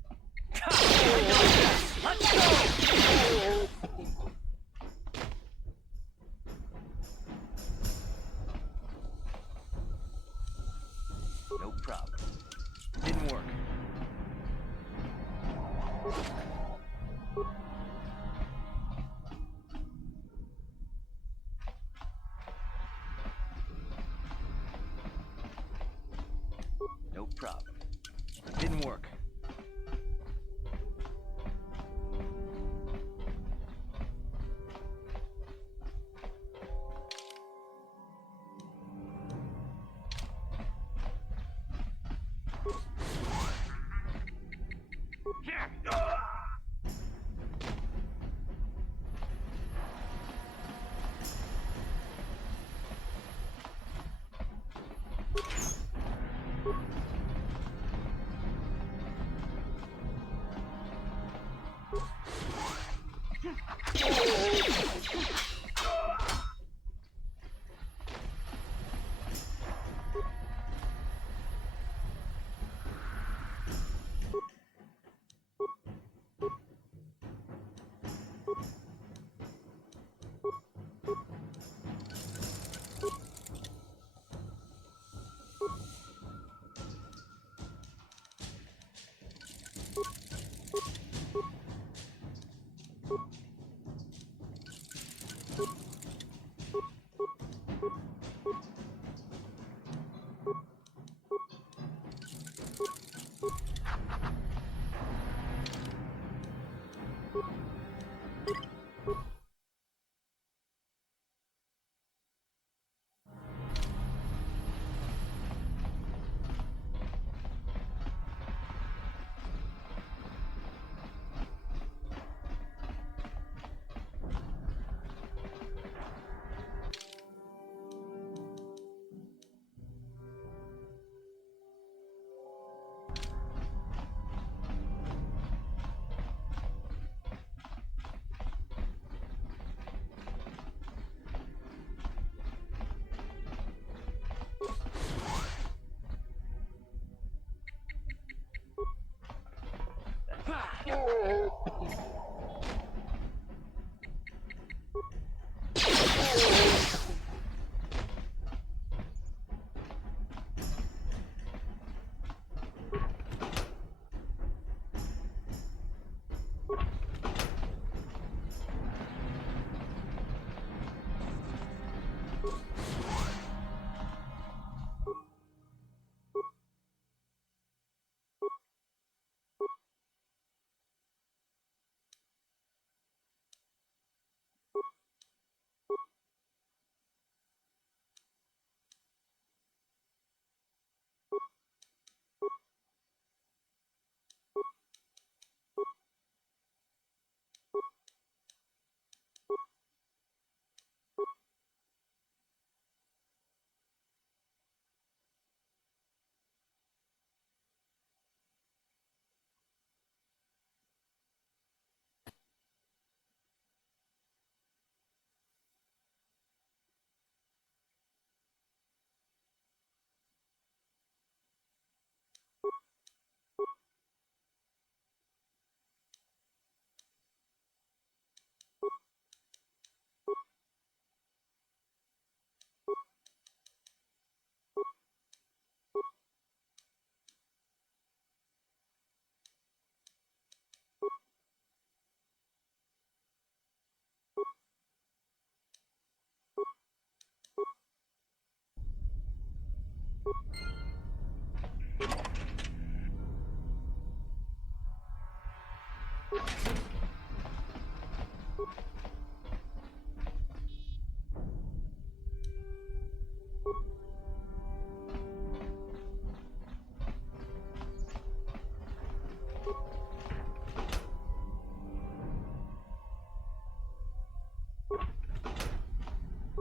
problem. It didn't work.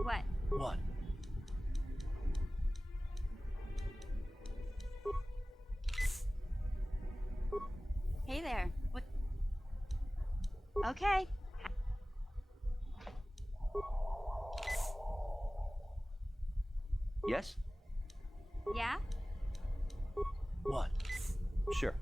What? What? Hey there. What? Okay. Yes? Yeah? What? Sure.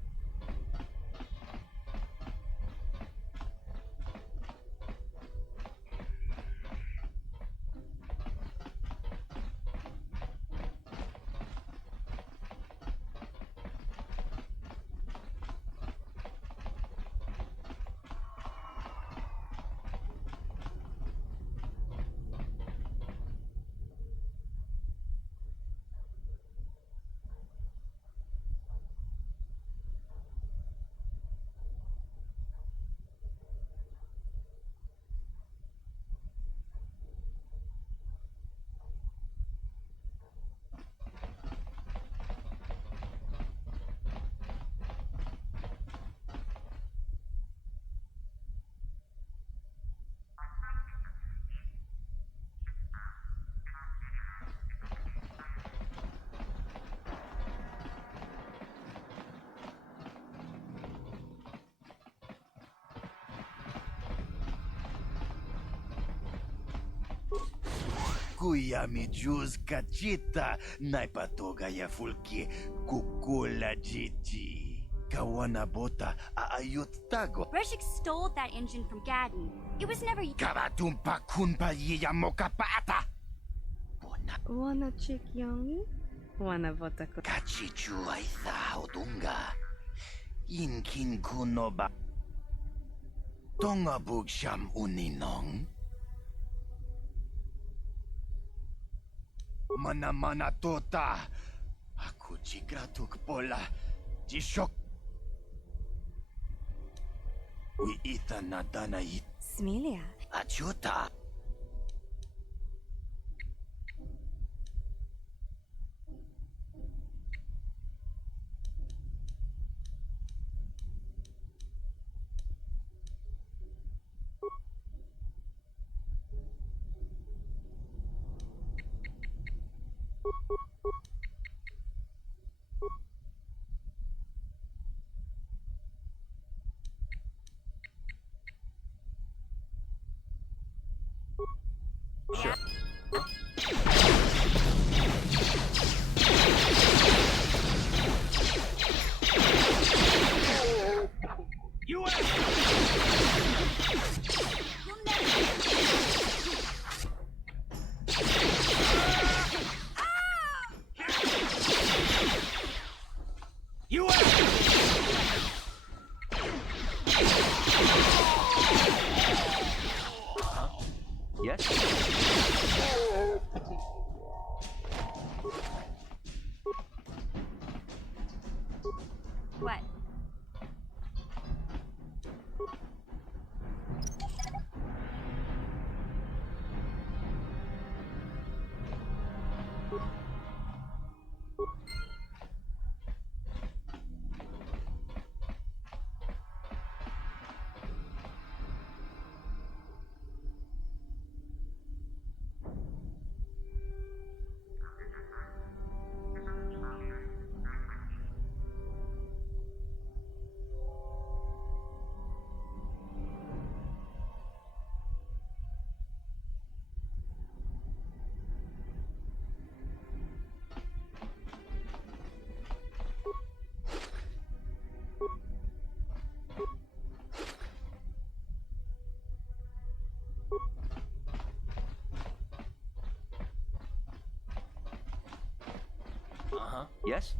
Kuya mi juz kachita naipatoga ya fulki kukula jiji. Kawana bota aayut tago. Reshik stole that engine from Gadden. It was never... Karatumpa kunpa yiya mokapaata. Wanna chick yummy? Wanna bota Kachichu aitha odunga. Inkin kunoba. Tonga bugsham uninong. Mana tota. Aku jigratuk pola. Jishok. We ita nadana it. Smilia. Achuta. Sure. You Yes? What? Uh-huh. Yes?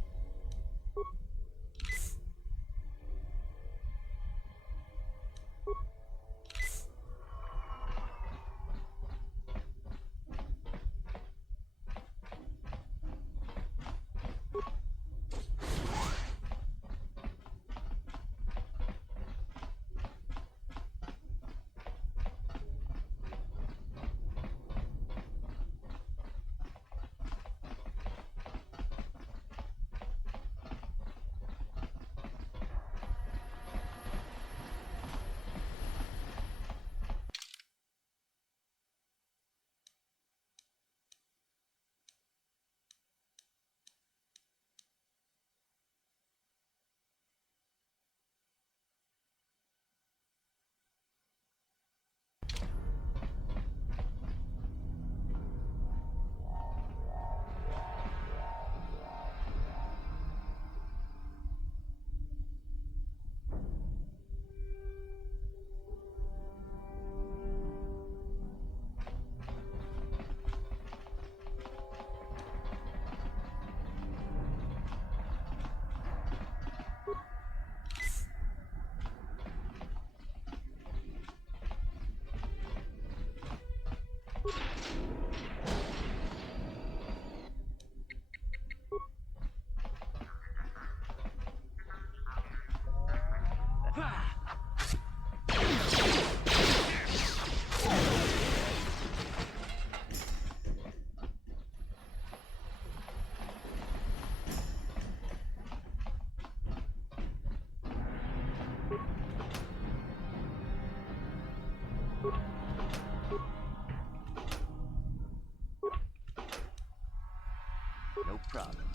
No problem.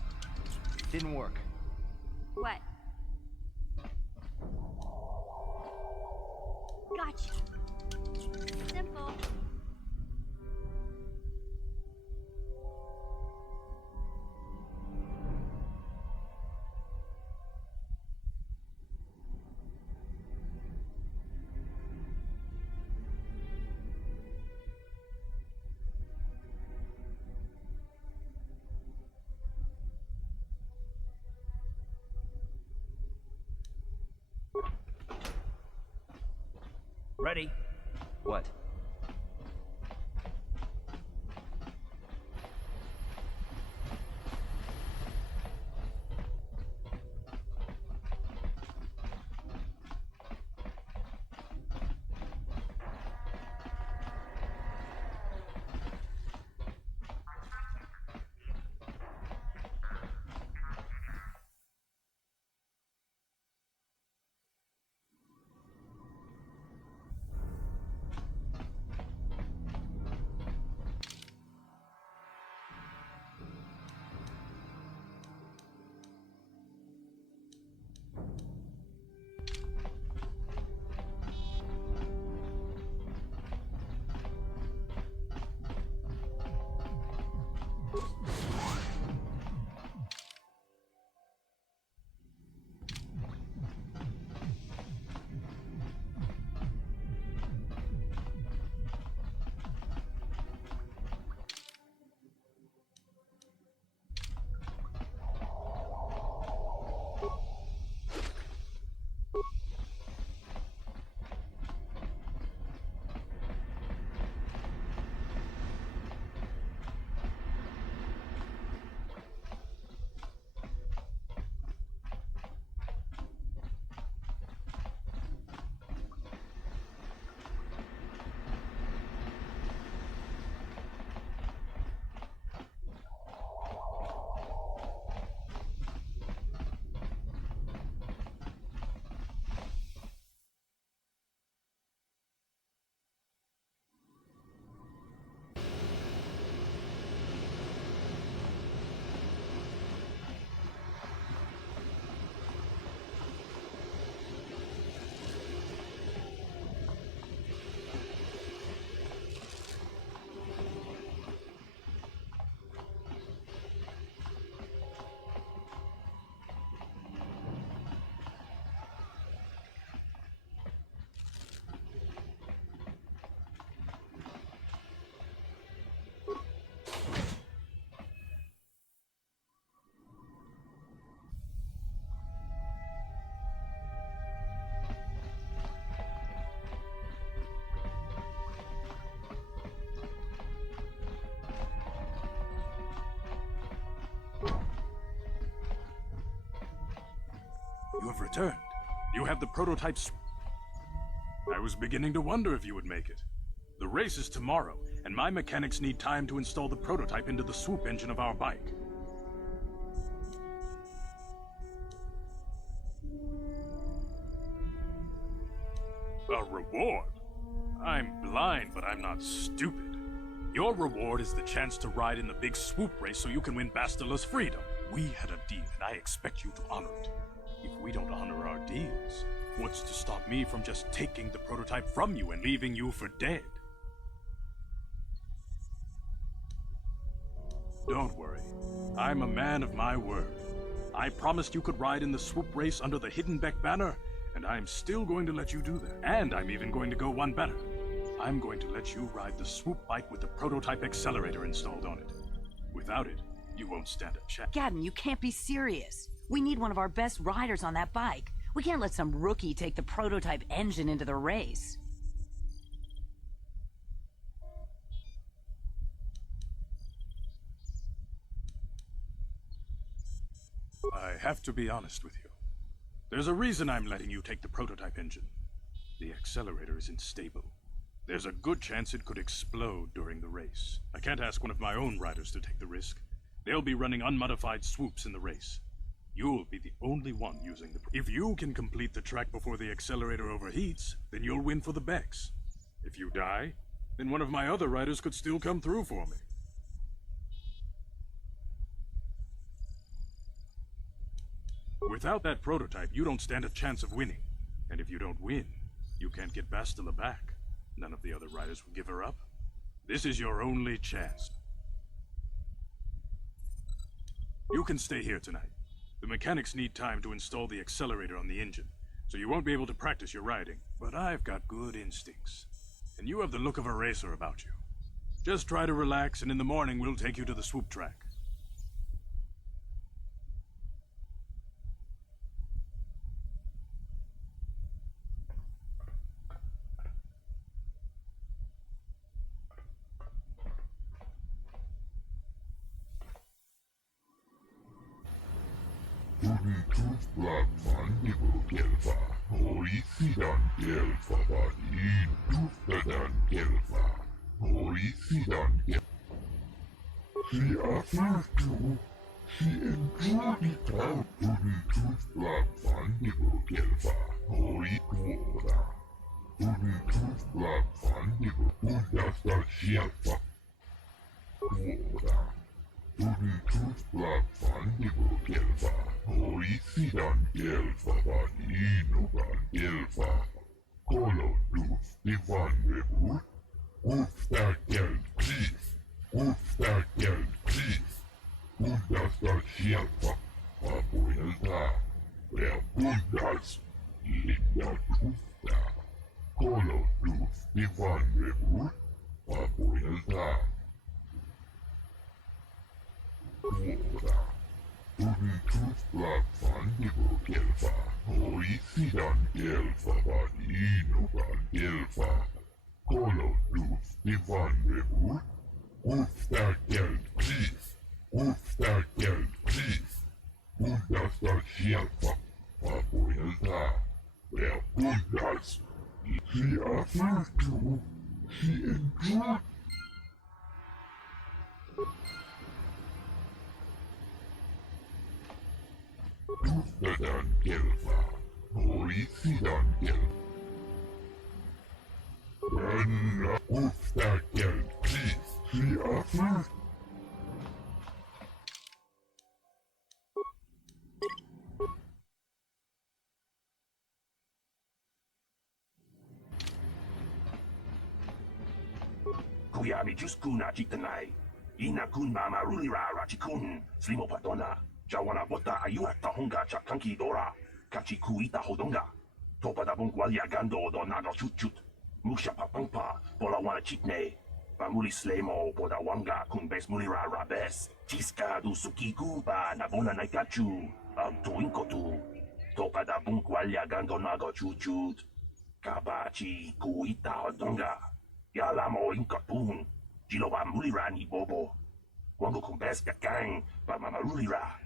Didn't work. What? Gotcha. Simple. Ready? What? You have returned. You have the prototypes. I was beginning to wonder if you would make it. The race is tomorrow, and my mechanics need time to install the prototype into the swoop engine of our bike. A reward? I'm blind, but I'm not stupid. Your reward is the chance to ride in the big swoop race so you can win Bastila's freedom. We had a deal, and I expect you to honor it. If we don't honor our deals, what's to stop me from just taking the prototype from you and leaving you for dead? Don't worry. I'm a man of my word. I promised you could ride in the swoop race under the Hiddenbeck banner, and I'm still going to let you do that. And I'm even going to go one better. I'm going to let you ride the swoop bike with the prototype accelerator installed on it. Without it, you won't stand a chance. Gadden, you can't be serious. We need one of our best riders on that bike. We can't let some rookie take the prototype engine into the race. I have to be honest with you. There's a reason I'm letting you take the prototype engine. The accelerator isn't stable. There's a good chance it could explode during the race. I can't ask one of my own riders to take the risk. They'll be running unmodified swoops in the race. You'll be the only one using the... If you can complete the track before the accelerator overheats, then you'll win for the Becks. If you die, then one of my other riders could still come through for me. Without that prototype, you don't stand a chance of winning. And if you don't win, you can't get Bastila back. None of the other riders will give her up. This is your only chance. You can stay here tonight. The mechanics need time to install the accelerator on the engine, so you won't be able to practice your riding. But I've got good instincts, and you have the look of a racer about you. Just try to relax, and in the morning we'll take you to the swoop track. Kuyami Juskuna Chitanai. Ina kun mama rulira rachikun. Slimo patona. Jawana bota ayuha tahonga chakanki dora. Kachikuita hodonga. Topada bungwalia gando donado chut. Musha papangpa. Pola wana chitne. Pamuli slemo poda wanga kun bes mulira rabes. Chiska du suki kuba nabona naikachu. Tuinkotu. Topada bungwalia gando nago chuchut. Kabachi kuita hodonga. Yalamo inkapun, Jiloba mulira ni bobo. Wango kumbes kakang, pa mamarulira.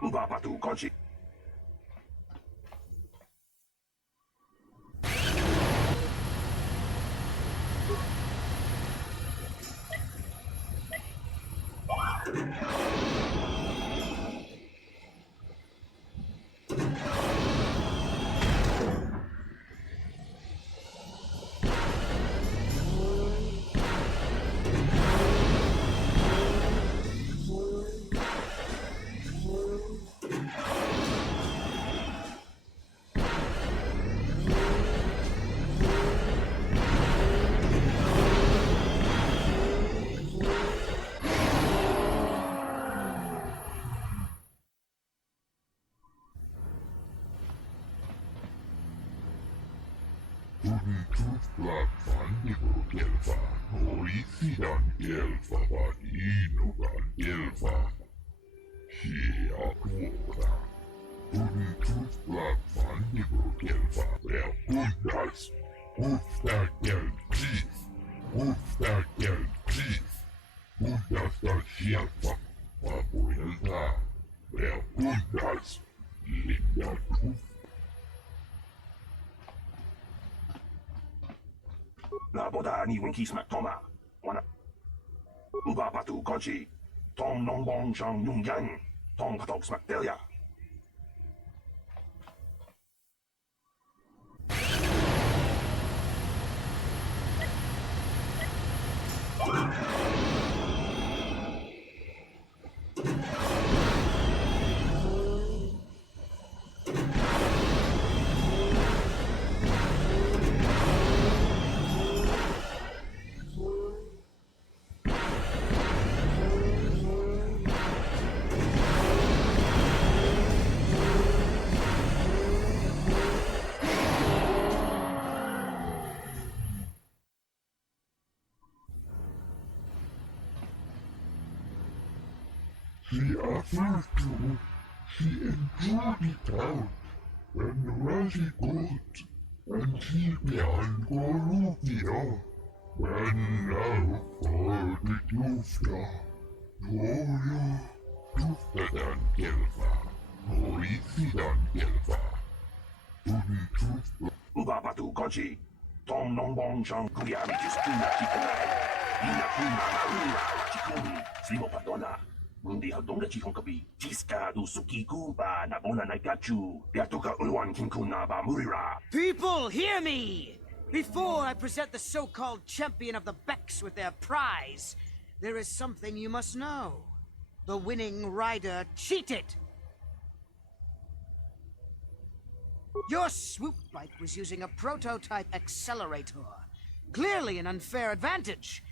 Ubapatu Kochi. La boda ni winky smack toma. Wana. Ubapatu Kochi. Tong nong bong chang yung yang. Tong patok smack delia. afternoon, he enjoyed it out and really good, and he began Goruvia. When now for the Dufta, Toyo, Duftadan Gelva, Orifidan Gelva, Tuni Dufta. Ubabatu Goji, Tom Nombong Chong Kuyami Jiskuna Chikanai, Ina Kuna Marura Chikuni, Slimo Padona, Mundi Hadonga Chihonkabi, Jiska du Sukiku ba Nabona Naikachu, Yatuka Ulwan Kinkuna ba Murira. People, hear me! Before I present the so-called champion of the Becks with their prize, there is something you must know. The winning rider cheated! Your swoop bike was using a prototype accelerator. Clearly an unfair advantage.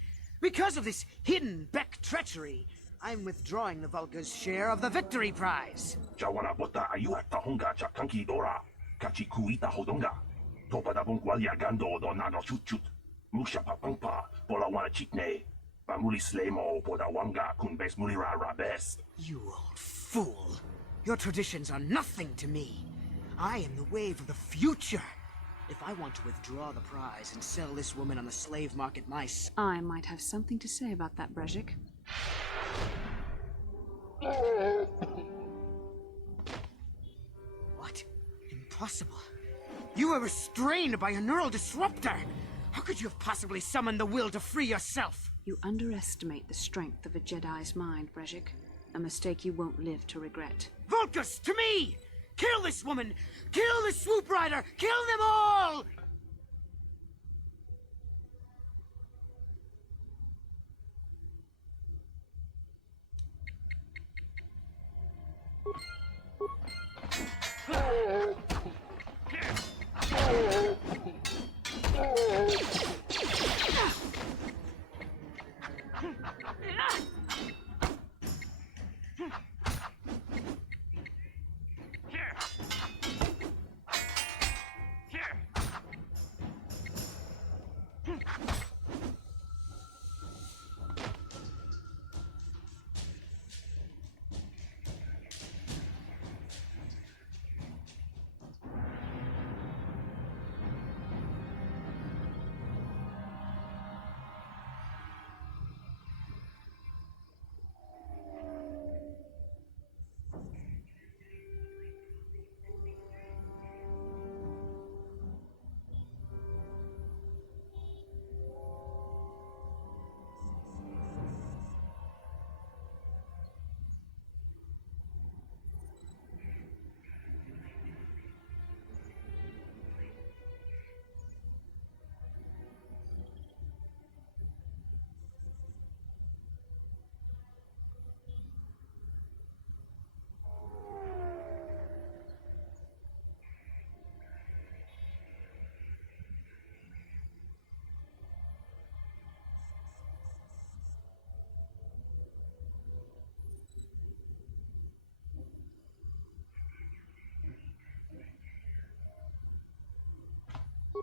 Because of this hidden Beck treachery, I'm withdrawing the Vulgar's share of the victory prize. Jawana Bota Ayuata Honga Chakanki Dora, Kachikuita Hodonga, Topadabun Gualia Gando Donano Chut, Musha Papampa, Polawana Chitne, Bamuli Slemo, Podawanga, Kunbes Mulira Rabes. You old fool. Your traditions are nothing to me. I am the wave of the future. If I want to withdraw the prize and sell this woman on the slave market myself... I might have something to say about that, Brezhik. What? Impossible. You were restrained by a neural disruptor. How could you have possibly summoned the will to free yourself? You underestimate the strength of a Jedi's mind, Brezhik. A mistake you won't live to regret. Vulcus, to me! Kill this woman! Kill the swoop rider! Kill them all!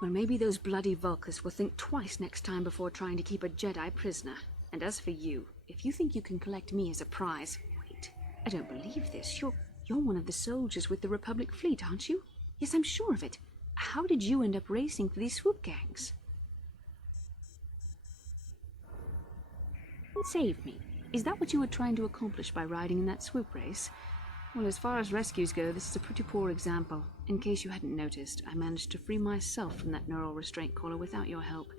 Well, maybe those bloody Vulcans will think twice next time before trying to keep a Jedi prisoner. And as for you, if you think you can collect me as a prize... Wait, I don't believe this. You're one of the soldiers with the Republic fleet, aren't you? Yes, I'm sure of it. How did you end up racing for these swoop gangs? Save me. Is that what you were trying to accomplish by riding in that swoop race? Well, as far as rescues go, this is a pretty poor example. In case you hadn't noticed, I managed to free myself from that neural restraint collar without your help.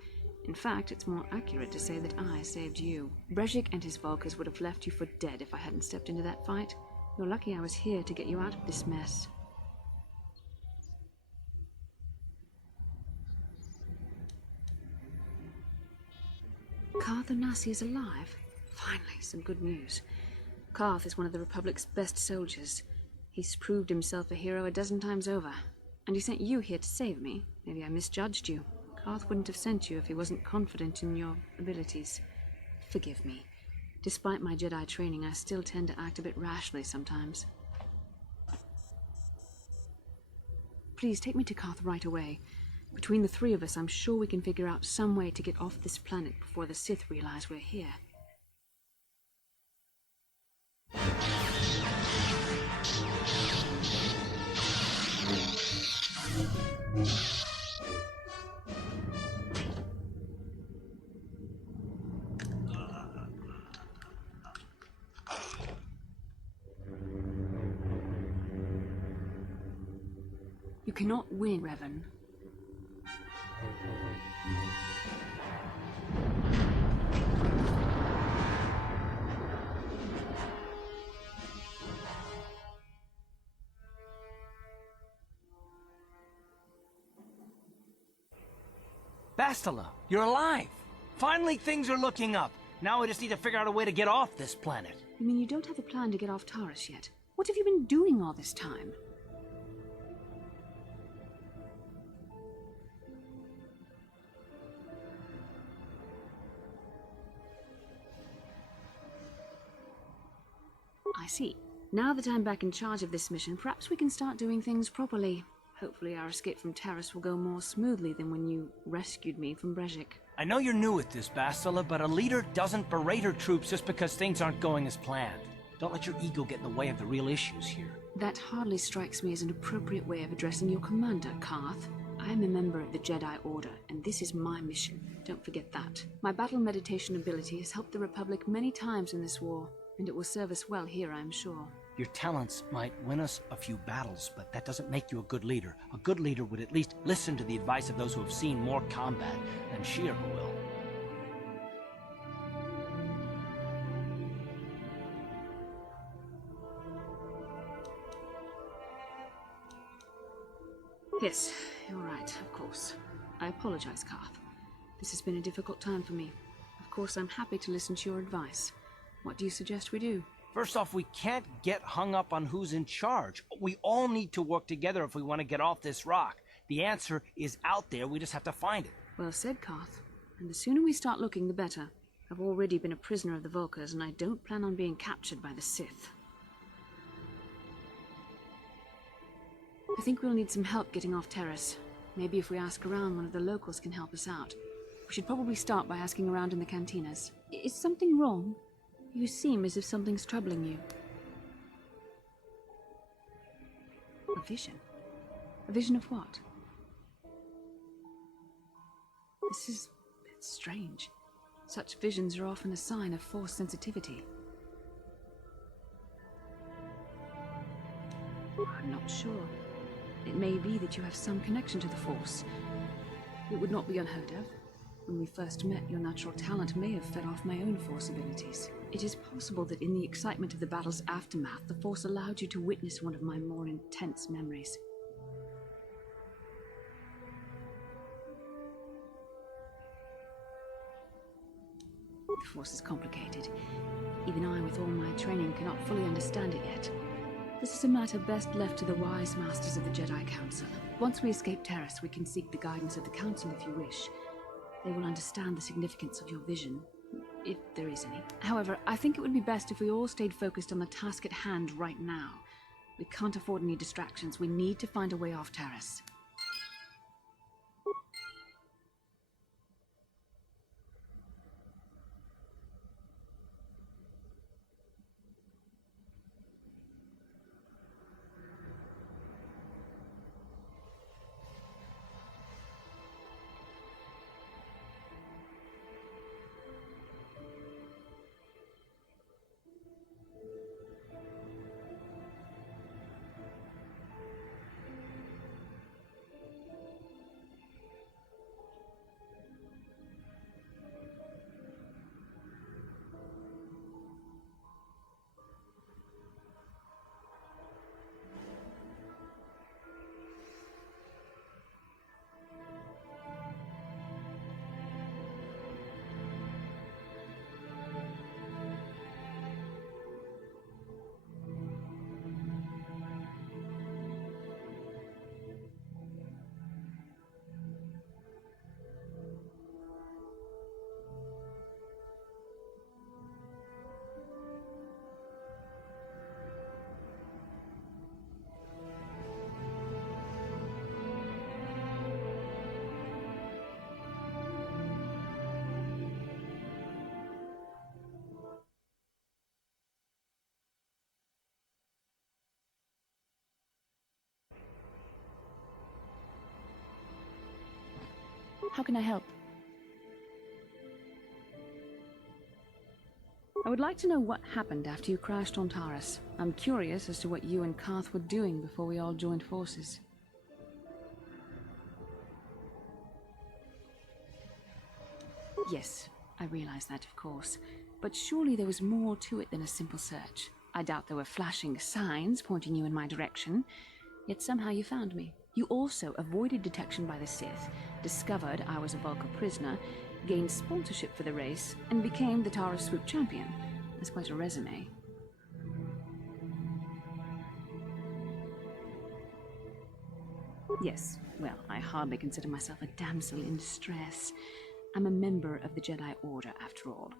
In fact, it's more accurate to say that I saved you. Brezhik and his Vulcans would have left you for dead if I hadn't stepped into that fight. You're lucky I was here to get you out of this mess. Karth Onasi is alive? Finally, some good news. Karth is one of the Republic's best soldiers. He's proved himself a hero a dozen times over. And he sent you here to save me. Maybe I misjudged you. Karth wouldn't have sent you if he wasn't confident in your abilities. Forgive me. Despite my Jedi training, I still tend to act a bit rashly sometimes. Please take me to Karth right away. Between the three of us, I'm sure we can figure out some way to get off this planet before the Sith realize we're here. You cannot win, Revan. Bastila, you're alive! Finally, things are looking up. Now we just need to figure out a way to get off this planet. You mean you don't have a plan to get off Taurus yet? What have you been doing all this time? I see. Now that I'm back in charge of this mission, perhaps we can start doing things properly. Hopefully our escape from Taurus will go more smoothly than when you rescued me from Brejik. I know you're new at this, Bastila, but a leader doesn't berate her troops just because things aren't going as planned. Don't let your ego get in the way of the real issues here. That hardly strikes me as an appropriate way of addressing your commander, Karth. I'm a member of the Jedi Order, and this is my mission. Don't forget that. My battle meditation ability has helped the Republic many times in this war, and it will serve us well here, I'm sure. Your talents might win us a few battles, but that doesn't make you a good leader. A good leader would at least listen to the advice of those who have seen more combat than Shir will. Yes, you're right, of course. I apologize, Karth. This has been a difficult time for me. Of course, I'm happy to listen to your advice. What do you suggest we do? First off, we can't get hung up on who's in charge. We all need to work together if we want to get off this rock. The answer is out there, we just have to find it. Well said, Karth. And the sooner we start looking, the better. I've already been a prisoner of the Vulkars, and I don't plan on being captured by the Sith. I think we'll need some help getting off Taurus. Maybe if we ask around, one of the locals can help us out. We should probably start by asking around in the cantinas. Is something wrong? You seem as if something's troubling you. A vision? A vision of what? This is a bit strange. Such visions are often a sign of Force sensitivity. I'm not sure. It may be that you have some connection to the Force. It would not be unheard of. When we first met, your natural talent may have fed off my own Force abilities. It is possible that in the excitement of the battle's aftermath, the Force allowed you to witness one of my more intense memories. The Force is complicated. Even I, with all my training, cannot fully understand it yet. This is a matter best left to the wise masters of the Jedi Council. Once we escape Taurus, we can seek the guidance of the Council if you wish. They will understand the significance of your vision, if there is any. However, I think it would be best if we all stayed focused on the task at hand right now. We can't afford any distractions. We need to find a way off Taurus. How can I help? I would like to know what happened after you crashed on Taurus. I'm curious as to what you and Karth were doing before we all joined forces. Yes, I realize that, of course. But surely there was more to it than a simple search. I doubt there were flashing signs pointing you in my direction, yet somehow you found me. You also avoided detection by the Sith, discovered I was a Vulcan prisoner, gained sponsorship for the race, and became the Tara Swoop champion. That's quite a resume. Yes, well, I hardly consider myself a damsel in distress. I'm a member of the Jedi Order, after all.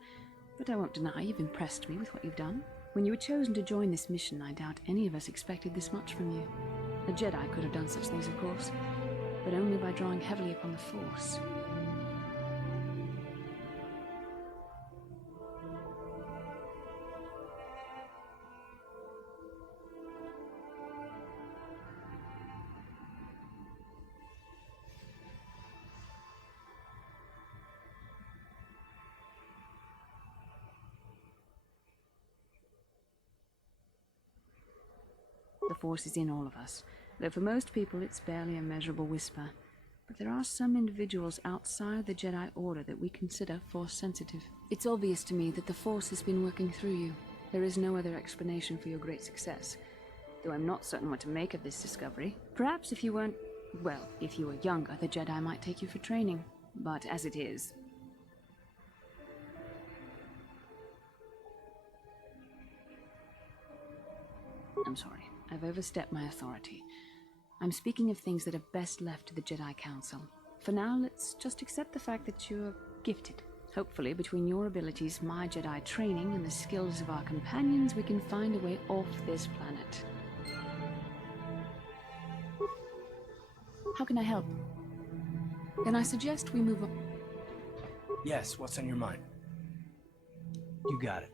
But I won't deny you've impressed me with what you've done. When you were chosen to join this mission, I doubt any of us expected this much from you. A Jedi could have done such things, of course, but only by drawing heavily upon the Force. The Force is in all of us, though for most people it's barely a measurable whisper. But there are some individuals outside the Jedi Order that we consider Force-sensitive. It's obvious to me that the Force has been working through you. There is no other explanation for your great success, though I'm not certain what to make of this discovery. Perhaps if you weren't... well, if you were younger, the Jedi might take you for training. But as it is... I'm sorry. I've overstepped my authority. I'm speaking of things that are best left to the Jedi Council. For now, let's just accept the fact that you're gifted. Hopefully, between your abilities, my Jedi training, and the skills of our companions, we can find a way off this planet. How can I help? Then I suggest we move on. Yes, what's on your mind? You got it.